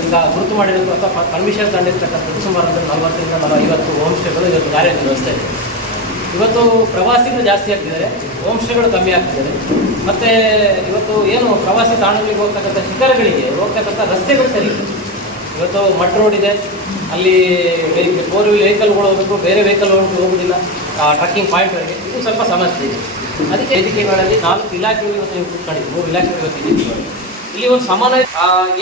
ಈಗ ಗುರುತು ಮಾಡಿರೋದು ಅಥವಾ ಪರ್ಮಿಷನ್ ತಂದಿರ್ತಕ್ಕಂಥದ್ದು ಸುಮಾರು 40ರಿಂದ 50 ಹೋಮ್ ಸ್ಟೇಗಳು ಇವತ್ತು ಕಾರ್ಯನಿರ್ವಹಿಸ್ತಾ ಇದೆ. ಇವತ್ತು ಪ್ರವಾಸಿಗರು ಜಾಸ್ತಿ ಆಗ್ತಿದ್ದಾರೆ, ಹೋಮ್ ಸ್ಟೇಗಳು ಕಮ್ಮಿ ಆಗ್ತಿದ್ದಾರೆ. ಮತ್ತು ಇವತ್ತು ಏನು ಪ್ರವಾಸಿ ತಾಣಗಳಿಗೆ ಹೋಗ್ತಕ್ಕಂಥ ಶಿಖರಗಳಿಗೆ ಹೋಗ್ತಕ್ಕಂಥ ರಸ್ತೆಗಳು ಸರಿ ಇದೆ. ಇವತ್ತು ಮಡ್ ರೋಡ್ ಇದೆ, ಅಲ್ಲಿ 4 ವೀಲ್ ವೆಹಿಕಲ್ಗಳು ಹೋಗಬೇಕು, ಬೇರೆ ವೆಹಿಕಲ್ ಹೋಗೋದಿಲ್ಲ ಟ್ರಕ್ಕಿಂಗ್ ಪಾಯಿಂಟ್ವರೆಗೆ. ಇದು ಸ್ವಲ್ಪ ಸಮಸ್ಯೆ ಇದೆ. ಅದಕ್ಕೆ ವೇದಿಕೆಗಳಲ್ಲಿ 4 ಇಲಾಖೆಗಳು ಇವತ್ತು ನೀವು ಕೂತ್ಕೊಂಡಿದ್ದೀವಿ, 3 ಇಲಾಖೆಗಳು ಇವತ್ತು ಇಲ್ಲಿ ಒಂದು ಸಮಾನ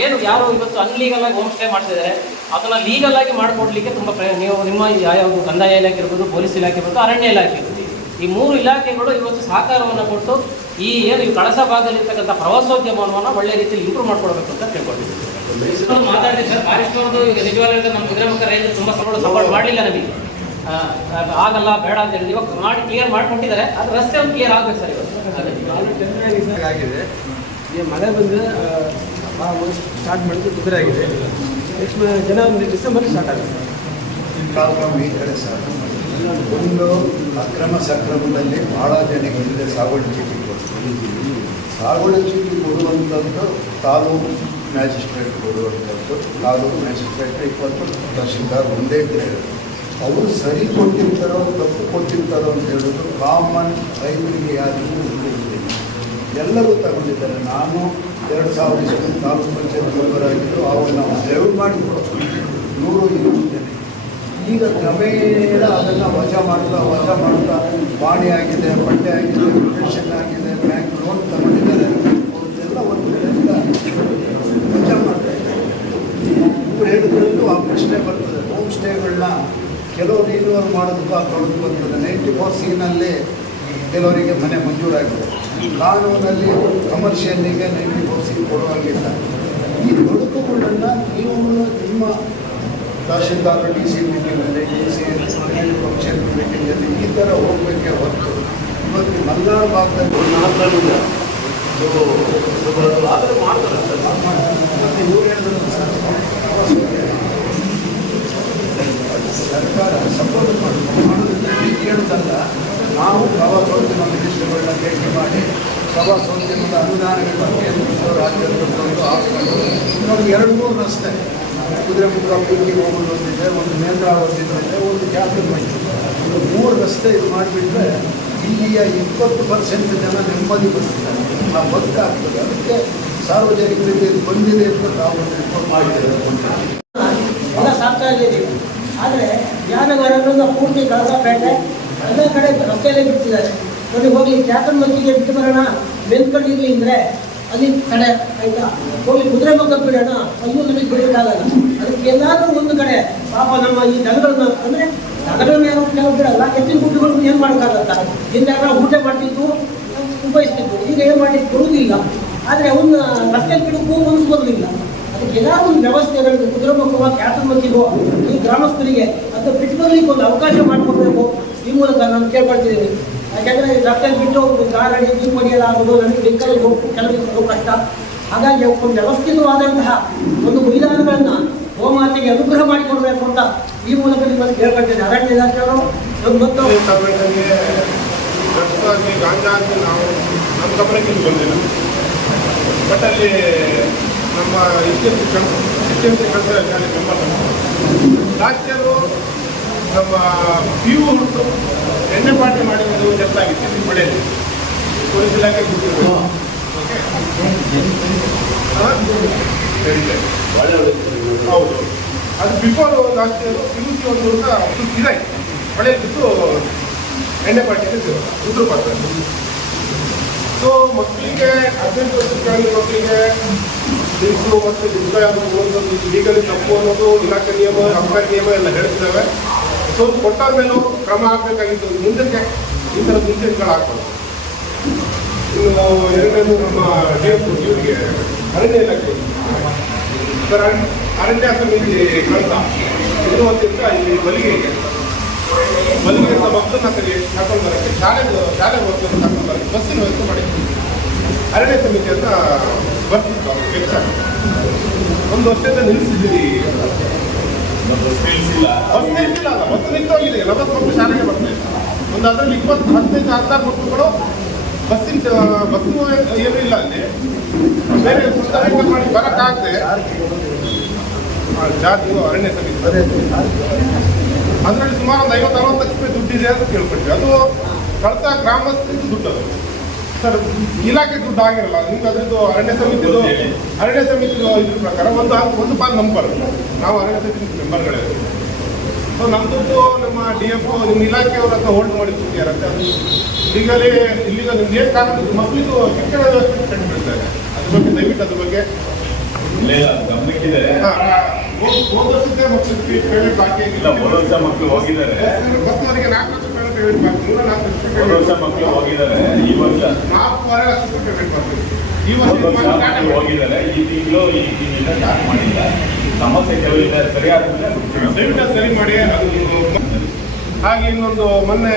ಏನು ಯಾರು ಇವತ್ತು ಅನ್ಲೀಗಲ್ ಆಗಿ ಹೋಮ್ ಸ್ಟೇ ಮಾಡ್ತಿದ್ದಾರೆ ಅದನ್ನು ಲೀಗಲ್ ಆಗಿ ಮಾಡಿಕೊಡ್ಲಿಕ್ಕೆ ತುಂಬ ನೀವು ನಿಮ್ಮ ಯಾವ್ಯಾವುದು ಕಂದಾಯ ಇಲಾಖೆ ಇರ್ಬೋದು, ಪೊಲೀಸ್ ಇಲಾಖೆ ಇರ್ಬೋದು, ಅರಣ್ಯ ಇಲಾಖೆ ಇರ್ಬೋದು, ಈ 3 ಇಲಾಖೆಗಳು ಇವತ್ತು ಸಹಕಾರವನ್ನು ಕೊಟ್ಟು ಈ ಏನು ಈ ಕಳಸ ಭಾಗದಲ್ಲಿರ್ತಕ್ಕಂಥ ಪ್ರವಾಸೋದ್ಯಮವನ್ನು ಒಳ್ಳೆ ರೀತಿಯಲ್ಲಿ ಇಂಪ್ರೂವ್ ಮಾಡ್ಕೊಡ್ಬೇಕು ಅಂತ ತಿಳ್ಕೊಂಡಿದ್ದೀವಿ. ಮಾತಾಡಿದೆ ಸರ್, ಫಾರೆಸ್ಟ್ ಅವ್ರದ್ದು ಈಗ ನಿಜವಾಗ್ಲೂ ನಮ್ಮ ಕುದುರೆಮುಖ ರೈತರು ತುಂಬ ಸಪೋರ್ಟ್ ಮಾಡಲಿಲ್ಲ ನಮಗೆ, ಆಗಲ್ಲ ಬೇಡ ಅಂತ ಹೇಳಿದ್ವಿ. ಇವಾಗ ಮಾಡಿ ಕ್ಲಿಯರ್ ಮಾಡಿಕೊಟ್ಟಿದ್ದಾರೆ, ಅದು ರಸ್ತೆ ಒಂದು ಕ್ಲಿಯರ್ ಆಗಬೇಕು ಸರ್. ಇವತ್ತು ಆಗಿದೆ, ಈ ಮಳೆ ಬಂದರೆ ಸ್ಟಾರ್ಟ್ ಮಾಡಿದ್ದು ತೊಂದರೆ ಆಗಿದೆ. ನೆಕ್ಸ್ಟ್ ಜನವರಿ ಡಿಸೆಂಬರ್ ಸ್ಟಾರ್ಟ್ ಆಗುತ್ತೆ. ಪ್ರಾಬ್ಲಮ್ ಈ ಕಡೆ ಸರ್, ಒಂದು ಅಕ್ರಮ ಸಕ್ರಮದಲ್ಲಿ ಭಾಳ ಜನಗಳಿಗೆ ಸಾಗುವಳಿ ಚೀಟಿ ಕೊಡ್ತಾರೆ. ಸಾಗುವಳಿ ಚೀಟಿ ಕೊಡುವಂಥದ್ದು ತಾಲೂಕು ಮ್ಯಾಜಿಸ್ಟ್ರೇಟ್ ಕೊಡುವಂಥದ್ದು, ತಾಲೂಕು ಮ್ಯಾಜಿಸ್ಟ್ರೇಟ್ 20 ತಹಶೀಲ್ದಾರ್ ಒಂದೇ ಗ್ರೇಡ್. ಅವರು ಸರಿ ಕೊಟ್ಟಿರ್ತಾರೋ ತಪ್ಪು ಕೊಟ್ಟಿರ್ತಾರೋ ಅಂತ ಹೇಳೋದು ಕಾಮನ್ ರೈತರಿಗೆ ಯಾರಿಗೂ ಎಲ್ಲರೂ ತಗೊಂಡಿದ್ದಾರೆ. ನಾನು 2000 ತಾಲೂಕು ಪಂಚಾಯತ್ ಮೆಂಬರ್ ಆಗಿದ್ದು, ಅವಾಗ ನಾವು ಡ್ರೈವ್ ಮಾಡಿ 120 ಜನ. ಈಗ ಕ್ರಮೇಣ ಅದನ್ನು ವಜಾ ಮಾಡ್ತಾ ಬಾಣಿ ಆಗಿದೆ, ಬಟ್ಟೆ ಆಗಿದೆ, ಪೆನ್ಷನ್ ಆಗಿದೆ, ಬ್ಯಾಂಕ್ ಲೋನ್ ತಗೊಂಡಿದ್ದಾರೆ, ಅವ್ರದ್ದೆಲ್ಲ ಒಂದು ಕಡೆಯಿಂದ ವಜಾ ಮಾಡ್ತಾ ಇದ್ದಾರೆ. ಇವ್ರು ಹೇಳಿದ್ರಲ್ಲೂ ಆ ಪ್ರಶ್ನೆ ಬರ್ತದೆ, ಹೋಮ್ ಸ್ಟೇಗಳನ್ನ ಕೆಲವರು ರಿನ್ಯೂವಲ್ ಮಾಡೋದಕ್ಕೂ ತೊಡಗು ಬರ್ತದೆ. 94C ಕೆಲವರಿಗೆ ಮನೆ ಮಂಜೂರಾಗಿದೆ. ಕಾನೂನಲ್ಲಿ ಕಮರ್ಷಿಯಲ್ಲಿಗೆ 94C ಕೊಡುವಾಗಿಲ್ಲ. ಈ ತೊಡಕುಗಳನ್ನು ನೀವು ನಿಮ್ಮ ತಹಶೀಲ್ದಾರ್ DC ಮೀಟಿಂಗಲ್ಲಿ, DC ಫಂಕ್ಷನ್ ಮೀಟಿಂಗಲ್ಲಿ ಈ ಥರ ಹೋಗಬೇಕೆ ಹೊರತು ಇವತ್ತು ಮಲೆನಾಡು ಭಾಗದಲ್ಲಿ ಮತ್ತು ಇವ್ರು ಹೇಳಿದ್ರು ಸರ್ಕಾರ ಸಪೋರ್ಟ್ ಮಾಡೋದಕ್ಕೆ ಕೇಳೋದಲ್ಲ. ನಾವು ಪ್ರವಾಸೋದ್ಯಮ ಮಿನಿಸ್ಟರ್ಗಳನ್ನ ಭೇಟಿ ಮಾಡಿ ಪ್ರವಾಸೋದ್ಯಮದ ಅನುದಾನಗಳನ್ನ ಕೇಂದ್ರ ರಾಜ್ಯದಲ್ಲಿಕೊಂಡು ಹಾಕ್ಕೊಂಡು ಇನ್ನೊಂದು 2-3 ರಸ್ತೆ, ಕುದುರೆಮುಖ ಪೀಟಿ ಹೋಗೋದು ಒಂದಿದೆ, ಒಂದು ನೇತ್ರಾವತಿ ಇದೆ, ಒಂದು ಜಾಫರ್ ಮೈಸೂರು, 3 ರಸ್ತೆ ಇದು ಮಾಡಿಬಿಟ್ರೆ ಇಲ್ಲಿಯ 20% ಜನ ನೆಮ್ಮದಿ ಬರ್ತಿದ್ದಾರೆ, ಆ ಬದುಕಾಗ್ತದೆ. ಅದಕ್ಕೆ ಸಾರ್ವಜನಿಕರಿಗೆ ಬಂದಿದೆ ಅಂತ ನಾವು ರಿಪೋರ್ಟ್ ಮಾಡಿದ್ದೇವೆ. ಎಲ್ಲ ಸಾಕ್ತಾ ಇದ್ದೀವಿ. ಆದರೆ ಯಾನಗಾರರನ್ನ ಪೂರ್ತಿ ಕಳಸಪೇಟೆ ಎಲ್ಲ ಕಡೆ ರಸ್ತೆಯಲ್ಲೇ ಬಿಡ್ತಿದ್ದಾರೆ. ನೋಡಿ ಹೋಗಿ ಜಾಕನ್ ಮಚ್ಚಿಗೆ ಬಿಟ್ಟು ಬರೋಣ, ಬೆಂದ್ಕೊಂಡಿರಲಿ ಅಂದರೆ ಅಲ್ಲಿ ಕಡೆ ಆಯಿತಾ, ಹೋಗಿ ಕುದುರೆಮುಖ ಬಿಡೋಣ, ಅಲ್ಲೂ ನಮಗೆ ಬಿಡೋಕ್ಕಾಗಲ್ಲ. ಅದಕ್ಕೆ ಎಲ್ಲಾದರೂ ಒಂದು ಕಡೆ ಪಾಪ ನಮ್ಮ ಈ ದನಗಳನ್ನ ಅಂದರೆ ದನಗಳನ್ನ ಯಾರು ಕೆಲವು ಬಿಡಲ್ಲ, ಎತ್ತಿನ ಗುಡ್ಡುಗಳನ್ನ ಏನು ಮಾಡೋಕ್ಕಾಗತ್ತ. ಹಿಂದೆ ಊಟ ಮಾಡ್ತಿದ್ದು ಉಪಯೋಗಿಸ್ತಿದ್ದು, ಈಗ ಏನು ಮಾಡಿ ಕೊಡುವುದಿಲ್ಲ. ಆದರೆ ಅವನ್ನ ರಸ್ತೆ ಬಿಡಕ್ಕೂ ಮನಸ್ಸು ಬರಲಿಲ್ಲ. ಅದಕ್ಕೆ ಏನಾದ್ರು ಒಂದು ವ್ಯವಸ್ಥೆಗಳಿಗೆ ಕುದುರೆಮುಖವ ಕ್ಯಾಟಮಕ್ಕಿಗೋ ಈ ಗ್ರಾಮಸ್ಥರಿಗೆ ಅದು ಬಿಟ್ಟು ಬರಲಿಕ್ಕೆ ಒಂದು ಅವಕಾಶ ಮಾಡಿಕೊಡ್ಬೇಕು. ಈ ಮೂಲಕ ನಾನು ಕೇಳ್ಕೊಳ್ತಿದ್ದೀನಿ. ಯಾಕೆಂದರೆ ರಸ್ತೆ ಬಿಟ್ಟು ಒಂದು ಗಾಡಿ ಜೀಪ್ ಹೊಡೆಯಲಾಗೋದು, ನನಗೆ ವೆಹಿಕಲ್ ಕೆಲವು ಕಷ್ಟ. ಹಾಗಾಗಿ ಒಂದು ವ್ಯವಸ್ಥಿತವಾದಂತಹ ಒಂದು ಮೈದಾನಗಳನ್ನು ಗೋಮಾತೆಗೆ ಅನುಗ್ರಹ ಮಾಡಿಕೊಡ್ಬೇಕು ಅಂತ ಈ ಮೂಲಕ ನಿಮ್ಮಲ್ಲಿ ಕೇಳ್ಕೊಳ್ತೇನೆ. ಅರಣ್ಯ ಇಲಾಖೆಯವರು ಮತ್ತು ಗಾಂಜಾ ಅಂತ ನಾವು ನಮ್ಮ ಗಮನಕ್ಕೆ ಬಂದಿಲ್ಲ. ಬಟ್ ಅಲ್ಲಿ ನಮ್ಮ ಎಸ್.ಡಿ.ಎಂ.ಸಿ ಕಳ್ಸ ಶಾಲೆ ಮೆಂಬರ್ ಲಾಸ್ಟ್ ಇಯರು ನಮ್ಮ PU ಹುಡುಕು ಎಣ್ಣೆ ಪಾರ್ಟಿ ಮಾಡಿ ಒಂದು ಡೆತ್ ಆಗಿತ್ತು ಮಳೆಯಲ್ಲಿ. ಪೊಲೀಸ್ ಇಲಾಖೆ ಹೌದು. ಅದು ಬಿಫೋರ್ ಲಾಸ್ಟ್ ಇಯರು PUC ಒಂದು ಹುಡುಗ ಇದಾಯ್ತು, ಮಳೆಯಲ್ಲಿ ಬಿದ್ದು ಎಣ್ಣೆ ಪಾರ್ಟಿ ಉದ್ರ ಪಾತ್ರ. ಸೊ ಮಕ್ಕಳಿಗೆ 18 ವರ್ಷ ಕೆಳಗಿನ ಮಕ್ಕಳಿಗೆ ಡ್ರಿಂಕ್ಸು ಮತ್ತು ದುಡ್ಡು ಲೀಗಲಿ ತಪ್ಪು ಅನ್ನೋದು ಇಲಾಖೆ ನಿಯಮ, ಅಬಕಾರಿ ನಿಯಮ ಎಲ್ಲ ಹೇಳ್ತಿದ್ದಾವೆ. ಸೊ ಕೊಟ್ಟಾದ ಮೇಲೂ ಕ್ರಮ ಆಗಬೇಕಾಗಿತ್ತು. ಮುಂದಕ್ಕೆ ಈ ಥರದ ಇನ್ಸಿಡೆಂಟ್ಗಳು ಆಗ್ಬೋದು. ಇನ್ನು ಎರಡನೇದು ನಮ್ಮ DF ಇವರಿಗೆ ಅರಣ್ಯ ಇಲಾಖೆ ಸರ್, ಅರಣ್ಯ ಸಮಿತಿ ಕಳೆದ ಇದು ಹೊತ್ತಿಂದ ಇಲ್ಲಿ ಬಲಿಗೆಗೆ ಅಂತ ಮಕ್ಕಳನ್ನ ಕರ್ಕೊಂಡು ಬರೋಕ್ಕೆ ಶಾಲೆ ಮಕ್ಕಳನ್ನು ಕರ್ಕೊಂಡು ಬರೋಕ್ಕೆ ಬಸ್ಸಿನ ವ್ಯವಸ್ಥೆ ಮಾಡಿದ್ರು. ಅರಣ್ಯ ಸಮಿತಿ ಅಂತ ಬರ್ತಿತ್ತು ಅವ್ರು ಕೆಲಸ. ಒಂದು ವರ್ಷದಿಂದ ನಿಲ್ಲಿಸಿದ್ದೀರಿ. ಬಸ್ ನಿಲ್ಲಿಸಿಲ್ಲ ಅಲ್ಲ, ಬಸ್ ನಿಂತೋಗಿದೆ. 40 ಮಕ್ಕಳು ಶಾಲೆಗೆ ಬರ್ತಾರೆ. ಒಂದು ಅದರಲ್ಲಿ 15-16 ಮಕ್ಕಳುಗಳು ಬಸ್ಸು ಏನೂ ಇಲ್ಲ ಅಲ್ಲಿ. ಬೇರೆ ವೆಹಿಕಲ್ ಮಾಡಿ ಬರೋಕ್ಕಾಗದೆ ಜಾತಿ ಅರಣ್ಯ ಸಮಿತಿ ಅದರಲ್ಲಿ ಸುಮಾರು ಒಂದು 50-60 ಲಕ್ಷ ರೂಪಾಯಿ ದುಡ್ಡಿದೆ ಅಂತ ಕೇಳ್ಕೊಳ್ತೀವಿ. ಅದು ಕಳ್ಸ ಗ್ರಾಮಸ್ಥರಿಗೆ ದುಡ್ಡು. ಅದು ಸರ್ ಇಲಾಖೆ ದುಡ್ಡು ಆಗಿರಲ್ಲ. ನಿಮ್ಗೆ ಅದರದ್ದು ಅರಣ್ಯ ಸಮಿತಿ ಇದ್ರ ಪ್ರಕಾರ ಒಂದು ಪಾಲ್ ನಂಬರ್ ನಾವು ಅರಣ್ಯ ಸಮಿತಿ ಮೆಂಬರ್ಗಳೇ. ಸೊ ನಮ್ಮ ದುಡ್ಡು ನಮ್ಮ DF ನಿಮ್ಮ ಇಲಾಖೆಯವ್ರ ಹತ್ರ ಹೋಲ್ಡ್ ಮಾಡಿ ಕೊಟ್ಟಿಯಾರಂತೆ. ಅದು ಈಗಲೇ ಇಲ್ಲಿಗ ನಿಮ್ಗೆ ಏನು ಕಾರಣ ಮಕ್ಕಳಿಗೂ ಶಿಕ್ಷಣ ವ್ಯವಸ್ಥೆ ಕಂಡು ಬೀಳ್ತಾರೆ. ಅದ್ರ ಬಗ್ಗೆ ದಯವಿಟ್ಟು ಅದ್ರ ಬಗ್ಗೆ ಗಮನಕ್ಕಿದೆ. ಹೋದ ವರ್ಷಕ್ಕೆ ಮಕ್ಕಳು ಪೇಮೆಂಟ್ ಬಾಕಿ ಆಗಿಲ್ಲ. ಹೋದ ವರ್ಷ ಮಕ್ಕಳು ಹೋಗಿದ್ದಾರೆ. ಬಸ್ನವರಿಗೆ 4 ಲಕ್ಷ ಪೇಮೆಂಟ್ ಬಾಕಿ. 4 ವರ್ಷ ಮಕ್ಕಳು ಹೋಗಿದ್ದಾರೆ. ಈ ವರ್ಷ 4.5 ಲಕ್ಷ ಪೇಮೆಂಟ್ ಮಾಡ್ತೀವಿ. ಈ ವರ್ಷ ಹೋಗಿದ್ದಾರೆ. ಈ ತಿಂಗಳಿಂದ ಸ್ಟಾರ್ಟ್ ಮಾಡಿಲ್ಲ. ಸಮಸ್ಯೆ ಕೆಲವಿಲ್ಲ, ಸರಿಯಾದ ದಯವಿಟ್ಟು ಸರಿ ಮಾಡಿ. ಹಾಗೆ ಇನ್ನೊಂದು ಮೊನ್ನೆ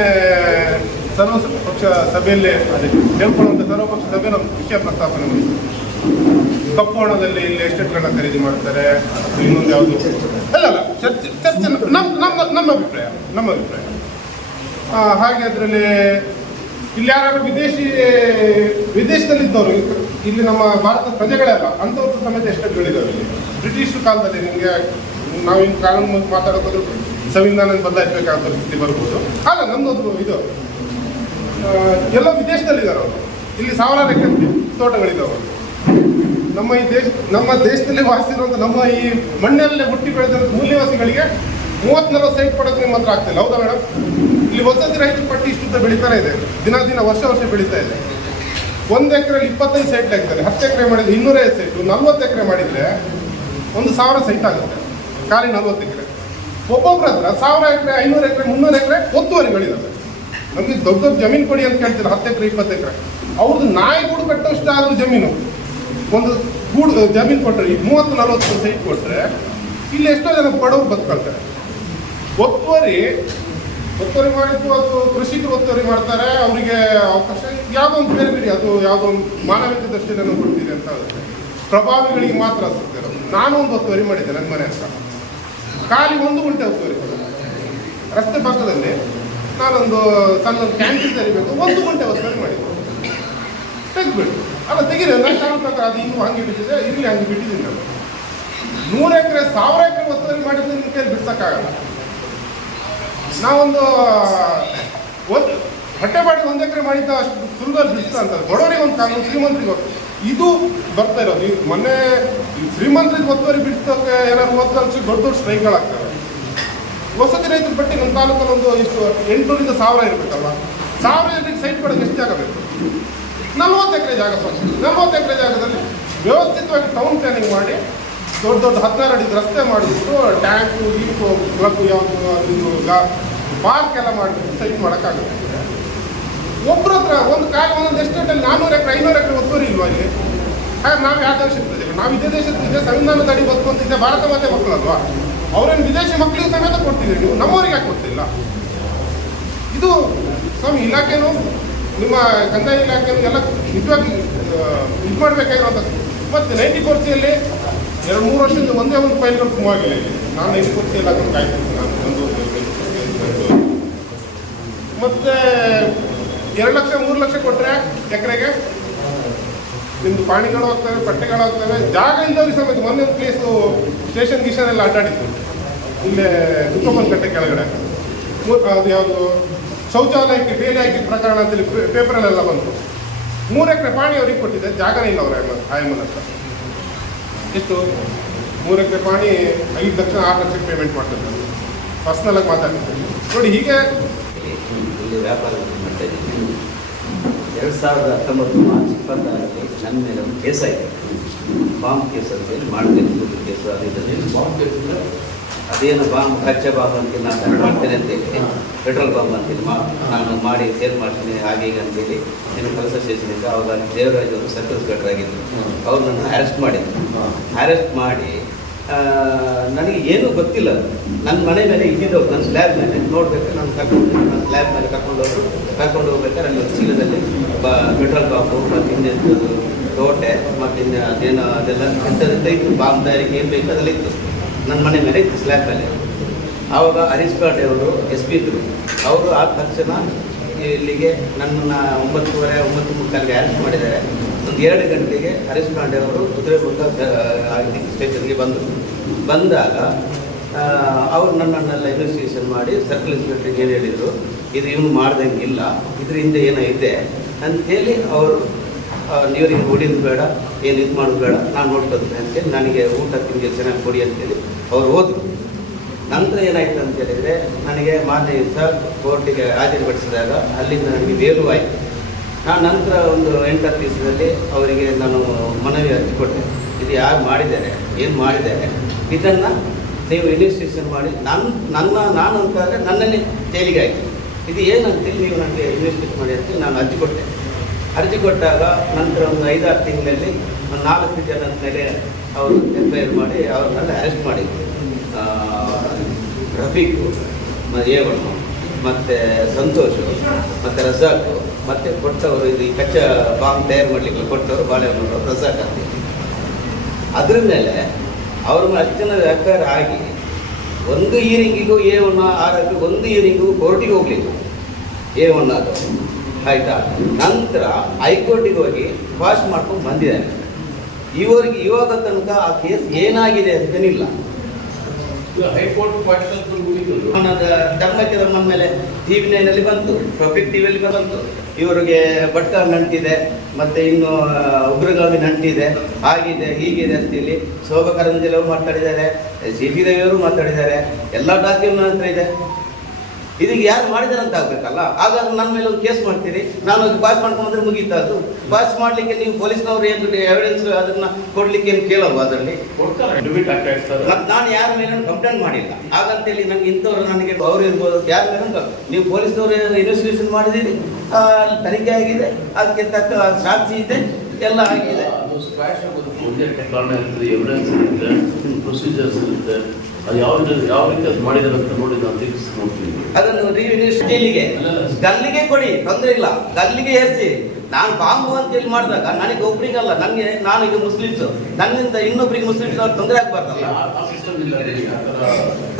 ಸರ್ವಪಕ್ಷ ಸಭೆಯಲ್ಲಿ ಹೇಳ್ಕೊಳ್ಳುವಂಥ ಸರ್ವಪಕ್ಷ ಸಭೆ ನಮ್ಮ ವಿಷಯ ಪ್ರಸ್ತಾಪನೆ ಬಂತು. ಕಪ್ಪು ಹಣದಲ್ಲಿ ಇಲ್ಲಿ ಎಸ್ಟೇಟ್ಗಳನ್ನ ಖರೀದಿ ಮಾಡ್ತಾರೆ. ಇನ್ನೊಂದು ಯಾವುದು ಅಲ್ಲ ಚರ್ಚೆ ನಮ್ಮ ಅಭಿಪ್ರಾಯ. ಹಾಗೆ ಅದರಲ್ಲಿ ಇಲ್ಲಿ ಯಾರು ವಿದೇಶದಲ್ಲಿದ್ದವರು, ಇಲ್ಲಿ ನಮ್ಮ ಭಾರತದ ಪ್ರಜೆಗಳೆಲ್ಲ ಅಂಥವ್ರ ಸಮೇತ ಎಸ್ಟೇಟ್ಗಳಿದ್ದಾವೆ ಇಲ್ಲಿ. ಬ್ರಿಟಿಷ್ ಕಾಲದಲ್ಲಿ ನಿಮಗೆ ನಾವಿನ್ನು ಕಾನೂನು ಮಾತಾಡೋದು ಸಂವಿಧಾನ ಬದಲಾಯಿಸಬೇಕಾದ ಪರಿಸ್ಥಿತಿ ಬರ್ಬೋದು. ಅಲ್ಲ ನಮ್ಮದು ಇದು ಎಲ್ಲ ವಿದೇಶದಲ್ಲಿದ್ದಾರೆ ಅವರು. ಇಲ್ಲಿ 1000 ಎಕರೆ ತೋಟಗಳಿದ್ದಾವೆ. ನಮ್ಮ ದೇಶದಲ್ಲಿ ವಾಸಿಸಿರುವಂಥ ನಮ್ಮ ಈ ಮಣ್ಣಲ್ಲೇ ಹುಟ್ಟಿ ಬೆಳೆದಂಥ ಮೂಲ್ಯವಾಸಿಗಳಿಗೆ 30-40 ಸೈಟ್ ಕೊಡೋದು ನಿಮ್ಮ ಹತ್ರ ಆಗ್ತಿಲ್ಲ. ಹೌದಾ ಮೇಡಮ್? ಇಲ್ಲಿ ವಸತಿ ರೈತರ ಪಟ್ಟಿ ಇಷ್ಟು ಬೆಳೀತಾನೆ ಇದೆ. ದಿನ ವರ್ಷ ಬೆಳೀತಾ ಇದೆ. 1 ಎಕರೆಯಲ್ಲಿ 25 ಸೈಟ್ ಆಗ್ತಾರೆ. 10 ಎಕರೆ ಮಾಡಿದ್ರೆ 250 ಸೈಟು. 40 ಎಕರೆ ಮಾಡಿದರೆ 1000 ಸೈಟ್ ಆಗುತ್ತೆ. ಖಾಲಿ 40 ಎಕರೆ. ಒಬ್ಬೊಬ್ಬರ ಹತ್ರ 1000 ಎಕರೆ, 500 ಎಕರೆ, 300 ಎಕರೆ ಒತ್ತುವರಿಗಳಿದ್ದಾವೆ. ನಮಗೆ ದೊಡ್ಡ ಜಮೀನು ಕೊಡಿ ಅಂತ ಕೇಳ್ತಾರೆ. 10 ಎಕರೆ 20 ಎಕರೆ ಅವ್ರದ್ದು ನಾಯಿ ಗೂಡು ಕಟ್ಟೋಷ್ಟು ಆದರೂ ಜಮೀನು. ಒಂದು ಗೂಡು ಜಮೀನು ಕೊಟ್ಟರೆ 30-40 ಸೈಟ್ ಕೊಟ್ಟರೆ ಇಲ್ಲಿ ಎಷ್ಟೋ ಜನ ಬಡವರು ಬದುಕೊಳ್ತಾರೆ. ಒತ್ತುವರಿ ಮಾಡಿದ್ದು ಅದು ಕೃಷಿಕರು ಒತ್ತುವರಿ ಮಾಡ್ತಾರೆ. ಅವರಿಗೆ ಅವಕಾಶ ಯಾವುದೋ ಒಂದು ಬೇರೆ ಅದು ಯಾವುದೋ ಒಂದು ಮಾನವೀಯತೆ ದೃಷ್ಟಿಯನ್ನು ಕೊಡ್ತೀರಿ ಅಂತ ಆಗುತ್ತೆ. ಪ್ರಭಾವಿಗಳಿಗೆ ಮಾತ್ರ ಸಿಗ್ತಿರೋದು. ನಾನು ಒಂದು ಒತ್ತುವರಿ ಮಾಡಿದ್ದೆ ನನ್ನ ಮನೆ ಹತ್ರ. ಖಾಲಿ 1 ಗುಂಟೆ ಒತ್ತುವರಿ ಕೊಡೋದು. ರಸ್ತೆ ಪಕ್ಕದಲ್ಲಿ ನಾನೊಂದು ಸಣ್ಣ ಕ್ಯಾಂಟೀನ್ ತೆರಿಬೇಕು, 1 ಗುಂಟೆ ಒತ್ತುವರಿ ಮಾಡಿದ್ದೆ. ತೆಗೆದ್ಬಿಟ್ಟು ಅಲ್ಲ ತೆಗೀರಿ ನನ್ನ ಪ್ರಕಾರ ಅದು ಇನ್ನೂ ಹಂಗೆ ಬಿಟ್ಟಿದೆ. ಇರಲಿ ಹಂಗೆ ಬಿಟ್ಟಿದ್ದೀನಿ ನಾನು. 100 ಎಕರೆ 1000 ಎಕರೆ ಒತ್ತುವರಿ ಮಾಡಿದ್ರೆ ನಿಮ್ಮ ಕೈಯಲ್ಲಿ ಬಿಡ್ಸೋಕ್ಕಾಗಲ್ಲ. ನಾವೊಂದು ಹೊಟ್ಟೆಪಾಡಿ 1 ಎಕರೆ ಮಾಡಿದ್ದ ಅಷ್ಟು ಸುಲಭದಲ್ಲಿ ಬಿಡಿಸ್ತಾ ಅಂತಾರೆ. ಬಡವರಿಗೆ ಒಂದು ಕಾನೂನು, ಶ್ರೀಮಂತರಿಗೆ ಇದು ಬರ್ತಾ ಇರೋದು. ಈ ಮೊನ್ನೆ ಶ್ರೀಮಂತರಿಗೆ ಒತ್ತುವರಿ ಬಿಡಿಸೋಕೆ ಏನಾದ್ರು 1 ವರ್ಷ ದೊಡ್ಡ ಸ್ಟ್ರೈಕ್ಗಳಾಗ್ತವೆ. ವಸತಿ ರೈತರ ಪಟ್ಟಿ ನಮ್ಮ ತಾಲೂಕಲ್ಲಿ ಒಂದು ಎಷ್ಟು 800ರಿಂದ 1000 ಇರಬೇಕಲ್ಲ. 1000 ಜನರಿಗೆ ಸೈಟ್ ಕೊಡೋಕೆ ಎಷ್ಟು ಜಾಗ ಬೇಕು? 40 ಎಕರೆ ಜಾಗ. 40 ಎಕರೆ ಜಾಗದಲ್ಲಿ ವ್ಯವಸ್ಥಿತವಾಗಿ ಟೌನ್ ಪ್ಲಾನಿಂಗ್ ಮಾಡಿ ದೊಡ್ಡ 16 ಅಡಿ ರಸ್ತೆ ಮಾಡಿಬಿಟ್ಟು ಟ್ಯಾಂಕು ಗೀಪು ಕ್ಲಬ್ ಯಾವುದು ಪಾರ್ಕ್ ಎಲ್ಲ ಮಾಡಿಬಿಟ್ಟು ಸೈಟ್ ಮಾಡೋಕ್ಕಾಗುತ್ತೆ. ಒಬ್ಬರ ಹತ್ರ ಒಂದು ಕಾಲ ಒಂದೊಂದು ಎಸ್ಟೇಟಲ್ಲಿ 400 ಎಕರೆ 500 ಎಕರೆ ಒತ್ತುವರಿ ಇಲ್ವಾ ಇಲ್ಲಿ? ನಾವು ಯಾವ ದೇಶದ ಪ್ರಜೆಗಳು? ನಾವು ಇದೇ ದೇಶದ ಇದೇ ಸಂವಿಧಾನದ ಅಡಿ ಬದುಕುವಂತಿದ್ದೆ ಭಾರತ ಮಾತೆ ಮಕ್ಕಳಲ್ವಾ? ಅವರೇನು ವಿದೇಶಿ ಮಕ್ಕಳಿಗೆ ಸಮೇತ ಕೊಡ್ತಿದ್ದೀರಿ ನೀವು, ನಮ್ಮವರಿಗೆ ಯಾಕೆ ಕೊಡ್ತಿಲ್ಲ? ಇದು ಸ್ವಾಮಿ ಇಲಾಖೆನೂ ನಿಮ್ಮ ಕಂದಾಯ ಇಲಾಖೆನೂ ಎಲ್ಲ ನಿಜವಾಗಿ ಇದು ಮಾಡಬೇಕಾಗಿರೋಂಥದ್ದು. ಮತ್ತು 90 ಯಲ್ಲಿ 2-3 ವರ್ಷದಿಂದ ಒಂದೇ ಒಂದು ಫೈಲ್ಗಳು ಮೂವ್ ಆಗಿಲ್ಲ ಇಲ್ಲಿ. ನಾನು 90 ಎಲ್ಲ ಅದನ್ನು ಕಾಯ್ತೀನಿ. ನಾನು ಮತ್ತು 2 ಲಕ್ಷ 3 ಲಕ್ಷ ಕೊಟ್ಟರೆ ಎಕರೆಗೆ ನಿಮ್ಮದು ಪಾಣಿಗಳು ಹೋಗ್ತವೆ, ಪಟ್ಟೆಗಳು ಹೋಗ್ತವೆ, ಜಾಗ ಇಲ್ಲದವ್ರಿಗೆ ಸಮೇತ. ಮೊನ್ನೆ ಒಂದು ಪ್ಲೇಸು ಸ್ಟೇಷನ್ ಗೀಷನ್ ಎಲ್ಲ ಅಡ್ಡಾಡಿತ್ತು ಇಲ್ಲೇ ದುರ್ಗಮ್ಮನ ಕಟ್ಟೆ ಕೆಳಗಡೆ. ಅದು ಯಾವುದು ಶೌಚಾಲಯಕ್ಕೆ ಬೇಲಿ ಹಾಕಿ ಪ್ರಕರಣ ಅಂತೇಳಿ ಪೇಪರಲ್ಲೆಲ್ಲ ಬಂತು. 3 ಎಕರೆ ಪಾಣಿ ಅವ್ರಿಗೆ ಕೊಟ್ಟಿದ್ದೆ, ಜಾಗನೇ ಇಲ್ಲ ಅವ್ರ ಆಯಮ್ಮನ ಹತ್ರ. ಎಷ್ಟು 3 ಎಕರೆ ಪಾಣಿ 5 ಲಕ್ಷ 6 ಲಕ್ಷಕ್ಕೆ ಪೇಮೆಂಟ್ ಮಾಡ್ತಿದ್ದಾರೆ. ಪರ್ಸ್ನಲಾಗಿ ಮಾತಾಡ್ತಿದ್ದಾರೆ ನೋಡಿ. ಹೀಗೆ ಇಲ್ಲಿ ವ್ಯಾಪಾರ ಮಾಡ್ತಾ ಇದ್ದೀನಿ. 2019 ಮಾರ್ಚ್ 26ರಲ್ಲಿ ನನ್ನ ಮೇಲೆ ಒಂದು ಕೇಸ್ ಆಯಿತು. ಬಾಂಬ್ ಕೇಸ್ ಅಂತೇಳಿ ಮಾಡ್ತೇನೆ ಕೇಸು. ಅದರಲ್ಲಿ ಬಾಂಬ್ ಕೇಸ್ ಅದೇನು ಬಾಂಬ್ ಕಚ್ಚಾ ಬಾಂಬ್ ಅಂತ ನಾನು ಮಾಡ್ತೇನೆ ಅಂತೇಳಿ, ಪೆಟ್ರೋಲ್ ಬಾಂಬ್ ಅಂತೇಳಿ ನಾನು ಮಾಡಿ ಸೇಲ್ ಮಾಡ್ತೀನಿ ಹಾಗೆ ಹೀಗೆ ಅಂತೇಳಿ ಏನು ಕೆಲಸ ಸ್ಟೇಷನಿಂದ ಅವಾಗ ದೇವರಾಜ್ ಅವರು ಸರ್ಕಲ್ ಇನ್ಸ್ಪೆಕ್ಟರ್ ಆಗಿದ್ದರು. ಅವ್ರು ನನ್ನ ಅರೆಸ್ಟ್ ಮಾಡಿದ್ರು. ಅರೆಸ್ಟ್ ಮಾಡಿ ನನಗೆ ಏನೂ ಗೊತ್ತಿಲ್ಲ. ನನ್ನ ಮನೆ ಮೇಲೆ ಇದ್ದಿದ್ದವ್ರು ನನ್ನ ಸ್ಲ್ಯಾಬ್ ಮೇಲೆ ನೋಡಬೇಕು. ನಾನು ನನ್ನ ಸ್ಲ್ಯಾಬ್ ಮೇಲೆ ಕರ್ಕೊಂಡು ಹೋಗ್ಬೇಕಾದ್ರೆ ಅಲ್ಲಿ ಚೀಲದಲ್ಲಿ ಪೆಟ್ರೋಲ್ ಬಾಂಬು ಮತ್ತು ಹಿಂದೆ ತೋಟೆ ಮತ್ತು ಇನ್ನು ಅದೇನೋ ಅದೆಲ್ಲ ಎಂಥದ್ದು ಇತ್ತು. ಬಾಂಬ್ ತಯಾರಿಕೆ ಏನು ಬೇಕು ಅದೆಲ್ಲ ಇತ್ತು ನನ್ನ ಮನೆ ಮೇಲೆ ಇತ್ತು, ಸ್ಲ್ಯಾಬ್ ಮೇಲೆ. ಆವಾಗ ಹರೀಶ್ ಪಾಂಡೆ ಅವರು SP ಇದ್ದರು. ಅವರು ಆದ ತಕ್ಷಣ ಇಲ್ಲಿಗೆ ನನ್ನನ್ನು 9:30 ಅರೆಸ್ಟ್ ಮಾಡಿದ್ದಾರೆ. ಒಂದು 2 ಗಂಟೆಗೆ ಹರೀಶ್ ಪಾಂಡೆ ಅವರು ಕುದುರೆಮುಖ ಸ್ಟೇಷನ್ಗೆ ಬಂದಾಗ ಅವರು ನನ್ನನ್ನೆಲ್ಲ ಇನ್ವೆಸ್ಟಿಗೇಷನ್ ಮಾಡಿ ಸರ್ಕಲ್ ಇನ್ಸ್ಪೆಕ್ಟರ್ಗೆ ಏನು ಹೇಳಿದರು, ಇದು ಇವನು ಮಾಡ್ದಂಗಿಲ್ಲ, ಇದ್ರ ಹಿಂದೆ ಏನೋ ಇದೆ ಅಂಥೇಳಿ ಅವರು ನೀರಿಗೆ ಹೊಡಿಯೋದು ಬೇಡ, ಏನು ಇದು ಮಾಡೋದು ಬೇಡ, ನಾನು ನೋಡ್ಕೊಳ್ತೀನಿ ಅಂತೇಳಿ ನನಗೆ ಊಟ ತಿಂಡಿ ಚೆನ್ನಾಗಿ ಕೊಡಿ ಅಂತೇಳಿ ಅವ್ರು ಹೋದರು. ನಂತರ ಏನಾಯಿತು ಅಂತ ಹೇಳಿದರೆ, ನನಗೆ ಮಾರನೇ ದಿವಸ ಕೋರ್ಟಿಗೆ ಹಾಜರುಪಡಿಸಿದಾಗ ಅಲ್ಲಿಂದ ನನಗೆ ಬೇಲು ಆಯಿತು. ನಾನು ನಂತರ ಒಂದು 8-10 ದಿವಸದಲ್ಲಿ ಅವರಿಗೆ ನಾನು ಮನವಿ ಹಚ್ಚಿಕೊಟ್ಟೆ. ಇದು ಯಾರು ಮಾಡಿದ್ದಾರೆ, ಏನು ಮಾಡಿದ್ದಾರೆ, ಇದನ್ನು ನೀವು ಇನ್ವೆಸ್ಟಿಗೇಷನ್ ಮಾಡಿ ನಾನು ಅಂತಂದರೆ ನನ್ನಲ್ಲಿ ಜೈಲಿಗೆ ಆಯಿತು. ಇದು ಏನಂತೇಳಿ ನೀವು ನನಗೆ ಇನ್ವೆಸ್ಟಿಗೇಟ್ ಮಾಡಿ ಅಂತೇಳಿ ನಾನು ಅರ್ಜಿ ಕೊಟ್ಟಾಗ ನಂತರ ಒಂದು 5-6 ತಿಂಗಳಲ್ಲಿ ಒಂದು 4 ಜನದ ಮೇಲೆ ಅವರು FIR ಮಾಡಿ ಅವ್ರನ್ನೆಲ್ಲ ಅರೆಸ್ಟ್ ಮಾಡಿದ್ರು. ರಫೀಕು, ಏವಣ್ಣು, ಮತ್ತು ಸಂತೋಷು, ಮತ್ತು ರಜಾಕು, ಮತ್ತು ಕೊಟ್ಟವರು ಇದು ಈ ಕಚ್ಚಾ ಬಾಂಬ್ ತಯಾರು ಮಾಡಲಿಕ್ಕೆ ಕೊಟ್ಟವರು ಬಾಳೆಹೊನ್ನೂರು ರಜಾಕ್ ಅಂತ. ಅದ್ರ ಮೇಲೆ ಅವ್ರ ಮೇಲೆ 10 ಜನ FIR ಆಗಿ ಒಂದು ಹಿಯರಿಂಗಿಗೂ A1 ಆರೋಪಿ ಒಂದು ಹಿಯರಿಂಗಿಗೂ ಕೋರ್ಟಿಗೆ ಹೋಗಲಿಲ್ಲ. A1 ಅದು ಆಯಿತಾ. ನಂತರ ಹೈಕೋರ್ಟಿಗೆ ಹೋಗಿ ಪಾಸ್ ಮಾಡ್ಕೊಂಡು ಬಂದಿದ್ದಾರೆ. ಇವಾಗ ತನಕ ಆ ಕೇಸ್ ಏನಾಗಿದೆ ಅಂತೇನಿಲ್ಲ. ಹೈಕೋರ್ಟ್ ಧರ್ಮಕ್ಕೆ ನಮ್ಮ ಮೇಲೆ TV9 ಬಂತು, ಪಬ್ಲಿಕ್ ಟಿವಿಯಲ್ಲಿ ಬಂತು. ಇವರಿಗೆ ಭಟ್ಟ ನಂಟಿದೆ, ಮತ್ತು ಇನ್ನು ಉಗ್ರಗಾಮಿ ನಂಟಿದೆ, ಆಗಿದೆ ಹೀಗಿದೆ ಅಂತೇಳಿ ಶೋಭಾ ಕರಂದ್ಲಾಜೆ ಅವರು ಮಾತಾಡಿದ್ದಾರೆ, CT ರವಿಯವರು ಮಾತಾಡಿದ್ದಾರೆ. ಎಲ್ಲ ಡಾಕ್ಯುಮೆಂಟ್ ಹತ್ರ ಇದೆ. ಇದಕ್ಕೆ ಯಾರು ಮಾಡಿದಾರೆ ಅಂತ ಆಗಬೇಕಲ್ಲ. ಹಾಗಾದ್ರೆ ನನ್ನ ಮೇಲೆ ಒಂದು ಕೇಸ್ ಮಾಡ್ತೀರಿ, ನಾನು ಪಾಸ್ ಮಾಡ್ಕೊಂಡ್ರೆ ಮುಗೀತಾ? ಅದು ಪಾಸ್ ಮಾಡಲಿಕ್ಕೆ ನೀವು ಪೊಲೀಸ್ನವ್ರು ಏನು ಎವಿಡೆನ್ಸ್ ಅದನ್ನು ಕೊಡಲಿಕ್ಕೆ ಏನು ಕೇಳಲ್ವ? ಅದರಲ್ಲಿ ನಾನು ಯಾರ ಮೇಲೆ ಕಂಪ್ಲೇಂಟ್ ಮಾಡಿಲ್ಲ. ಹಾಗಂತೇಳಿ ನನಗೆ ಇಂಥವ್ರು ನನಗೆ ಅವರು ಇರ್ಬೋದು, ಯಾರ ಮೇಲೆ ನೀವು ಪೊಲೀಸ್ನವ್ರು ಇನ್ವೆಸ್ಟಿಗೇಷನ್ ಮಾಡಿದ್ದೀರಿ, ತನಿಖೆ ಆಗಿದೆ, ಅದಕ್ಕೆ ತಕ್ಕ ಸಾಕ್ಷಿ ಇದೆ, ಎಲ್ಲ ಆಗಿದೆ. ಕಾರಣ ಇರ್ತದೆ, ಎವಿಡೆನ್ಸ್ ಇರುತ್ತೆ, ಪ್ರೊಸೀಜರ್ಸ್ ಇರುತ್ತೆ. ಅದು ಯಾವ ರೀತಿ ಅದು ಮಾಡಿದ್ದಾರೆ ಅಂತ ನೋಡಿ ನಾನು ನೋಡ್ತೀನಿ. ಅದನ್ನು ಜೈಲಿಗೆ ಗಲ್ಲಿಗೆ ಕೊಡಿ, ತೊಂದರೆ ಇಲ್ಲ, ಗಲ್ಲಿಗೆ ಏರಿಸಿ. ನಾನು ಬಾಂಬು ಅಂತೇಳಿ ಮಾಡಿದಾಗ ನನಗೆ ಒಬ್ರಿಗಲ್ಲ, ನಾನು ಈಗ ಮುಸ್ಲಿಮ್ಸ್, ನನ್ನಿಂದ ಇನ್ನೊಬ್ರಿಗೆ ಮುಸ್ಲಿಮ್ಸ್ ಅವ್ರು ತೊಂದರೆ ಆಗ್ಬಾರ್ದಲ್ಲ.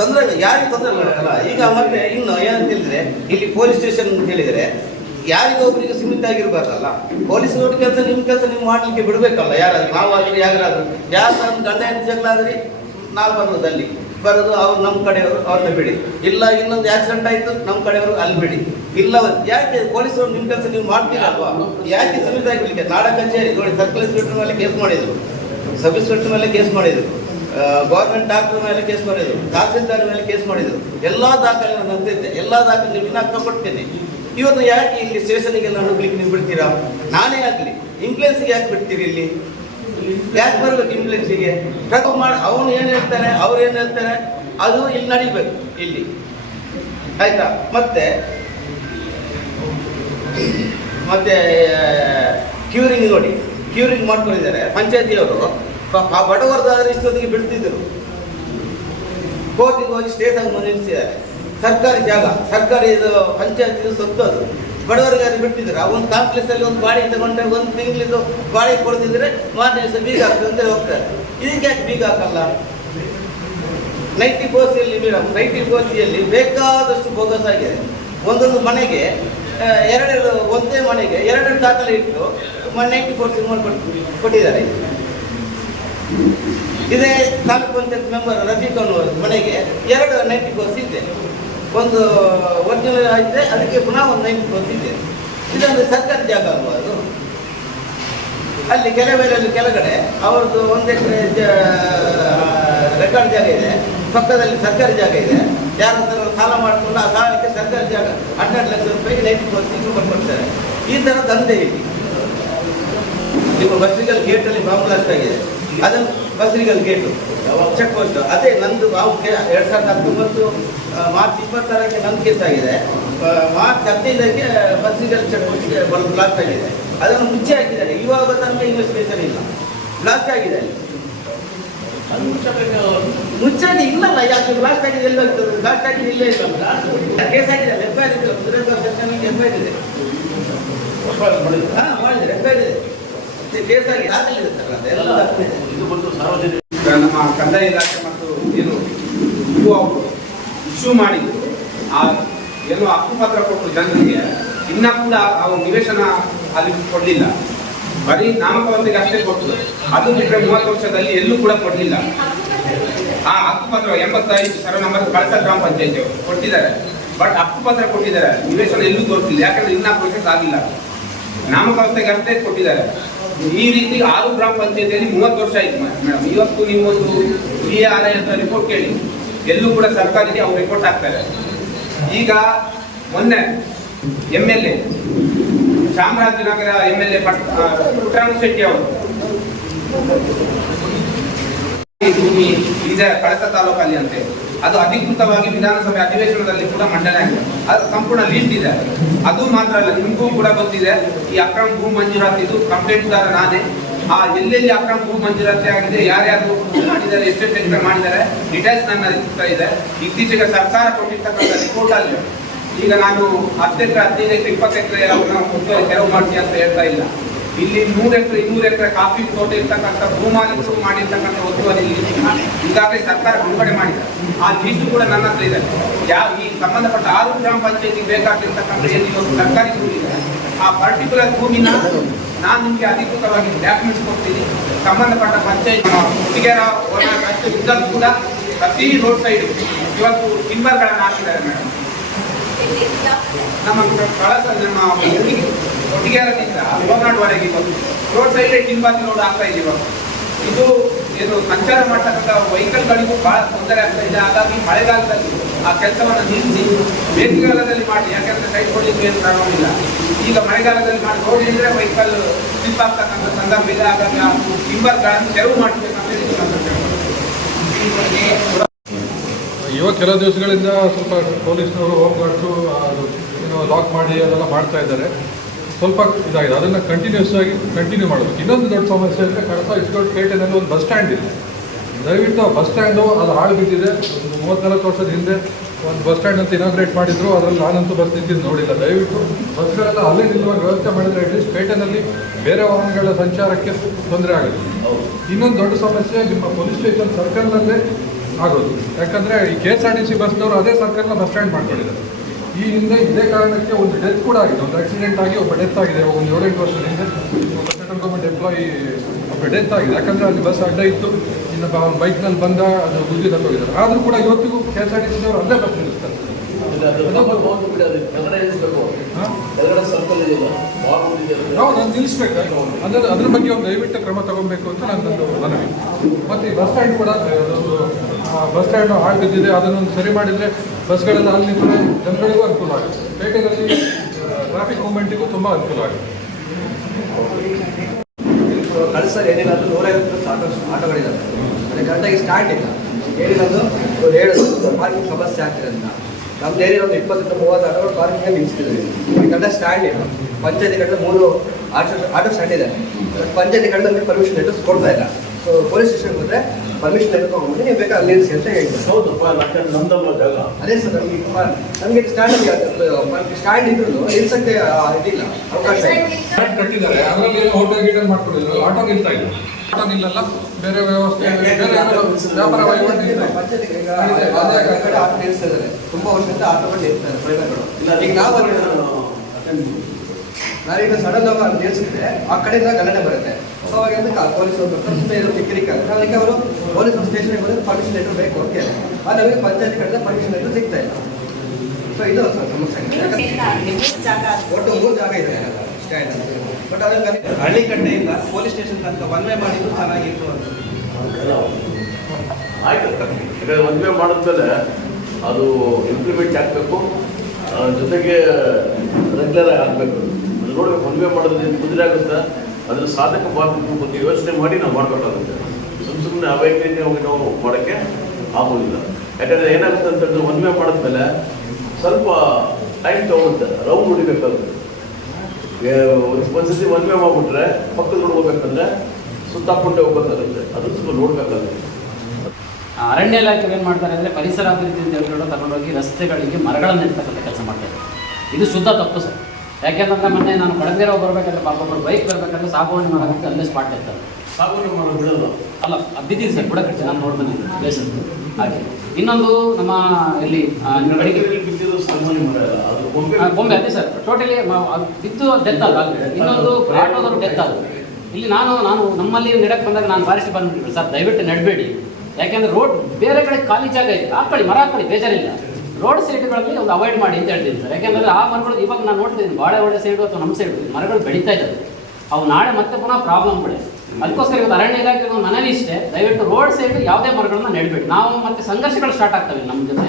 ತೊಂದರೆ ಯಾರಿಗೆ ತೊಂದರೆ ಆಗಲ್ಲ. ಈಗ ಮತ್ತೆ ಇನ್ನು ಏನಂತ ಹೇಳಿದ್ರೆ, ಇಲ್ಲಿ ಪೊಲೀಸ್ ಸ್ಟೇಷನ್ ಅಂತ ಹೇಳಿದರೆ ಯಾರಿಗೂ ಒಬ್ಬರಿಗೆ ಸೀಮಿತ ಆಗಿರಬಾರ್ದಲ್ಲ. ಪೊಲೀಸ್ನವ್ರ ಕೆಲಸ ನಿಮ್ಮ ಕೆಲಸ ನೀವು ಮಾಡಲಿಕ್ಕೆ ಬಿಡಬೇಕಲ್ಲ. ಯಾರಾದ್ರೂ ನಾವಾದ್ರೂ ಯಾರಾದ್ರೂ ಗಂಡ ಹೆಂಡತಿ ಜಗಳ ಆದ್ರಿ ನಾವು ಬರೋದಲ್ಲಿ ಬರೋದು, ಅವ್ರು ನಮ್ಮ ಕಡೆಯವರು ಅವ್ರನ್ನ ಬಿಡಿ, ಇಲ್ಲ ಇನ್ನೊಂದು ಆಕ್ಸಿಡೆಂಟ್ ಆಯಿತು ನಮ್ಮ ಕಡೆಯವರು ಅಲ್ಲಿ ಬಿಡಿ, ಇಲ್ಲ ಯಾಕೆ ಪೊಲೀಸರು ನಿಮ್ಮ ಕೆಲಸ ನೀವು ಮಾಡ್ತೀರಲ್ವಾ? ಯಾಕೆ ಸೀಮಿತ ಆಗಿರ್ಲಿಕ್ಕೆ? ನಾಡ ಕಚೇರಿ ನೋಡಿ, ಸರ್ಕಲ್ ಇನ್ಸ್ಪೆಕ್ಟರ್ ಮೇಲೆ ಕೇಸ್ ಮಾಡಿದರು, ಸಬ್ ಇನ್ಸ್ಪೆಕ್ಟರ್ ಮೇಲೆ ಕೇಸ್ ಮಾಡಿದರು, ಗೌರ್ಮೆಂಟ್ ಡಾಕ್ಟರ್ ಮೇಲೆ ಕೇಸ್ ಮಾಡಿದರು, ತಹಸೀಲ್ದಾರ್ ಮೇಲೆ ಕೇಸ್ ಮಾಡಿದರು. ಎಲ್ಲ ದಾಖಲೆ ನಂತಿದ್ದೆ, ಎಲ್ಲ ದಾಖಲೆ ನೀವು ಇನ್ನಾಕ ಕೊಡ್ತೇನೆ. ಇವ್ರನ್ನ ಯಾಕೆ ಇಲ್ಲಿ ಸ್ಟೇಷನಿಗೆಲ್ಲ ನುಗ್ಲಿಕ್ಕೆ ನೀವು ಬಿಡ್ತೀರಾ? ನಾನೇ ಆಗಲಿ ಇಂಪ್ಲೆನ್ಸ್ಗೆ ಯಾಕೆ ಬಿಡ್ತೀರಿ? ಇಲ್ಲಿ ಯಾಕೆ ಬರ್ಬೇಕು ಇಂಪ್ಲೆನ್ಸಿಗೆ? ಮಾಡಿ ಅವನು ಏನು ಹೇಳ್ತಾನೆ, ಅವ್ರು ಏನು ಹೇಳ್ತಾರೆ, ಅದು ಇಲ್ಲಿ ನಡಿಬೇಕು ಇಲ್ಲಿ, ಆಯ್ತಾ? ಮತ್ತೆ ಕ್ಯೂರಿಂಗ್ ನೋಡಿ, ಕ್ಯೂರಿಂಗ್ ಮಾಡ್ಕೊಂಡಿದ್ದಾರೆ. ಪಂಚಾಯತಿಯವರು ಬಡವರದಾದ್ರೆ ಇಷ್ಟೊತ್ತಿಗೆ ಬಿಡ್ತಿದ್ದರು, ಕೋರ್ಟಿಗೆ ಹೋಗಿ ಸ್ಟೇ ಆಗಿ ನಿಲ್ಲಿಸಿದ್ದಾರೆ. ಸರ್ಕಾರಿ ಜಾಗ, ಸರ್ಕಾರಿ ಇದು ಪಂಚಾಯತಿ ಸೊತ್ತು, ಅದು ಬಡವರಿಗಾರು ಬಿಟ್ಟಿದ್ದಾರೆ. ಆ ಒಂದು ಕಾಂಪ್ಲೆಕ್ಸಲ್ಲಿ ಒಂದು ಬಾಡಿಗೆ ತಗೊಂಡ್ರೆ ಒಂದು ತಿಂಗಳಿಂದ ಬಾಡಿಗೆ ಕೊಡ್ತಿದ್ರೆ ಮಾರನೇ ದಿವಸ ಬೀಗ ಹಾಕ್ತದೆ ಅಂತ ಹೋಗ್ತಾರೆ. ಇದಕ್ಕೆ ಯಾಕೆ ಬೀಗ ಹಾಕಲ್ಲ? ನೈಟಿ ಕೋಸಿಯಲ್ಲಿ ಮೇಡಮ್, ನೈಟಿ ಕೋಸಿಯಲ್ಲಿ ಬೇಕಾದಷ್ಟು ಬೋಗಸ್ ಆಗಿದೆ. ಒಂದೊಂದು ಮನೆಗೆ ಒಂದೇ ಮನೆಗೆ ಎರಡೆರಡು ದಾಖಲೆ ಇಟ್ಟು ನೈಟಿ ಕೋರ್ಸ್ ಕೊಟ್ಟಿದ್ದಾರೆ. ಇದೇ ತಾಲೂಕು ಪಂಚಾಯತ್ ಮೆಂಬರ್ ರಫೀಕ್ ಅನ್ನೋರು ಮನೆಗೆ 2 ನೈಟಿ ಕೋರ್ಸ್ ಇದೆ. ಒಂದು ಒರಿಜಿನಲ್ ಆಗಿದೆ, ಅದಕ್ಕೆ ಪುನಃ ಒಂದು ನೈಟಿ ಕೋರ್ಸ್ ಇದೆ. ಇದೊಂದು ಸರ್ಕಾರಿ ಜಾಗ ಅಲ್ವಾ ಅದು? ಅಲ್ಲಿ ಕೆಲವೇರಲ್ಲಿ ಕೆಳಗಡೆ ಅವ್ರದ್ದು 1 ಎಕರೆ ರೆಕಾರ್ಡ್ ಜಾಗ ಇದೆ, ಪಕ್ಕದಲ್ಲಿ ಸರ್ಕಾರಿ ಜಾಗ ಇದೆ. ಯಾರಂತ ಸಾಲ ಮಾಡಿಕೊಂಡು ಆ ಸಾಲಕ್ಕೆ ಸರ್ಕಾರಿ ಜಾಗ 12 ಲಕ್ಷ ರೂಪಾಯಿಗೆ ನೈಟಿ ಕೋರ್ಸಿಗೆ ಕೊಡ್ತಾರೆ. ಈ ಥರ ದಂಧೆ ಇದೆ. ನಿಮ್ಮ ಬಸ್ರಿಗಲ್ ಗೇಟಲ್ಲಿ ಬಾಂಬ್ ಬ್ಲಾಸ್ಟ್ ಆಗಿದೆ, ಅದನ್ನು ಬಸ್ರಿಗಲ್ ಗೇಟು ಚೆಕ್ ಪೋಸ್ಟ್. ಅದೇ ನಂದು ನಾವು 2019 ಮಾರ್ಚ್ 26ಕ್ಕೆ ನಂದು ಕೇಸ್ ಆಗಿದೆ. ಮಾರ್ಚ್ 15ಕ್ಕೆ ಬಸ್ರಿಗಲ್ ಚೆಕ್ ಪೋಸ್ಟ್ಗೆ ಬ್ಲಾಸ್ಟ್ ಆಗಿದೆ. ಅದನ್ನು ಮುಚ್ಚಿ ಹಾಕಿದ್ದಾರೆ. ಇವಾಗ ತನಕ ಇನ್ವೆಸ್ಟಿಗೇಷನ್ ಇಲ್ಲ, ಬ್ಲಾಸ್ಟ್ ಆಗಿದೆ. ಮುಚ್ಚಾಗಿ ಇಲ್ಲಲ್ಲ, ಯಾಕೆ ಬ್ಲಾಸ್ಟ್ ಆಗಿದೆ? ಎಲ್ಲ ಬ್ಲಾಸ್ಟ್ ಆಗಿದೆ, ಇಲ್ಲೇ ಇಲ್ಲ. ಕೇಸ್ ಆಗಿದೆ, ಎಫ್ಐಆರ್ ಇದೆ, ಎಫ್ಐಆರ್ ಇದೆ. ಹಾಂ, ಮಾಡಿದ್ದಾರೆ, ಎಫ್ಐಆರ್ ಇದೆ, ಕೇಸ್ ಆಗಿದೆ, ಆಗಲಿದೆ ಸರ್. ಅದೆಲ್ಲ ಇದು ಬಂದು ಸಾರ್ವಜನಿಕ ನಮ್ಮ ಕಂದಾಯ ಇಲಾಖೆ ಮತ್ತು ಏನು ಅವರು ಇಶ್ಯೂ ಮಾಡಿದ್ರು, ಆ ಏನು ಹಕ್ಕುಪತ್ರ ಕೊಟ್ಟರು ಜನರಿಗೆ, ಇನ್ನೂ ಕೂಡ ಅವ್ರ ನಿವೇಶನ ಅಲ್ಲಿ ಕೊಡಲಿಲ್ಲ. ಬರೀ ನಾಮಕಾವಸ್ಥೆಗೆ ಅಷ್ಟೇ ಕೊಟ್ಟರು. ಅದು ಬಿಟ್ಟರೆ 30 ವರ್ಷದಲ್ಲಿ ಎಲ್ಲೂ ಕೂಡ ಕೊಡಲಿಲ್ಲ. ಆ ಹಕ್ಕುಪತ್ರ 85 ಸರ್ವೆ ನಂಬರ್ ಕಳಸ ಗ್ರಾಮ ಪಂಚಾಯತಿ ಕೊಟ್ಟಿದ್ದಾರೆ. ಬಟ್ ಹಕ್ಕುಪತ್ರ ಕೊಟ್ಟಿದ್ದಾರೆ, ನಿವೇಶನ ಎಲ್ಲೂ ತೋರಿಸಿಲ್ಲ. ಯಾಕಂದ್ರೆ ಇನ್ನೂ ಪ್ರೊಸೆಸ್ ಆಗಿಲ್ಲ, ನಾಮಕಾವಸ್ಥೆಗೆ ಅಷ್ಟೇ ಕೊಟ್ಟಿದ್ದಾರೆ. ಈ ರೀತಿ 6 ಗ್ರಾಮ ಪಂಚಾಯತಿಯಲ್ಲಿ 30 ವರ್ಷ ಆಯ್ತು ಮೇಡಮ್. ಇವತ್ತು ನೀವೊಂದು VRI ಅಂತ ರಿಪೋರ್ಟ್ ಕೇಳಿ, ಎಲ್ಲೂ ಕೂಡ ಸರ್ಕಾರಿಗೆ ಅವ್ರು ರಿಪೋರ್ಟ್ ಹಾಕ್ತಾರೆ. ಈಗ ಮೊನ್ನೆ MLA ಚಾಮರಾಜನಗರ MLA ಪುಟ್ಟರಾಮ ಶೆಟ್ಟಿ ಅವರು ಭೂಮಿ ಇದೆ ಕಳಸ ತಾಲೂಕಲ್ಲಿ ಅಂತೆ, ಅದು ಅಧಿಕೃತವಾಗಿ ವಿಧಾನಸಭೆ ಅಧಿವೇಶನದಲ್ಲಿ ಕೂಡ ಮಂಡನೆ ಆಗಿದೆ. ಅದು ಸಂಪೂರ್ಣ ಲೀಸ್ಟ್ ಇದೆ. ಅದು ಮಾತ್ರ ಅಲ್ಲ, ನಿಮಗೂ ಕೂಡ ಗೊತ್ತಿದೆ, ಈ ಅಕ್ರಮ ಭೂ ಮಂಜೂರಾತಿ ಇದು ಕಂಪ್ಲೇಂಟ್ದಾರ ನಾನೇ. ಆ ಎಲ್ಲೆಲ್ಲಿ ಅಕ್ರಮ ಭೂ ಮಂಜೂರಾತಿ ಆಗಿದೆ, ಯಾರ್ಯಾರು ಮಾಡಿದ್ದಾರೆ, ಎಷ್ಟೆಷ್ಟು ಎಕರೆ ಮಾಡಿದ್ದಾರೆ, ಡೀಟೇಲ್ಸ್ ನನ್ನ ಹತ್ರ ಇದೆ. ಇತ್ತೀಚೆಗೆ ಸರ್ಕಾರ ಕೊಟ್ಟಿರ್ತಕ್ಕಂಥ ರಿಪೋರ್ಟ್ ಅಲ್ಲಿ ಈಗ ನಾನು 10 ಎಕರೆ 15 ಎಕರೆ 20 ಎಕರೆ ಒತ್ತುವರಿ ತೆರವು ಮಾಡ್ತೀನಿ ಅಂತ ಹೇಳ್ತಾ ಇಲ್ಲ. ಇಲ್ಲಿ 100 ಎಕರೆ 200 ಎಕರೆ ಕಾಫಿ ತೋಟ ಇರ್ತಕ್ಕಂಥ ಭೂಮಾಲೀಕರು ಮಾಡಿರ್ತಕ್ಕಂಥ ಒತ್ತುವರಿ ಈಗಾಗಲೇ ಸರ್ಕಾರ ಬಿಡುಗಡೆ ಮಾಡಿದೆ. ಆ ಲೀಸ್ಟ್ ಕೂಡ ನನ್ನ ಹತ್ರ ಇದೆ. ಈ ಸಂಬಂಧಪಟ್ಟ 6 ಗ್ರಾಮ ಪಂಚಾಯತಿಗೆ ಬೇಕಾಗಿರ್ತಕ್ಕಂಥ ಏನು ಸರ್ಕಾರಿ ಭೂಮಿ ಇದೆ, ಆ ಪರ್ಟಿಕ್ಯುಲರ್ ಭೂಮಿನ ನಾನು ನಿಮಗೆ ಅಧಿಕೃತವಾಗಿ ಡಾಕ್ಯುಮೆಂಟ್ಸ್ ಕೊಡ್ತೀನಿ. ಸಂಬಂಧಪಟ್ಟ ಪಂಚಾಯತ್ ಹುಡುಗಿಯರ ಉದ್ದಕ್ಕೂ ಕೂಡ ಪ್ರತಿ ರೋಡ್ ಸೈಡ್ ಇವತ್ತು ಟಿಂಬರ್ಗಳನ್ನು ಹಾಕಿದ್ದಾರೆ ಮೇಡಮ್. ನಮ್ಮ ಕಳಸ ನಮ್ಮ ಹುಡುಗಿಯರದಿಂದ ಹೋರ್ನಾಡ್ವರೆಗೆ ರೋಡ್ ಸೈಡ್ ಟಿಂಬರ್ ರೋಡ್ ಆಗ್ತಾ ಇದೀವಿ. ಇದು ಏನು ಸಂಚಾರ ಮಾಡ್ತಕ್ಕಂಥ ವೆಹಿಕಲ್ಗಳಿಗೂ ಬಹಳ ತೊಂದರೆ ಆಗ್ತಾ ಇದೆ. ಹಾಗಾಗಿ ಮಳೆಗಾಲದಲ್ಲಿ ಆ ಕೆಲಸವನ್ನು ನಿಲ್ಲಿಸಿ ಬೇಸಿಗೆಗಾಲದಲ್ಲಿ ಮಾಡಿ, ಯಾಕೆಂದ್ರೆ ಸೈಡ್ ಕೊಡಲಿಕ್ಕೆ ಏನು ಕಾರಣವಿಲ್ಲ. ಈಗ ಮಳೆಗಾಲದಲ್ಲಿ ಮಾಡಿ ರೋಡ್ ಇದ್ರೆ ವೆಹಿಕಲ್ ಸ್ಲಿಪ್ ಆಗ್ತಕ್ಕಂಥ ಸಂದರ್ಭ ಇದೆ. ಹಾಗಾಗಿ ಆ ಟಿಂಬರ್ಗಳನ್ನು ತೆರವು ಮಾಡಬೇಕಂತ ಇವಾಗ ಕೆಲವು ದಿವಸಗಳಿಂದ ಸ್ವಲ್ಪ ಪೊಲೀಸ್ನವರು ಹೋಮ್ ಗಾರ್ಡ್ಸು ಲಾಕ್ ಮಾಡಿ ಅದೆಲ್ಲ ಮಾಡ್ತಾ ಇದ್ದಾರೆ. ಸ್ವಲ್ಪ ಇದಾಗಿದೆ, ಅದನ್ನು ಕಂಟಿನ್ಯೂ ಮಾಡಬೇಕು. ಇನ್ನೊಂದು ದೊಡ್ಡ ಸಮಸ್ಯೆ ಅಂದರೆ ಕಳಸ ಇಸ್ಕೋಟ್ ಪೇಟೆನಲ್ಲಿ ಒಂದು ಬಸ್ ಸ್ಟ್ಯಾಂಡ್ ಇದೆ. ದಯವಿಟ್ಟು ಆ ಬಸ್ ಸ್ಟ್ಯಾಂಡು ಅದು ಹಾಳು ಬಿದ್ದಿದೆ. 34 ವರ್ಷದ ಹಿಂದೆ ಒಂದು ಬಸ್ ಸ್ಟ್ಯಾಂಡ್ ಅಂತ ಇನಾಗ್ರೇಟ್ ಮಾಡಿದ್ರು, ಅದರಲ್ಲಿ ನಾನಂತೂ ಬಸ್ ನಿಂತಿದ್ದು ನೋಡಿಲ್ಲ. ದಯವಿಟ್ಟು ಬಸ್ಗಳೆಲ್ಲ ಅಲ್ಲೇ ನಿಲ್ಲುವ ವ್ಯವಸ್ಥೆ ಮಾಡಿದರೆ ಅಟ್ಲೀಸ್ಟ್ ಪೇಟೆನಲ್ಲಿ ಬೇರೆ ವಾಹನಗಳ ಸಂಚಾರಕ್ಕೆ ತೊಂದರೆ ಆಗುತ್ತೆ. ಇನ್ನೊಂದು ದೊಡ್ಡ ಸಮಸ್ಯೆ ನಿಮ್ಮ ಪೊಲೀಸ್ ಸ್ಟೇಷನ್ ಸರ್ಕಲ್ನಲ್ಲೇ ಆಗೋದು. ಯಾಕಂದರೆ ಈ KSRTC ಬಸ್ನವರು ಅದೇ ಸರ್ಕಲ್ನ ಬಸ್ ಸ್ಟ್ಯಾಂಡ್ ಮಾಡ್ಕೊಂಡಿದ್ದಾರೆ. ಈ ಹಿಂದೆ ಇದೇ ಕಾರಣಕ್ಕೆ ಒಂದು ಡೆತ್ ಕೂಡ ಆಗಿದೆ, ಒಂದು ಆಕ್ಸಿಡೆಂಟ್ ಆಗಿ ಒಬ್ಬ ಡೆತ್ ಆಗಿದೆ. ಒಂದು 7-8 ವರ್ಷದ ಹಿಂದೆ ಒಬ್ಬ ಸೆಂಟ್ರಲ್ ಗೌರ್ಮೆಂಟ್ ಎಂಪ್ಲಾಯಿ ಒಬ್ಬ ಡೆತ್ ಆಗಿದೆ. ಯಾಕಂದರೆ ಅಲ್ಲಿ ಬಸ್ ಅಡ್ಡ ಇತ್ತು, ಇನ್ನೊಬ್ಬ ಬೈಕ್ನಲ್ಲಿ ಬಂದ ಅದು ಗುದ್ದಿ ತಗೋಗಿದ್ದಾರೆ. ಆದರೂ ಕೂಡ ಇವತ್ತಿಗೂ KSRTCನವರು ಅಲ್ಲೇ ಬಸ್ ನಿಲ್ಲಿಸ್ತಾರೆ. ಹೌದು, ಅದು ನಿಲ್ಲಿಸ್ಬೇಕು. ಅದ್ರ ಬಗ್ಗೆ ಒಂದು ದಯವಿಟ್ಟು ಕ್ರಮ ತಗೊಬೇಕು ಅಂತ ನನ್ನೊಂದು ಮನವಿ. ಮತ್ತು ಈ ಬಸ್ ಸ್ಟ್ಯಾಂಡ್ ಕೂಡ ಅದೊಂದು ಬಸ್ ಸ್ಟ್ಯಾಂಡ್ ಹಾಳು ಬಿದ್ದಿದೆ, ಅದನ್ನೊಂದು ಸರಿ ಮಾಡಿದರೆ ಬಸ್ಗಳೆಲ್ಲ ಅಲ್ಲಿ ನಿಂತರೆ ಜನಗಳಿಗೂ ಅನುಕೂಲ ಆಗುತ್ತೆ. ಪೇಟೆಯಲ್ಲಿ ಟ್ರಾಫಿಕ್ ಮೂವ್ಮೆಂಟಿಗೂ ತುಂಬ ಅನುಕೂಲ ಆಗುತ್ತೆ. ಕಳಿಸ ಏನಿಲ್ಲ 150 ಆಟೋಗಳಿದ್ದಾವೆ. ಅದು ಕರೆಕ್ಟಾಗಿ ಸ್ಟಾರ್ಟ್ ಇಲ್ಲ. ಏನಿಲ್ಲ ಅವ್ರು ಹೇಳೋದು ಪಾರ್ಕಿಂಗ್ ಸಮಸ್ಯೆ ಆಗ್ತಿದೆ ಅಂತ. ನಮ್ಮ ಏರಿಯಾ ಒಂದು 20-30 ಆಟೋಗಳು ಪಾರ್ಕಿಂಗ್ ನಿಲ್ಲಿಸ್ತಿದ್ವಿ. ಈ ಕಡೆ ಸ್ಟ್ಯಾಂಡ್ ಇಲ್ಲ, ಪಂಚಾಯತಿ ಕಡೆ 3 ಆಟೋ ಸ್ಟ್ಯಾಂಡ್ ಇದೆ. ಪಂಚಾಯತಿ ಕಡೆ ನಮಗೆ ಪರ್ಮಿಷನ್ ಲೆಟರ್ಸ್ ಕೊಡ್ತಾ ಇಲ್ಲ. ಸೊ ಪೊಲೀಸ್ ಸ್ಟೇಷನ್ ಹೋದ್ರೆ ಪರ್ಮಿಷನ್ ಲೆಟರ್ ತಗೊಂಡ್ಬಿಟ್ಟು ನೀವು ಬೇಕಾದ್ರೆ ಅಲ್ಲಿ ನಿಲ್ಲಿಸಿ ಅಂತ ಹೇಳ್ತಾರೆ. ಹೌದಪ್ಪ, ನಮ್ದಲ್ವ ಜಾಗ. ಅದೇ ಸರ್, ನಮಗೆ ಸ್ಟ್ಯಾಂಡ್ ಇದ್ರು ನಿಲ್ಸಕ್ಕೆ ಇದಿಲ್ಲ, ಅವಕಾಶ ಇಲ್ಲ. ಕಟ್ಟಿದ್ದಾರೆ, ಅದರಲ್ಲಿ ಹೋಟೆಲ್ ಗೀಟಲ್ ಮಾಡ್ಕೊಂಡಿದ್ರು, ಆಟೋ ನಿಲ್ತಾ ಇಲ್ಲ. ಆಟೋ ನಿಲ್ಲಲ್ಲ, ಬೇರೆ ವ್ಯವಸ್ಥೆ ವ್ಯಾಪಾರ ವಹಿವಾಟು ನಿಲ್ತಾ ಇಲ್ಲ. ಆಟೋ ನಿಲ್ಲಿಸ್ತಾ ಇದ್ದಾರೆ, ತುಂಬಾ ವರ್ಷದಿಂದ ಆಟೋಗಳು ನಿಲ್ತಾರೆ ಪ್ರೈವೇಟ್ಗಳು. ಈಗ ನಾವೀಗ ಸಡನ್ ಆಗಿ ನಿಲ್ಲಿಸಿದ್ರೆ ಆ ಕಡೆಯಿಂದ ಗಲಾಟೆ ಬರುತ್ತೆ. ಅವಾಗ ಪೊಲೀಸ್ ಕಿರಿಕ ಅದಕ್ಕೆ ಅವರು ಪೊಲೀಸ್ ಸ್ಟೇಷನ್ಗೆ ಬಂದು ಪರ್ಮಿಷನ್ ಲೆಟರ್ ಬೇಕು ಅಂತ ಹೇಳಿ, ನಮಗೆ ಪಂಚಾಯತ್ ಕಡೆಯಿಂದ ಪರ್ಮಿಷನ್ ಲೆಟರ್ ಸಿಗ್ತಾ ಇಲ್ಲ. ಸೊ ಇದು ಸಮಸ್ಯೆ. ಒಟ್ಟು 3 ಜಾಗ ಇದೆ ಸ್ಟ್ಯಾಂಡ್. ಬಟ್ ಅದಕ್ಕೆ ಹಳ್ಳಿ ಕಡೆಯಿಂದ ಪೊಲೀಸ್ ಸ್ಟೇಷನ್ ತನಕ ಒನ್ ವೇ ಮಾಡಿದ್ದು ಚೆನ್ನಾಗಿತ್ತು ಅಂತ. ಆಯ್ತು, ಯಾಕಂದರೆ ಒನ್ ವೇ ಮಾಡಿದ್ಮೇಲೆ ಅದು ಇಂಪ್ಲಿಮೆಂಟ್ ಆಗಬೇಕು, ಜೊತೆಗೆ ರೆಗ್ಯುಲರ್ ಆಗಿ ಆಗಬೇಕು. ಅದು ನೋಡಬೇಕು, ಒನ್ ವೇ ಮಾಡೋದ್ರಿಂದ ಕುದುರೆ ಆಗುತ್ತಾ, ಅದರ ಸಾಧಕ ಬಾಧಕ ಬಗ್ಗೆ ಯೋಚನೆ ಮಾಡಿ ನಾವು ಮಾಡಬೇಕಾಗುತ್ತೆ. ಸುಮ್ಮನೆ ಅವೈಜ್ಞಾನಿಕ ನಾವು ಮಾಡೋಕ್ಕೆ ಆಗೋದಿಲ್ಲ. ಯಾಕಂದರೆ ಏನಾಗುತ್ತೆ ಅಂತಂದ್ರೆ ಒನ್ ವೇ ಮಾಡಿದ್ಮೇಲೆ ಸ್ವಲ್ಪ ಟೈಮ್ ತೊಗೊಳುತ್ತೆ, ರೌಂಡ್ ಹೊಡಿಬೇಕಾಗುತ್ತೆ. ಒಂದ್ಸತಿ ಒನ್ ವೇ ಮಾಡಿಬಿಟ್ರೆ ಪಕ್ಕದ ರೋಡ್ ಹೋಗ್ಬೇಕಂದ್ರೆ ಸುತ್ತಾಕೊಂಡೆ ಹೋಗ್ಬೇಕಾಗುತ್ತೆ, ಅದು ಸ್ವಲ್ಪ ನೋಡ್ಬೇಕಾಗುತ್ತೆ. ಅರಣ್ಯ ಇಲಾಖೆ ಏನು ಮಾಡ್ತಾರೆ ಅಂದರೆ ಪರಿಸರ ಅಭಿವೃದ್ಧಿ ಅಂತ ಹೇಳ್ಕೊಂಡು ತಗೊಂಡೋಗಿ ರಸ್ತೆಗಳಿಗೆ ಮರಗಳನ್ನು ನೆಡ್ತಕ್ಕಂಥ ಕೆಲಸ ಮಾಡ್ತಾರೆ. ಇದು ಶುದ್ಧ ತಪ್ಪು ಸರ್. ಯಾಕೆಂತಂದ್ರೆ ಮೊನ್ನೆ ನಾನು ಕಡಂಗೇರ ಬರಬೇಕಾದ್ರೆ ಪಾಪೊಬ್ಬರು ಬೈಕ್ ಬರಬೇಕಾದ್ರೆ ಸಾಗುವಳಿ ಮಾಡೋದಕ್ಕೆ ಅಲ್ಲೇ ಸ್ಪಾಟ್ ಇರ್ತಾರೆ. ಸಾಗುವಳಿ ಮಾಡೋದು ಬಿಡೋಲ್ಲ, ಅಲ್ಲ ಬಿದ್ದಿದೆ ಸರ್, ಬುಡಕಟ್ಟು ನಾನು ನೋಡಿ ಬಂದಿದ್ದೆ ಪ್ಲೇಸಲ್ಲಿ. ಹಾಗೆ ಇನ್ನೊಂದು ನಮ್ಮ ಇಲ್ಲಿ ಬಿದ್ದಿದ್ದು ಸಾಗುವಳಿ ಮಾಡಲ್ಲ, ಅದು ಬೊಂಬೆ ಅದೇ ಸರ್, ಟೋಟಲಿ ಬಿದ್ದು ಡೆತ್ ಆದ. ಇನ್ನೊಂದು ಆಟೋದವರು ಡೆತ್ ಆದ. ಇಲ್ಲಿ ನಾನು ನಮ್ಮಲ್ಲಿ ನೆಡಕ್ಕೆ ಬಂದಾಗ ನಾನು ಫಾರೆಸ್ಟ್ ಬಂದ್ಬಿಟ್ಟಿದ್ದೆ ಸರ್, ದಯವಿಟ್ಟು ನೆಡಬೇಡಿ. ಯಾಕೆಂದರೆ ರೋಡ್ ಬೇರೆ ಕಡೆ ಖಾಲಿ ಜಾಗ ಇದೆ, ಹಾಕೊಳ್ಳಿ, ಮರ ಹಾಕೊಳ್ಳಿ, ಬೇಜಾರಿಲ್ಲ. ರೋಡ್ ಸೈಡ್ಗಳಲ್ಲಿ ಒಂದು ಅವಾಯ್ಡ್ ಮಾಡಿ ಅಂತ ಹೇಳ್ತೀನಿ ಸರ್. ಯಾಕೆಂದರೆ ಆ ಮರಗಳು ಇವಾಗ ನಾನು ನೋಡ್ತಿದ್ದೀನಿ ಬಾಳೆ ಒಳ್ಳೆ ಸೈಡು ಅಥವಾ ನಮ್ಮ ಸೈಡು ಮರಗಳು ಬೆಳೀತಾ ಇದ್ದಾವೆ. ಅವು ನಾಳೆ ಮತ್ತೆ ಪುನಃ ಪ್ರಾಬ್ಲಮ್ ಬಿಡಿ. ಅದಕ್ಕೋಸ್ಕರ ಇವತ್ತು ಅರಣ್ಯ ಇಲಾಖೆ ಒಂದು ಮನವಿ ಇಷ್ಟೇ, ದಯವಿಟ್ಟು ರೋಡ್ ಸೈಡ್ ಯಾವುದೇ ಮರಗಳನ್ನ ನೆಡಬೇಡಿ. ನಾವು ಮತ್ತೆ ಸಂಘರ್ಷಗಳು ಸ್ಟಾರ್ಟ್ ಆಗ್ತವೆ ನಮ್ಮ ಜೊತೆ.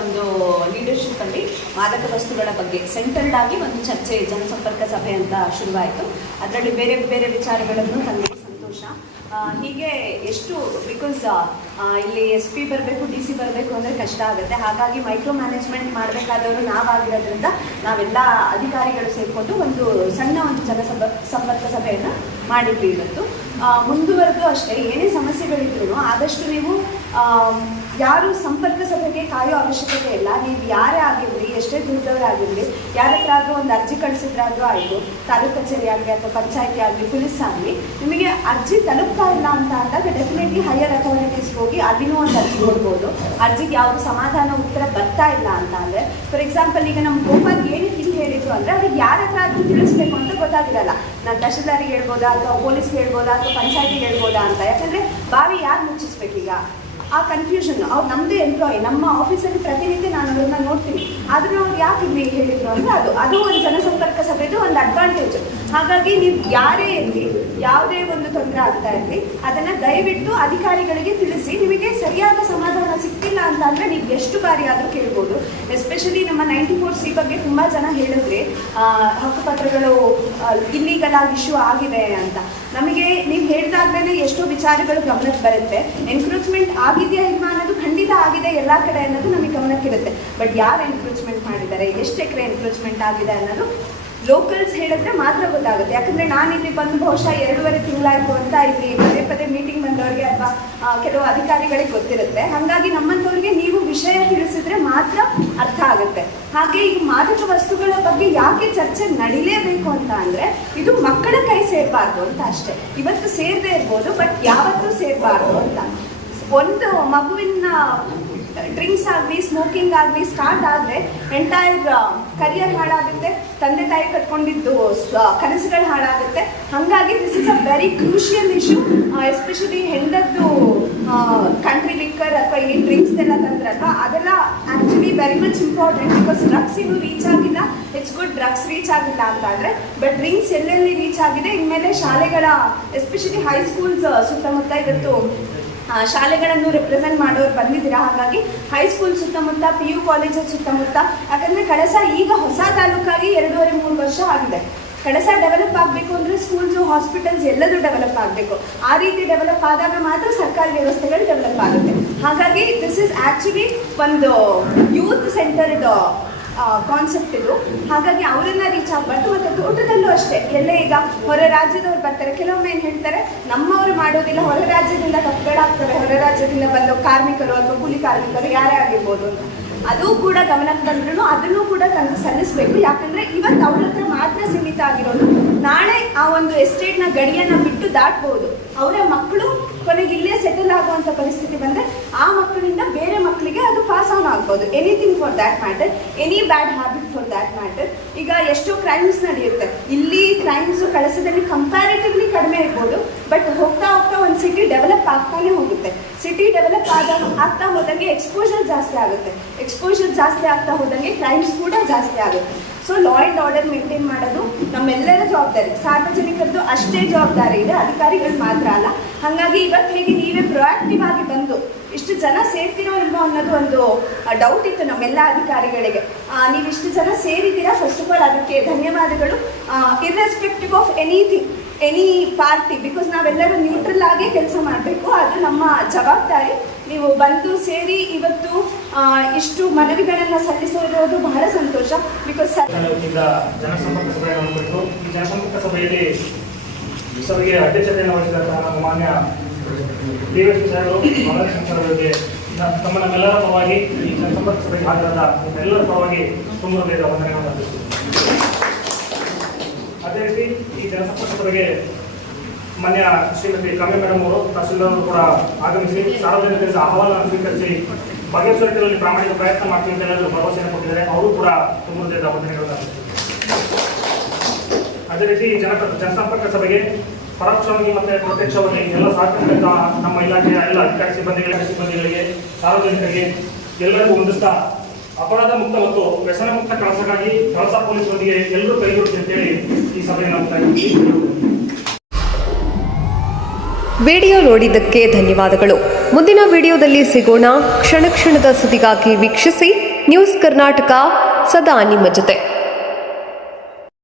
ಒಂದು ಲೀಡರ್ಶಿಪ್ ಅಲ್ಲಿ ಮಾದಕ ವಸ್ತುಗಳ ಬಗ್ಗೆ ಸೆಂಟರ್ಡ್ ಆಗಿ ಒಂದು ಚರ್ಚೆ, ಜನಸಂಪರ್ಕ ಸಭೆ ಅಂತ ಶುರುವಾಯಿತು. ಅದರಲ್ಲಿ ಬೇರೆ ಬೇರೆ ವಿಚಾರಗಳನ್ನು ತಂದಿದೆ, ಸಂತೋಷ. ಹೀಗೆ ಎಷ್ಟು ಬಿಕಾಸ್ ಇಲ್ಲಿ SP ಬರಬೇಕು, DC ಬರಬೇಕು ಅಂದರೆ ಕಷ್ಟ ಆಗುತ್ತೆ. ಹಾಗಾಗಿ ಮೈಕ್ರೋ ಮ್ಯಾನೇಜ್ಮೆಂಟ್ ಮಾಡಬೇಕಾದವರು ನಾವಾಗಿರೋದ್ರಿಂದ ನಾವೆಲ್ಲ ಅಧಿಕಾರಿಗಳು ಸೇರಿಕೊಂಡು ಒಂದು ಸಣ್ಣ ಒಂದು ಸಂಪರ್ಕ ಸಭೆಯನ್ನು ಮಾಡಿದ್ವಿ ಇವತ್ತು. ಮುಂದುವರೆದು ಅಷ್ಟೇ, ಏನೇ ಸಮಸ್ಯೆಗಳಿದ್ರೂ ಆದಷ್ಟು ನೀವು ಯಾರು ಸಂಪರ್ಕ ಸಭೆಗೆ ಕಾಯೋ ಅವಶ್ಯಕತೆ ಇಲ್ಲ. ನೀವು ಯಾರೇ ಆಗಿರಲಿ, ಎಷ್ಟೇ ದುಡ್ಡವರಾಗಿರಲಿ, ಯಾರ ಹತ್ರ ಆದರೂ ಒಂದು ಅರ್ಜಿ ಕಳಿಸಿದ್ರಾದ್ರೂ ಆಯಿತು, ತಾಲೂಕು ಕಚೇರಿ ಆಗಲಿ ಅಥವಾ ಪಂಚಾಯತಿ ಆಗಲಿ, ಪೊಲೀಸ್ ಆಗಲಿ, ನಿಮಗೆ ಅರ್ಜಿ ತಲುಪ್ತಾ ಇಲ್ಲ ಅಂತ ಅಂದಾಗ ಡೆಫಿನೆಟ್ಲಿ ಹೈಯರ್ ಅಥಾರಿಟೀಸ್ ಹೋಗಿ ಅಲ್ಲಿನೂ ಒಂದು ಅರ್ಜಿ ಕೊಡ್ಬೋದು. ಅರ್ಜಿಗೆ ಯಾವುದು ಸಮಾಧಾನ ಉತ್ತರ ಬರ್ತಾ ಇಲ್ಲ ಅಂತ ಅಂದರೆ, ಫಾರ್ ಎಕ್ಸಾಂಪಲ್ ಈಗ ನಮ್ಮ ಗೋಪಾಲ್ ಏನಕ್ಕೆ ಇಲ್ಲಿ ಹೇಳಿದ್ರು ಅಂದರೆ ಅವ್ರಿಗೆ ಯಾರ ಹತ್ರ ಆದರೂ ತಿಳಿಸ್ಬೇಕು ಅಂತ ಗೊತ್ತಾಗಿರಲ್ಲ. ನಾನು ತಹಶೀಲ್ದಾರಿಗೆ ಹೇಳ್ಬೋದಾ ಅಥವಾ ಪೊಲೀಸ್ಗೆ ಹೇಳ್ಬೋದಾ ಅಥವಾ ಪಂಚಾಯತಿಗೆ ಹೇಳ್ಬೋದಾ ಅಂತ. ಯಾಕಂದರೆ ಬಾವಿ ಯಾರು ಮುಚ್ಚಿಸ್ಬೇಕೀಗ, ಆ ಕನ್ಫ್ಯೂಷನ್. ಅವ್ರು ನಮ್ಮದೇ ಎಂಪ್ಲಾಯಿ, ನಮ್ಮ ಆಫೀಸಲ್ಲಿ ಪ್ರತಿನಿತ್ಯ ನಾನು ಅವ್ರನ್ನ ನೋಡ್ತೀನಿ, ಆದರೂ ಅವ್ರು ಯಾಕೆ ಇಲ್ಲಿ ಹೇಳಿದ್ರು ಅಂದರೆ ಅದು ಒಂದು ಜನಸಂಪರ್ಕ ಸಭೆದು ಒಂದು ಅಡ್ವಾಂಟೇಜ್. ಹಾಗಾಗಿ ನೀವು ಯಾರೇ ಇರಲಿ, ಯಾವುದೇ ಒಂದು ತೊಂದರೆ ಆಗ್ತಾ ಇರಲಿ, ಅದನ್ನು ದಯವಿಟ್ಟು ಅಧಿಕಾರಿಗಳಿಗೆ ತಿಳಿಸಿ. ನಿಮಗೆ ಸರಿಯಾದ ಸಮಾಧಾನ ಸಿಕ್ತಿಲ್ಲ ಅಂತ ಅಂದರೆ ನೀವು ಎಷ್ಟು ಬಾರಿ ಆದರೂ ಕೇಳ್ಬೋದು. ಎಸ್ಪೆಷಲಿ ನಮ್ಮ 94C ಬಗ್ಗೆ ತುಂಬ ಜನ ಹೇಳಿದ್ರೆ ಹಕ್ಕುಪತ್ರಗಳು ಇಲ್ಲೀಗಲ್ ಆಗಿ ಇಶ್ಯೂ ಆಗಿದೆ ಅಂತ. ನಮಗೆ ನೀವು ಹೇಳಿದಾದ್ಮೇಲೆ ಎಷ್ಟೋ ವಿಚಾರಗಳು ಗಮನಕ್ಕೆ ಬರುತ್ತೆ. ಎನ್ಕ್ರೋಚ್ಮೆಂಟ್ ಆಗಿದೆಯಾ ಇಲ್ವಾ ಅನ್ನೋದು ಖಂಡಿತ ಆಗಿದೆ ಎಲ್ಲ ಕಡೆ ಅನ್ನೋದು ನಮಗೆ ಗಮನಕ್ಕಿರುತ್ತೆ. ಬಟ್ ಯಾರು ಎನ್ಕ್ರೋಚ್ಮೆಂಟ್ ಮಾಡಿದ್ದಾರೆ, ಎಷ್ಟು ಎಕರೆ ಎನ್ಕ್ರೋಚ್ಮೆಂಟ್ ಆಗಿದೆ ಅನ್ನೋದು ಲೋಕಲ್ಸ್ ಹೇಳಿದ್ರೆ ಮಾತ್ರ ಗೊತ್ತಾಗುತ್ತೆ. ಯಾಕಂದರೆ ನಾನಿಲ್ಲಿ ಬಂದು ಬಹುಶಃ 2.5 ತಿಂಗಳಾಯಿತು ಅಂತ ಇಲ್ಲಿ ಪದೇ ಪದೇ ಮೀಟಿಂಗ್ ಬಂದವರಿಗೆ ಅಥವಾ ಕೆಲವು ಅಧಿಕಾರಿಗಳಿಗೆ ಗೊತ್ತಿರುತ್ತೆ. ಹಾಗಾಗಿ ನಮ್ಮಂಥವ್ರಿಗೆ ನೀವು ವಿಷಯ ತಿಳಿಸಿದ್ರೆ ಮಾತ್ರ ಅರ್ಥ ಆಗುತ್ತೆ. ಹಾಗೆ ಈಗ ಮಾದಕ ವಸ್ತುಗಳ ಬಗ್ಗೆ ಯಾಕೆ ಚರ್ಚೆ ನಡೀಲೇಬೇಕು ಅಂತ ಅಂದರೆ, ಇದು ಮಕ್ಕಳ ಕೈ ಸೇರಬಾರ್ದು ಅಂತ ಅಷ್ಟೇ. ಇವತ್ತು ಸೇರದೇ ಇರ್ಬೋದು, ಬಟ್ ಯಾವತ್ತೂ ಸೇರಬಾರ್ದು ಅಂತ. ಒಂದು ಮಗುವಿನ ಡ್ರಿಂಕ್ಸ್ ಆಗಲಿ, ಸ್ಮೋಕಿಂಗ್ ಆಗಲಿ ಸ್ಟಾರ್ಟ್ ಆದರೆ ಎಂಟೈರ್ ಕರಿಯರ್ ಹಾಳಾಗುತ್ತೆ, ತಂದೆ ತಾಯಿ ಕಟ್ಕೊಂಡಿದ್ದು ಕನಸುಗಳು ಹಾಳಾಗುತ್ತೆ. ಹಾಗಾಗಿ this is a very crucial issue. Especially ಹೆಂಡದ್ದು ಕಂಟ್ರಿ ಲಿಕ್ಕರ್ ಅಥವಾ ಈ ಡ್ರಿಂಕ್ಸ್ ಎಲ್ಲ ತಂದ್ರಲ್ವ, ಅದೆಲ್ಲ actually very much important. Because drugs ಇನ್ನೂ ರೀಚ್ ಆಗಿಲ್ಲ. ಇಟ್ಸ್ ಗುಡ್ ಡ್ರಗ್ಸ್ ರೀಚ್ ಆಗಿಲ್ಲ ಅಂತ ಆದರೆ, ಬಟ್ ಡ್ರಿಂಕ್ಸ್ ಎಲ್ಲೆಲ್ಲಿ ರೀಚ್ ಆಗಿದೆ. ಇನ್ಮೇಲೆ ಶಾಲೆಗಳ ಎಸ್ಪೆಷಲಿ ಹೈಸ್ಕೂಲ್ಸ್ ಸುತ್ತಮುತ್ತ ಇವತ್ತು ಶಾಲೆಗಳನ್ನು ರೆಪ್ರೆಸೆಂಟ್ ಮಾಡೋರು ಬಂದಿದ್ದೀರಾ. ಹಾಗಾಗಿ ಹೈಸ್ಕೂಲ್ ಸುತ್ತಮುತ್ತ, PU ಕಾಲೇಜಸ್ ಸುತ್ತಮುತ್ತ, ಯಾಕಂದರೆ ಕಳಸ ಈಗ ಹೊಸ ತಾಲೂಕಾಗಿ 2.5-3 ವರ್ಷ ಆಗಿದೆ. ಕಳಸ ಡೆವಲಪ್ ಆಗಬೇಕು ಅಂದರೆ ಸ್ಕೂಲ್ಸು ಹಾಸ್ಪಿಟಲ್ಸ್ ಎಲ್ಲದೂ ಡೆವಲಪ್ ಆಗಬೇಕು. ಆ ರೀತಿ ಡೆವಲಪ್ ಆದಾಗ ಮಾತ್ರ ಸರ್ಕಾರಿ ವ್ಯವಸ್ಥೆಗಳು ಡೆವಲಪ್ ಆಗುತ್ತೆ. ಹಾಗಾಗಿ ದಿಸ್ ಇಸ್ ಆ್ಯಕ್ಚುಲಿ ಒಂದು ಯೂತ್ ಸೆಂಟರ್ಡ್ ಕಾನ್ಸೆಪ್ಟ್ ಇದು. ಹಾಗಾಗಿ ಅವರನ್ನ ರೀಚ್ ಆಗಬಾರ್ದು. ಮತ್ತು ತೋಟದಲ್ಲೂ ಅಷ್ಟೇ, ಎಲ್ಲೇ ಈಗ ಹೊರ ರಾಜ್ಯದವ್ರು ಬರ್ತಾರೆ, ಕೆಲವೊಮ್ಮೆ ಏನು ಹೇಳ್ತಾರೆ, ನಮ್ಮವರು ಮಾಡೋದಿಲ್ಲ, ಹೊರ ರಾಜ್ಯದಿಂದ ಕಟ್ಗಳಾಗ್ತವೆ, ಹೊರ ರಾಜ್ಯದಿಂದ ಬಂದ ಕಾರ್ಮಿಕರು ಅಥವಾ ಕೂಲಿ ಕಾರ್ಮಿಕರು ಯಾರೇ ಆಗಿರ್ಬೋದು ಅಂತ. ಅದು ಕೂಡ ಗಮನಕ್ಕೆ ಬಂದ್ರೂ ಅದನ್ನು ಕೂಡ ಸಲ್ಲಿಸಬೇಕು. ಯಾಕಂದರೆ ಇವತ್ತು ಅವ್ರ ಹತ್ರ ಮಾತ್ರ ಸೀಮಿತ ಆಗಿರೋದು, ನಾಳೆ ಆ ಒಂದು ಎಸ್ಟೇಟ್ನ ಗಡಿಯನ್ನು ಬಿಟ್ಟು ದಾಟ್ಬೋದು. ಅವರ ಮಕ್ಕಳು ಕೊನೆಗೆ ಇಲ್ಲೇ ಸೆಟಲ್ ಆಗುವಂಥ ಪರಿಸ್ಥಿತಿ ಬಂದರೆ ಆ ಮಕ್ಕಳಿಂದ ಬೇರೆ ಮಕ್ಕಳಿಗೆ ಅದು ಪಾಸ್ ಆನ್ ಆಗ್ಬೋದು. Anything for that matter, any bad habit for that matter. ಈಗ ಎಷ್ಟೋ ಕ್ರೈಮ್ಸ್ ನಡೆಯುತ್ತೆ, ಇಲ್ಲಿ ಕ್ರೈಮ್ಸು ಕಳಸದಲ್ಲಿ ಕಂಪ್ಯಾರಿಟಿವ್ಲಿ ಕಡಿಮೆ ಇರ್ಬೋದು, ಬಟ್ ಹೋಗ್ತಾ ಹೋಗ್ತಾ ಒಂದು ಸಿಟಿ ಡೆವಲಪ್ ಆಗ್ತಾನೆ ಹೋಗುತ್ತೆ. ಸಿಟಿ ಡೆವಲಪ್ ಆಗ್ತಾ ಹೋದಂಗೆ ಎಕ್ಸ್ಪೋಜರ್ ಜಾಸ್ತಿ ಆಗುತ್ತೆ. ಎಕ್ಸ್ಪೋಜರ್ ಜಾಸ್ತಿ ಆಗ್ತಾ ಹೋದಂಗೆ ಕ್ರೈಮ್ಸ್ ಕೂಡ ಜಾಸ್ತಿ ಆಗುತ್ತೆ. So law and order maintain ಮಾಡೋದು ನಮ್ಮೆಲ್ಲರ ಜವಾಬ್ದಾರಿ, ಸಾರ್ವಜನಿಕರದ್ದು ಅಷ್ಟೇ ಜವಾಬ್ದಾರಿ ಇದೆ, ಅಧಿಕಾರಿಗಳು ಮಾತ್ರ ಅಲ್ಲ. ಹಾಗಾಗಿ ಇವತ್ತು ಹೇಗೆ ನೀವೇ ಪ್ರೊಯಾಕ್ಟಿವ್ ಆಗಿ ಬಂದು ಇಷ್ಟು ಜನ ಸೇರ್ತಿರೋ ಇಲ್ವೋ ಅನ್ನೋದು ಒಂದು ಡೌಟ್ ಇತ್ತು ನಮ್ಮೆಲ್ಲ ಅಧಿಕಾರಿಗಳಿಗೆ. ನೀವಿಷ್ಟು ಜನ ಸೇರಿದ್ದೀರಾ, ಫಸ್ಟ್ ಆಫ್ ಆಲ್ ಅದಕ್ಕೆ ಧನ್ಯವಾದಗಳು. Irrespective of anything, any party, because ನಾವೆಲ್ಲರೂ ನ್ಯೂಟ್ರಲ್ ಆಗೇ ಕೆಲಸ ಮಾಡಬೇಕು, ಅದು ನಮ್ಮ ಜವಾಬ್ದಾರಿ. ನೀವು ಬಂದು ಸೇರಿ ಇವತ್ತು ಇಷ್ಟು ಮನವಿಗಳನ್ನು ಸಲ್ಲಿಸಿರೋದು ಬಹಳ ಸಂತೋಷ. ಬಿಕಾಸ್ ಜನಸಂಪರ್ಕ ಸಭೆಯನ್ನು ಬಿಟ್ಟು ಈ ಜನಸಂಪರ್ಕ ಸಭೆಯಲ್ಲಿ ಸಭೆಗೆ ಅಧ್ಯಕ್ಷತೆಯನ್ನು ವಹಿಸಿದಂತಹ ನಮ್ಮ ಮಾನ್ಯ ಡಿ.ಎಸ್. ಸಾಹೇಬರು ಬಾಲಶಂಕರ್ ಅವರಿಗೆ ನಮ್ಮೆಲ್ಲರ ಪರವಾಗಿ ಈ ಜನಸಂಪರ್ಕ ಸಭೆಗೆ ಹಾಜರಾದ ಎಲ್ಲರ ಪರವಾಗಿ ತುಂಬ ಹೃದಯದ ವಂದನೆಗಳನ್ನು ಅರ್ಪಿಸುತ್ತೇವೆ. ಅದೇ ರೀತಿ ಈ ಜನಸಂಪರ್ಕ ಸಭೆಗೆ ಮಾನ್ಯ ಶ್ರೀಮತಿ ಕಾವ್ಯ ಮೇಡಮ್ ಅವರು, ತಹಸೀಲ್ದಾರ್ ಅವರು ಕೂಡ ಆಗಮಿಸಿ ಸಾರ್ವಜನಿಕರಿಂದ ಅಹವಾಲನ್ನು ಸ್ವೀಕರಿಸಿ ಬಗೆಹರಿಸುವಲ್ಲಿ ಪ್ರಾಮಾಣಿಕ ಪ್ರಯತ್ನ ಮಾಡ್ತೀವಿ ಅಂತ ಹೇಳಲು ಭರವಸೆಯನ್ನು ಕೊಟ್ಟಿದ್ದಾರೆ. ಅವರು ಕೂಡ ತುಂಬ ಹೃದಯದ ವಂದನೆಗಳನ್ನು ಅರ್ಪಿಸುತ್ತಾರೆ. ಅದೇ ರೀತಿ ಜನಸಂಪರ್ಕ ಸಭೆಗೆ ಪರೋಕ್ಷವಾಗಿ ಮತ್ತು ಪ್ರತ್ಯಕ್ಷವಾಗಿ ಎಲ್ಲ ಸಹಕರಿಸಿದ ನಮ್ಮ ಇಲಾಖೆಯ ಎಲ್ಲ ಅಧಿಕಾರಿ ಸಿಬ್ಬಂದಿಗಳಿಗೆ ಸಾರ್ವಜನಿಕರಿಗೆ ಎಲ್ಲರಿಗೂ ಹೊಂದಿಸ್ತಾ ಅಪರಾಧ ಮುಕ್ತ ಮತ್ತು ವ್ಯಸನ ಮುಕ್ತ ಕಳಸಕ್ಕಾಗಿ ಕಳಸ ಪೊಲೀಸರೊಂದಿಗೆ ಎಲ್ಲರೂ ಕೈಗೂಡಿಸಿ ಅಂತೇಳಿ ಈ ಸಭೆಯನ್ನು ವಿಡಿಯೋ ನೋಡಿದ್ದಕ್ಕೆ ಧನ್ಯವಾದಗಳು. ಮುಂದಿನ ವಿಡಿಯೋದಲ್ಲಿ ಸಿಗೋಣ. ಕ್ಷಣ ಕ್ಷಣದ ಸುದ್ದಿಗಾಗಿ ವೀಕ್ಷಿಸಿ ನ್ಯೂಸ್ ಕರ್ನಾಟಕ, ಸದಾ ನಿಮ್ಮ ಜೊತೆ.